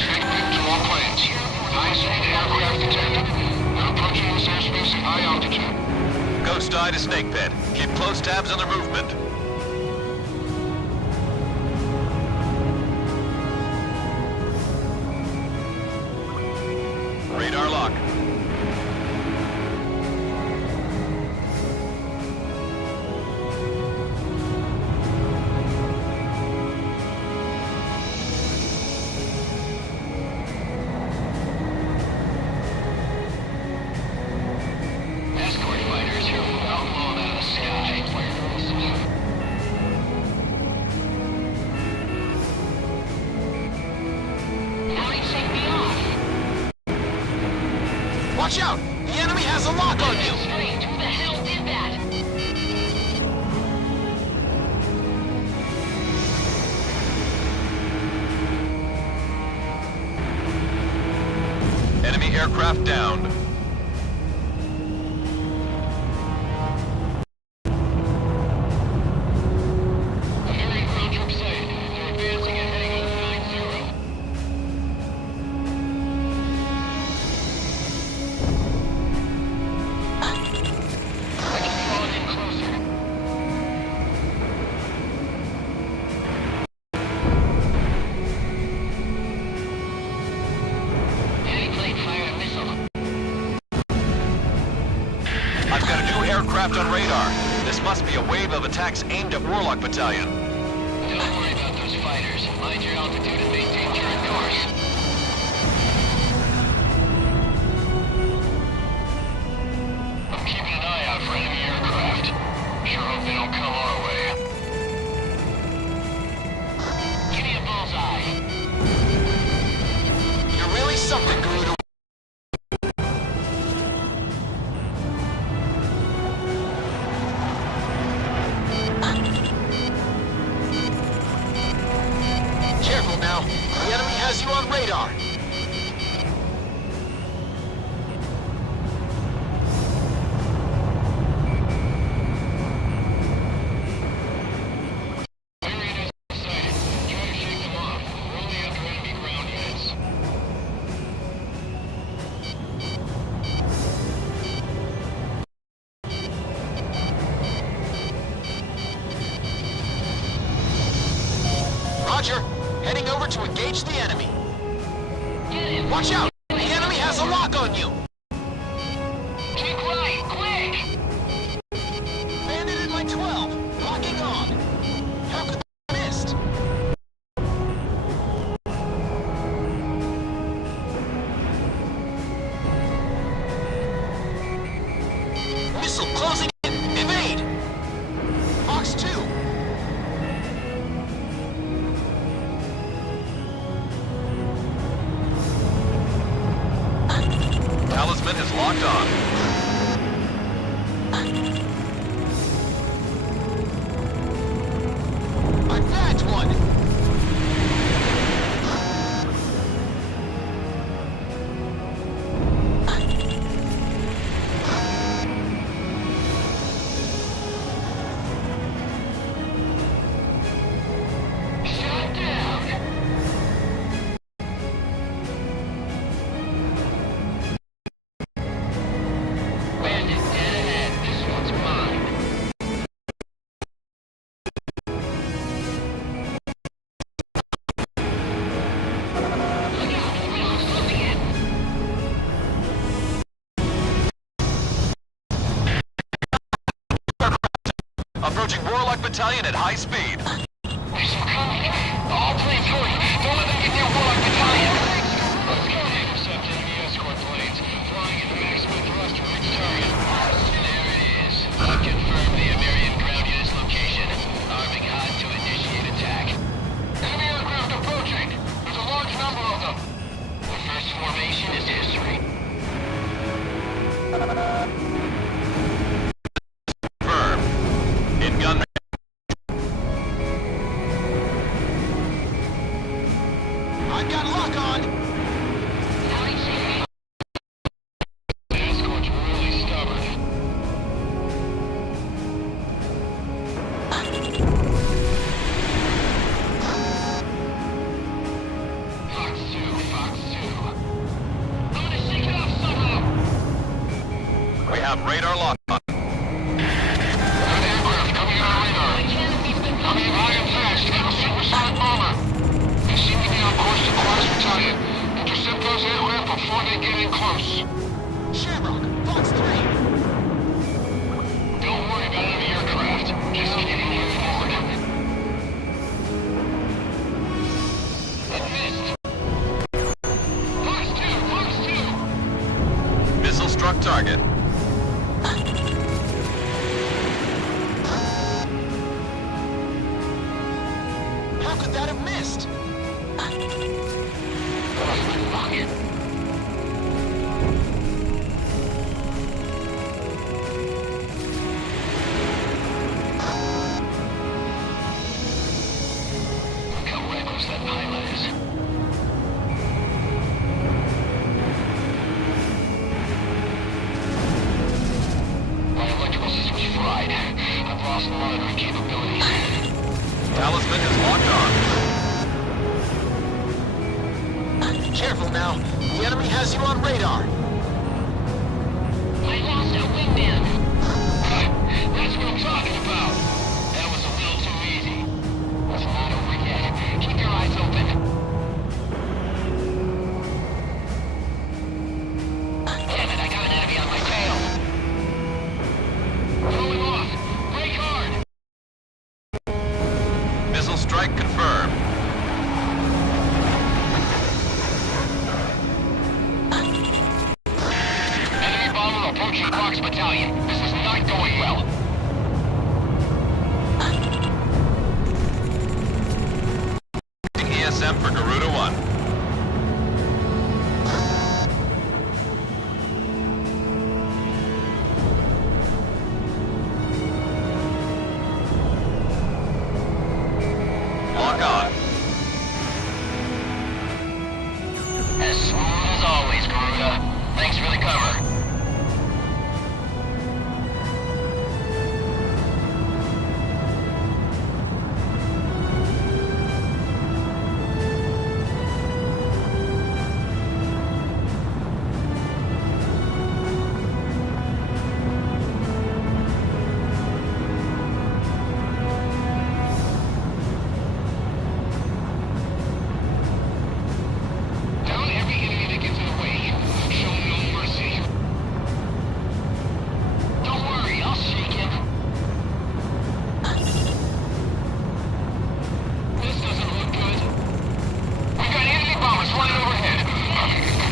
Statement to all planes. High-speed aircraft detected. They're approaching this airspace at high altitude. Ghost Eye to Snake Pit. Keep close tabs on their movement. Radar lock. Escort fighters here from outlawed out of the sky. Why take me off? Watch out! The enemy has a lock on you! Strange, who the hell did that? aircraft downed. American ground troop sighted. They're advancing and heading over 9-0. I keep falling in closer. Heavy plane fired a missile. I've got a new aircraft on radar. This must be a wave of attacks aimed at Warlock Battalion. Don't worry about those fighters. Mind your altitude and maintain current course. I'm keeping an eye out for enemy aircraft. Sure hope they don't come our way. Give me a bullseye. You're really something, Garuda. Careful now. The enemy has you on radar. Sighted. Try to shake them off. We're only after enemy ground units. Roger. Heading over to engage the enemy. Get him! Watch out! The enemy has a lock on you! Keep right! Quick! Bandit in my 12. Locking on. How could I have missed? Missile closing in. Evade! Fox 2. Talisman is locked on. I bagged one! Shut down! Bandit, dead ahead. This one's mine. Look out! Wheels closing in! Approaching Warlock Battalion at high speed. Missile coming! All planes hurry! Don't let them get near Warlock Battalion! Let's go! Intercept enemy escort planes. Flying at maximum thrust to reach target. There it is. I've confirmed the American ground unit's location. Arming hot to initiate attack. Enemy aircraft approaching! There's a large number of them! The first formation is history. Confirmed. In gun. I've got lock on! The escort's really stubborn. Fox 2, Fox 2. I'm gonna shake it off somehow! We have radar locked on. An aircraft coming on radar. Coming high and fast. A supersonic bomber. They seem to be on course to Quartz Battalion. Intercept those aircraft before they get in close. Shamrock, Fox 3. Don't worry about enemy aircraft. Just keep moving forward. It missed. Fox 2, Fox 2. Missile struck target. How could that have missed? Look how reckless that pilot is. Talisman is locked on. Careful now. The enemy has you on radar. I lost a wingman. That's what I'm talking about. That was a little too easy. It's not over yet. Keep your eyes open. Damn it, I got an enemy on my tail. Throwing off. Brake hard. Missile strike confirmed. Enemy bomber approaching Clark's battalion. This is not going well. ESM for Garuda 1. Lock on. As smooth as always, Garuda. Thanks for the cover. Down every enemy that gets in the way. Show no mercy. Don't worry, I'll shake him. This doesn't look good. We got enemy bombers flying overhead.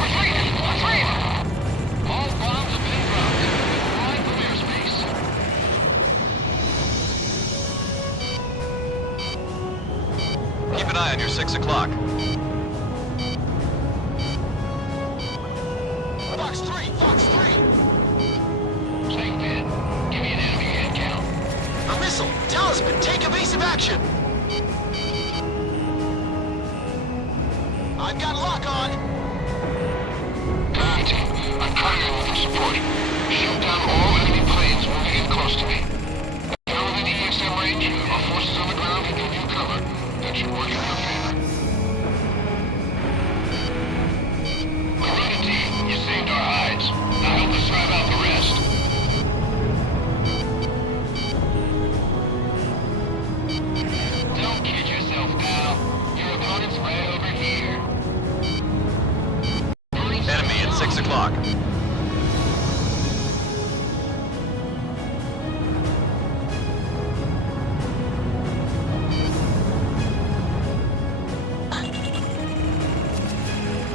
Retreat! Retreat! All bombs have been dropped. Flying from airspace. Keep an eye on your 6 o'clock. Fox 3! Fox 3! Take that. Give me an enemy head count. A missile! Talisman, take evasive action! I've got lock on! Alright, I'm counting on for support. Shoot down all enemy planes moving in close to me. If you're within ESM range, our forces on the ground can give you cover. That should work in your favor. Garuda team, you saved our hides. Now help us drive out the rest. Don't kid yourself, pal. Your opponent's right over here. Enemy at 6 o'clock.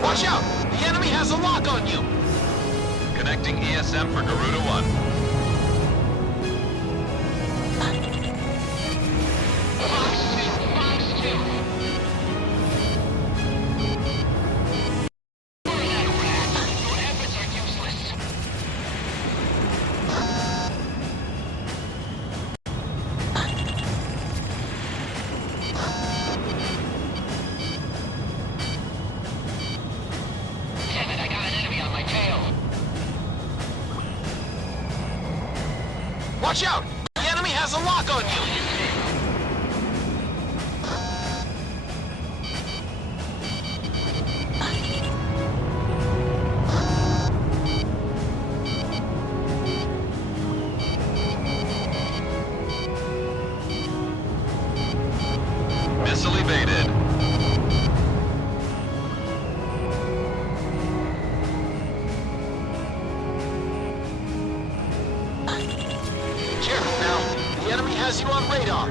Watch out! The enemy has a lock on you! Connecting ESM for Garuda 1. Fox 2! We're out of rats. Your efforts are useless. Damn it, I got an enemy on my tail. Watch out! The enemy has a lock on you! Missile evaded. Careful now. The enemy has you on radar.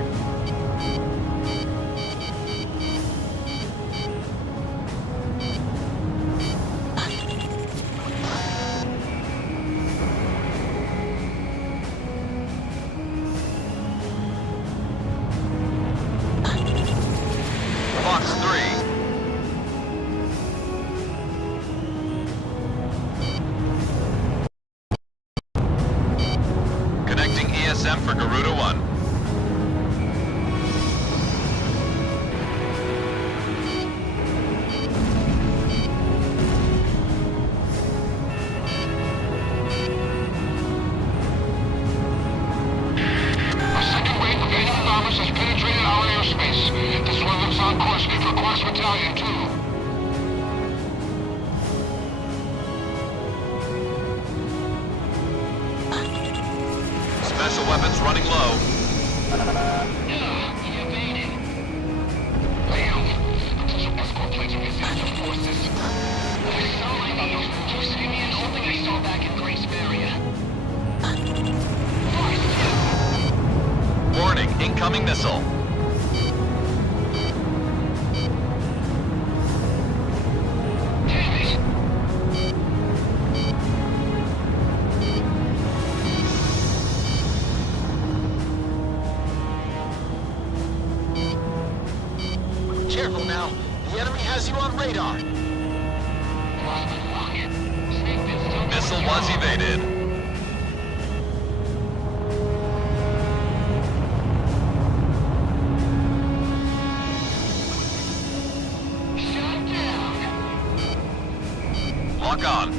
Battalion 2. Special weapons running low. Warning, incoming missile. Careful now. The enemy has you on radar. Missile was evaded. Lock on.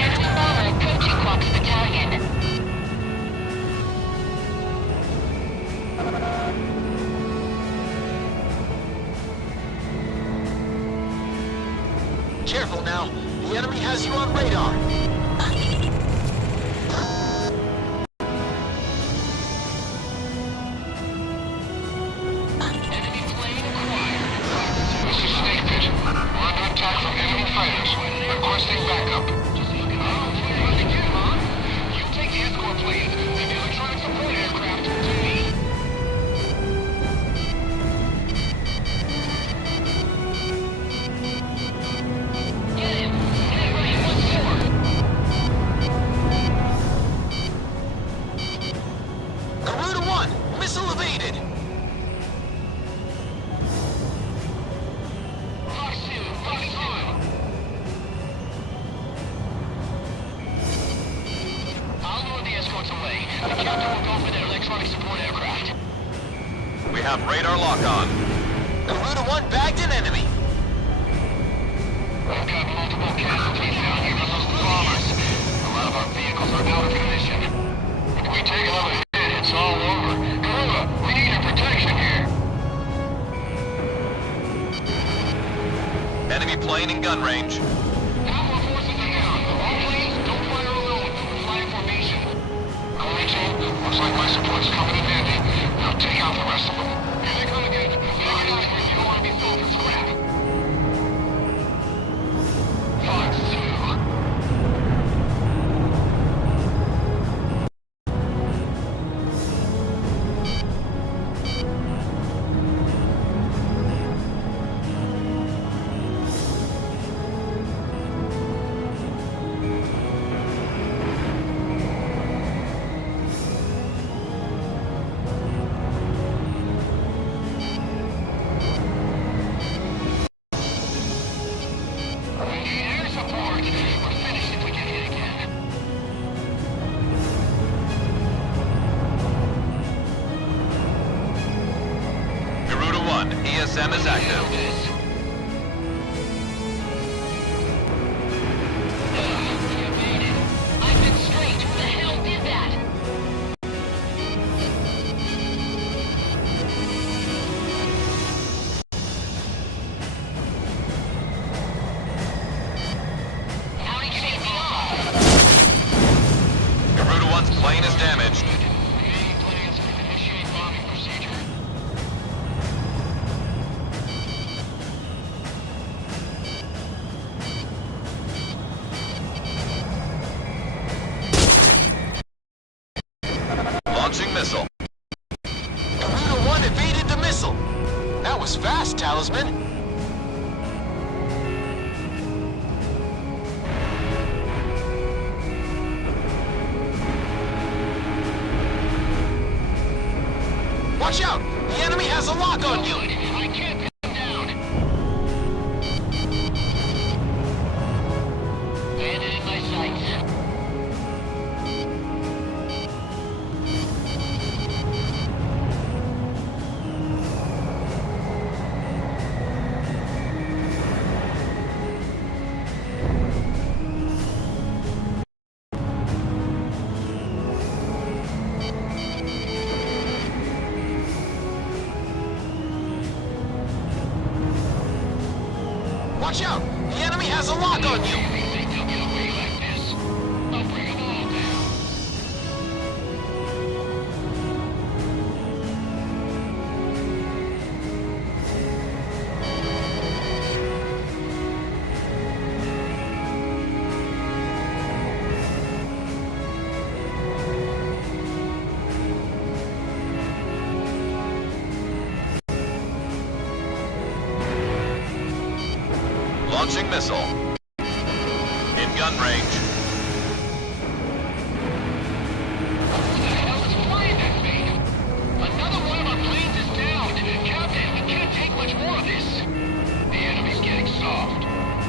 Enemy bomber approaching Fox Battalion. Careful now. The enemy has you on radar. This is Snake Pit. We're under attack from enemy fighters. Requesting backup. You take the escort plane and the electronic support aircraft to me. Get him! Get ready once more! Garuda 1, missile evaded. Fox 2, Fox 2. I'll lure the escorts away. The captain will go for their electronic support aircraft. We have radar lock on. Garuda 1 bagged an enemy. We've got multiple casualties down here on those bombers. A lot of our vehicles are out of commission. If we take another hit, it's all over. Garuda, we need your protection here. Enemy plane in gun range. Half our forces are down. All planes, don't fire alone. Fly in formation. Only two. Looks like my support's coming in handy. Now take out the rest of them. Here they come again. Take it out if you don't want to be sold for scrap. Fox 2. We need air support. We're finished if we get hit again. Garuda 1, ESM is active. I've been straight. Who the hell did that? Howdy, CPR. Garuda 1's plane is damaged. Remaining planes, initiate bombing procedure. Launching missile. Garuda 1 evaded the missile. That was fast, Talisman. Watch out! The enemy has a lock on you! I can't pin him down. Bandit in my sights. Watch out! The enemy has a lock on you! Launching missile. In gun range. Who the hell is flying that thing? Another one of our planes is down. Captain, we can't take much more of this. The enemy's getting soft.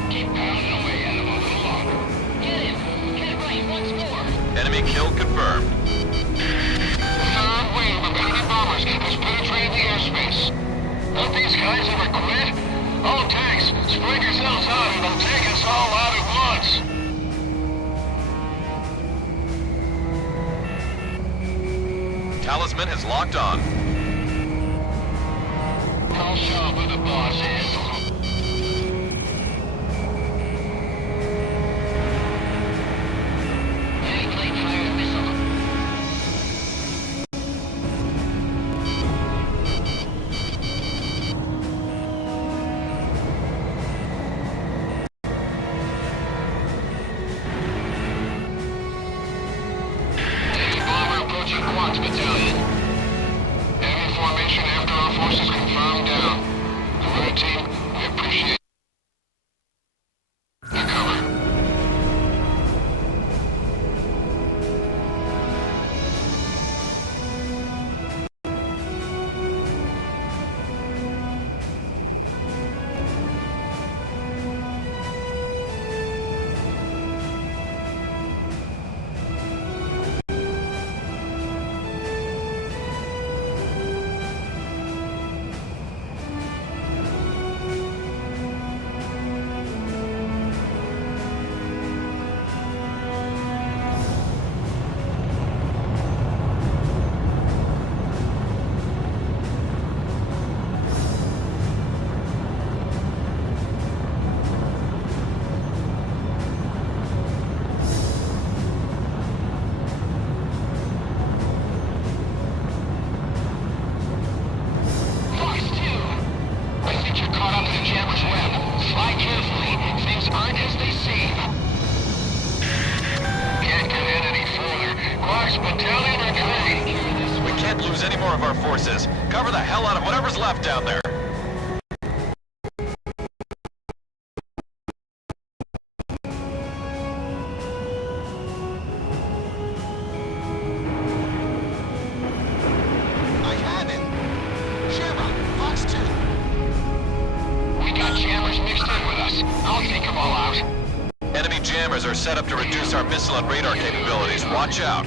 Keep pounding away at him a little longer. Get him. Get right once more. Enemy kill confirmed. Third wave of enemy bombers has penetrated the airspace. Don't these guys ever quit? All tanks, spread yourselves out and they'll take us all out at once. Talisman has locked on. I'll show who the boss is. Enemy plane fired a missile. Battalion. Enemy formation after our forces confirmed down. The red team, we appreciate your cover. Forces. Cover the hell out of whatever's left down there. I have him! Shamrock, Fox 2! We got jammers mixed in with us. I'll take them all out. Enemy jammers are set up to reduce our missile and radar capabilities. Watch out.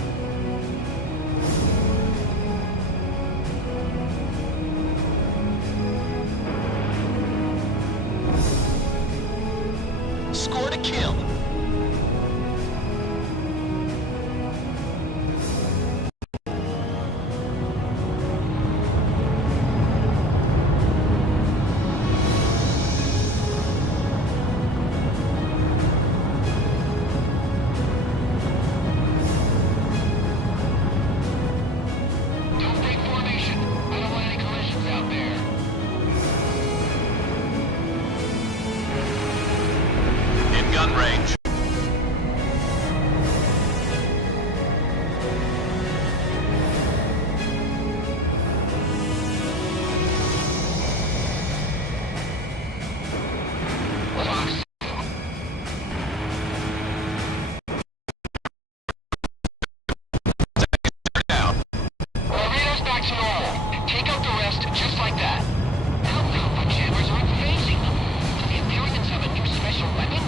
Score to kill. Don't break formation. I don't want any collisions out there. In gun range. Radars back to normal. Take out the rest just like that. How come my jammers aren't phasing them? The Americans have a new special weapon?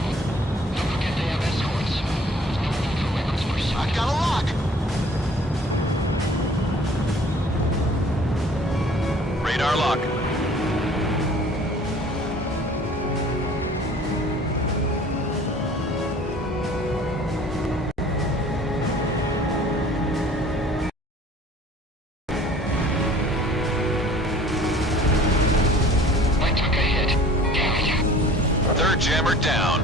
Don't forget they have escorts. There's no need for records pursuit. I've got a lock! Radar lock. down.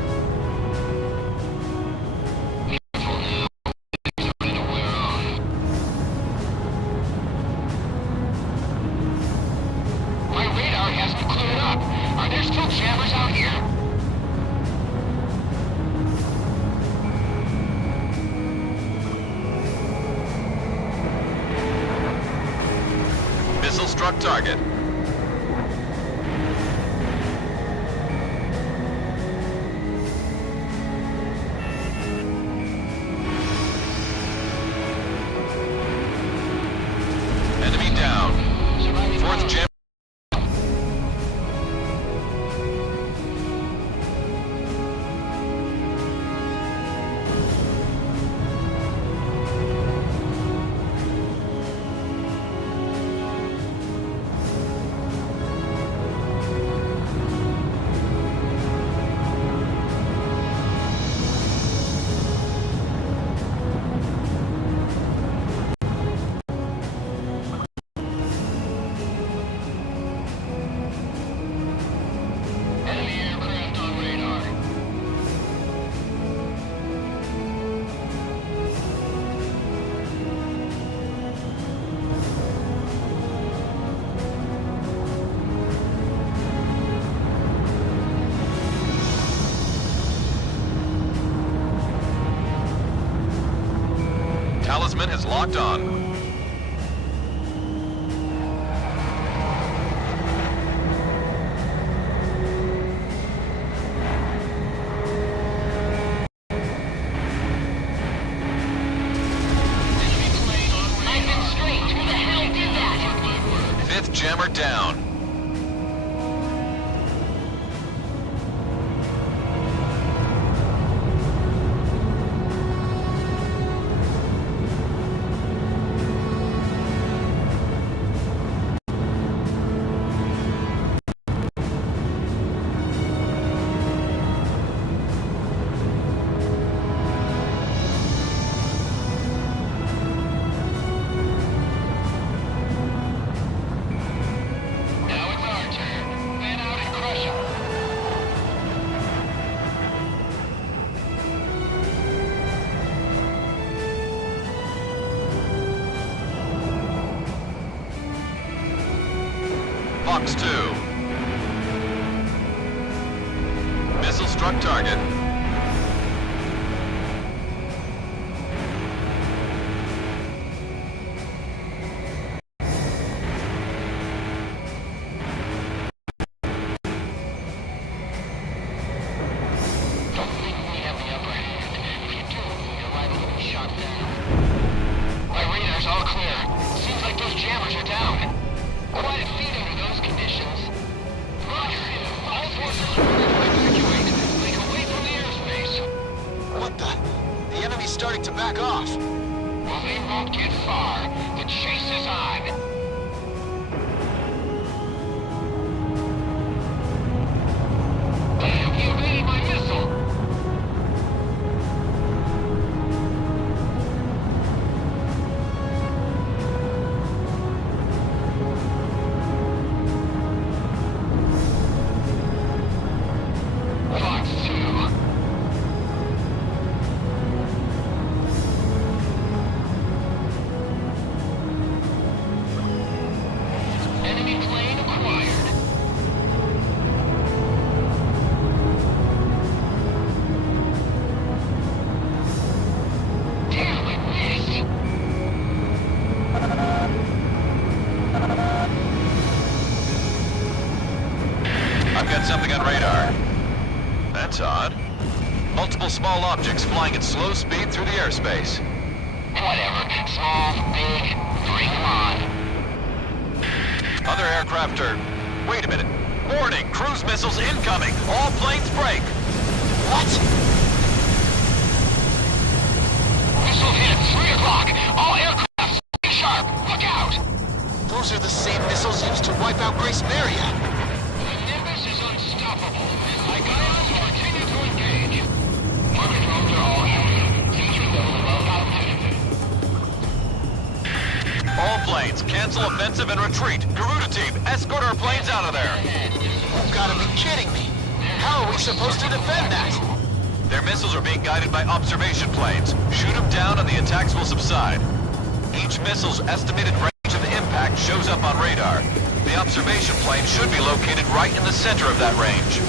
My radar hasn't cleared up. Are there still jammers out here? Missile struck target. Enemy down. Fourth jam. Enemy aircraft on radar. Talisman has locked on. I've been straight. Who the hell did that? Fifth jammer down. Now it's our turn. Fan out and crush 'em. Fox 2. Missile struck target. Don't think we have the upper hand. If you do, you're liable to be shot down. My radar's all clear. Seems like those jammers are down. Quiet feet under those conditions. Roger. All forces are ready to evacuate. Make away from the airspace. What the? The enemy's starting to back off. Well, they won't get far. The chase is on. Damn, he evaded my missile. Fox 2. Enemy plane acquired. Damn, I missed. I've got something on radar. That's odd. Multiple small objects flying at slow speed through the airspace. Whatever. Small, big, bring 'em on. Other aircraft are... Wait a minute. Warning! Cruise missiles incoming! All planes break! What? Missile hit at 3 o'clock. All aircraft stay sharp. Look out! Those are the same missiles used to wipe out Grace Maria. The Nimbus is unstoppable. My guys will continue to engage. Target drones are all active. Feature those above altitude. All planes, cancel offensive and retreat. Garuda team, escort our planes out of there. You've gotta be kidding me. They're How are we supposed to defend that? Their missiles are being guided by observation planes. Shoot them down and the attacks will subside. Each missile's estimated range of impact shows up on radar. The observation plane should be located right in the center of that range.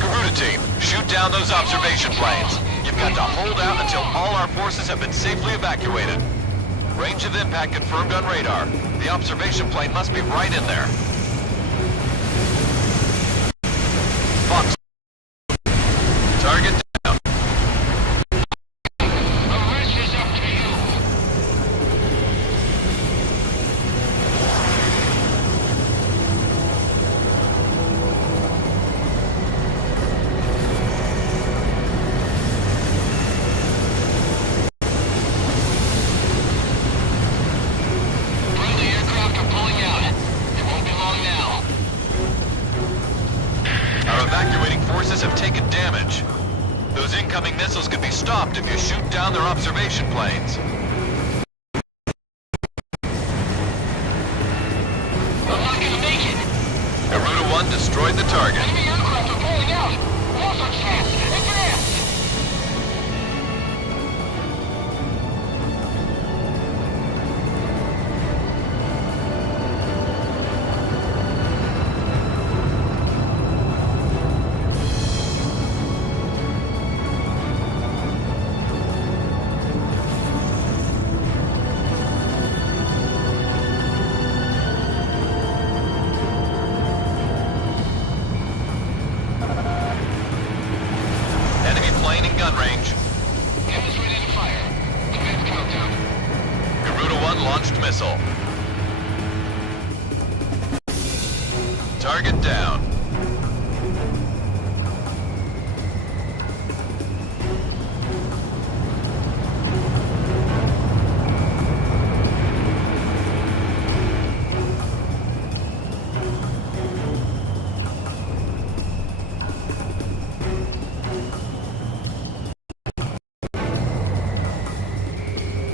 Garuda team, shoot down those observation planes. You've got to hold out until all our forces have been safely evacuated. Range of impact confirmed on radar. The observation plane must be right in there. Fox. Target down. The rest is up to you. Friendly aircraft are pulling out. It won't be long now. Our evacuating forces have taken damage. Those incoming missiles can be stopped if you shoot down their observation planes. I'm not gonna make it. Garuda 1 destroyed the target. Enemy aircraft are pulling out. Warfare chance. Advance. Enemy plane in gun range. Enemy's ready to fire. Advance countdown. Garuda 1 launched missile. Target down.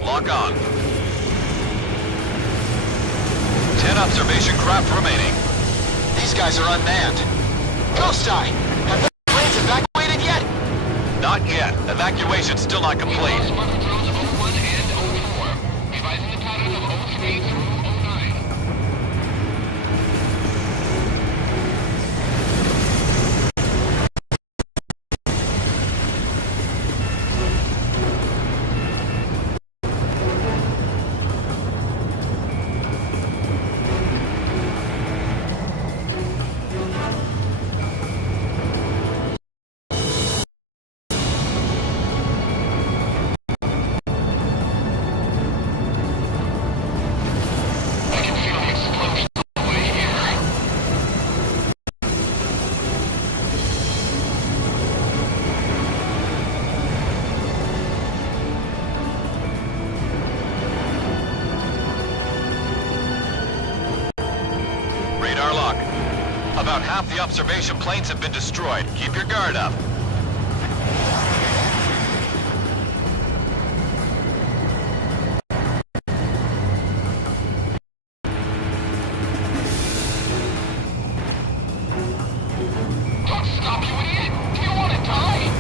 Lock on. 10 observation craft remaining. These guys are unmanned. Ghost Eye! Have the planes evacuated yet? Not yet. Evacuation's still not complete. Smuggler drones 01 and 04. Revising the pattern of 03 through 09. I can feel the explosion all the way here. Radar lock. About half the observation planes have been destroyed. Keep your guard up. Don't stop, you idiot! Do you want to die?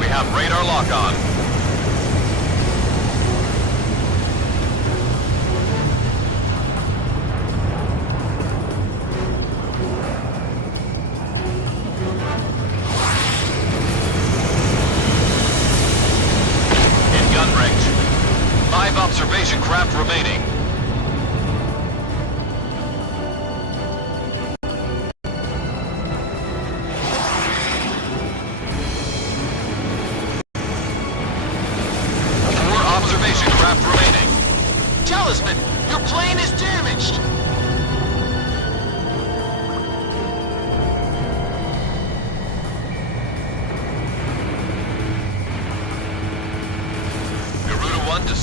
We have radar lock on. In gun range. 5 observation craft remaining.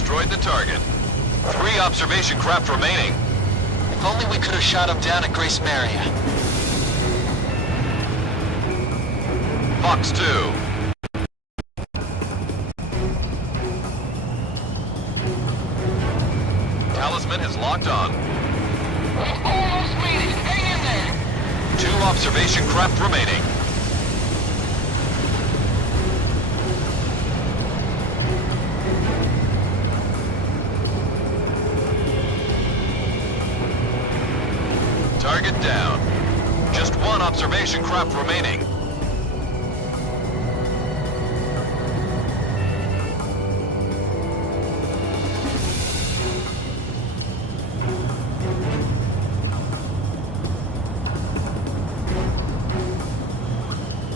destroyed the target. 3 observation craft remaining. If only we could have shot them down at Grace Maria. Fox 2. Talisman is locked on. Almost made it. Hang in there. 2 observation craft remaining. Target down. Just 1 observation craft remaining.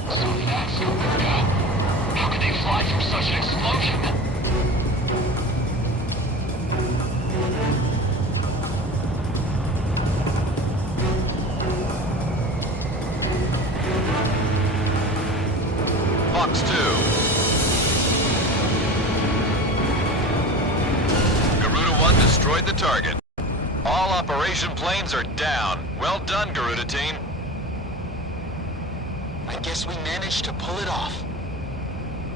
So fast, Roberta. How could they fly through such an explosion? Fox 2. Garuda 1 destroyed the target. All operation planes are down. Well done, Garuda team. I guess we managed to pull it off.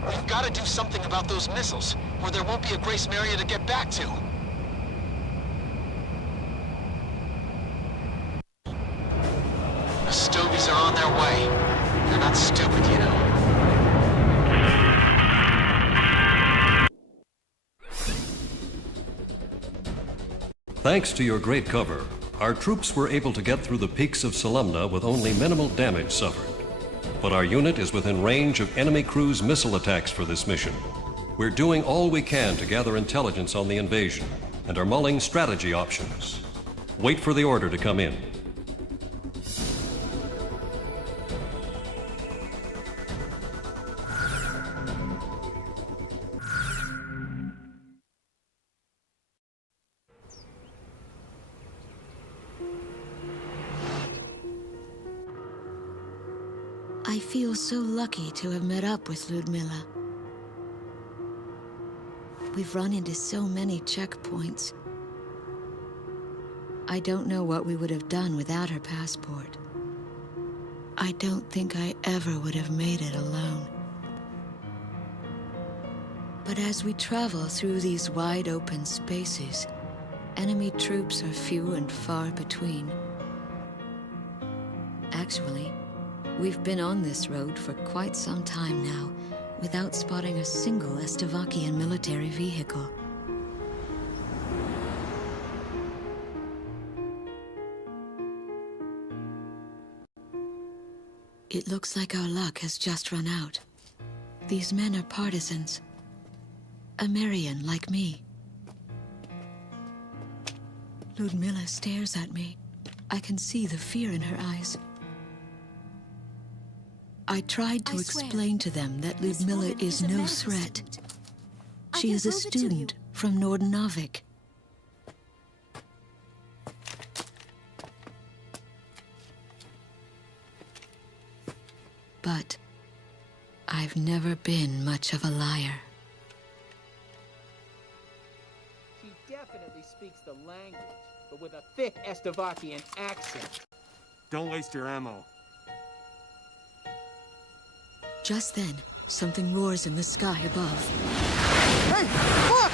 We've got to do something about those missiles, or there won't be a Grace Maria to get back to. The Stovies are on their way. They're not stupid, you know. Thanks to your great cover, our troops were able to get through the peaks of Salumna with only minimal damage suffered. But our unit is within range of enemy cruise missile attacks for this mission. We're doing all we can to gather intelligence on the invasion and are mulling strategy options. Wait for the order to come in. I feel so lucky to have met up with Ludmilla. We've run into so many checkpoints. I don't know what we would have done without her passport. I don't think I ever would have made it alone. But as we travel through these wide open spaces, enemy troops are few and far between. Actually, we've been on this road for quite some time now, without spotting a single Estevakian military vehicle. It looks like our luck has just run out. These men are partisans. Amerian like me. Ludmilla stares at me. I can see the fear in her eyes. I tried to explain to them that Ludmilla is no threat. She is a student from Nordnavik. But I've never been much of a liar. She definitely speaks the language, but with a thick Estevakian accent. Don't waste your ammo. Just then, something roars in the sky above. Hey, look!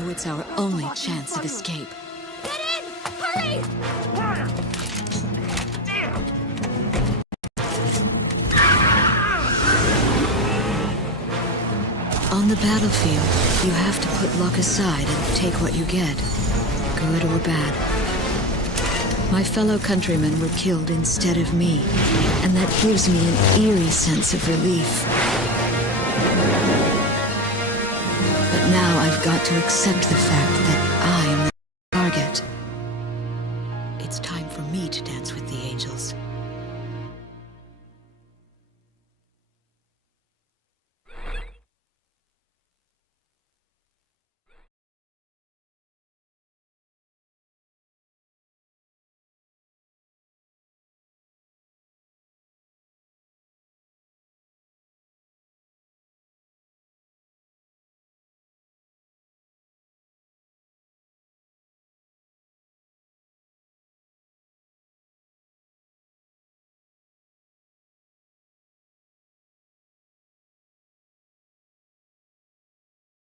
Oh, it's our only chance of escape. Get in! Hurry! Damn! On the battlefield, you have to put luck aside and take what you get, good or bad. My fellow countrymen were killed instead of me, and that gives me an eerie sense of relief. But now I've got to accept the fact that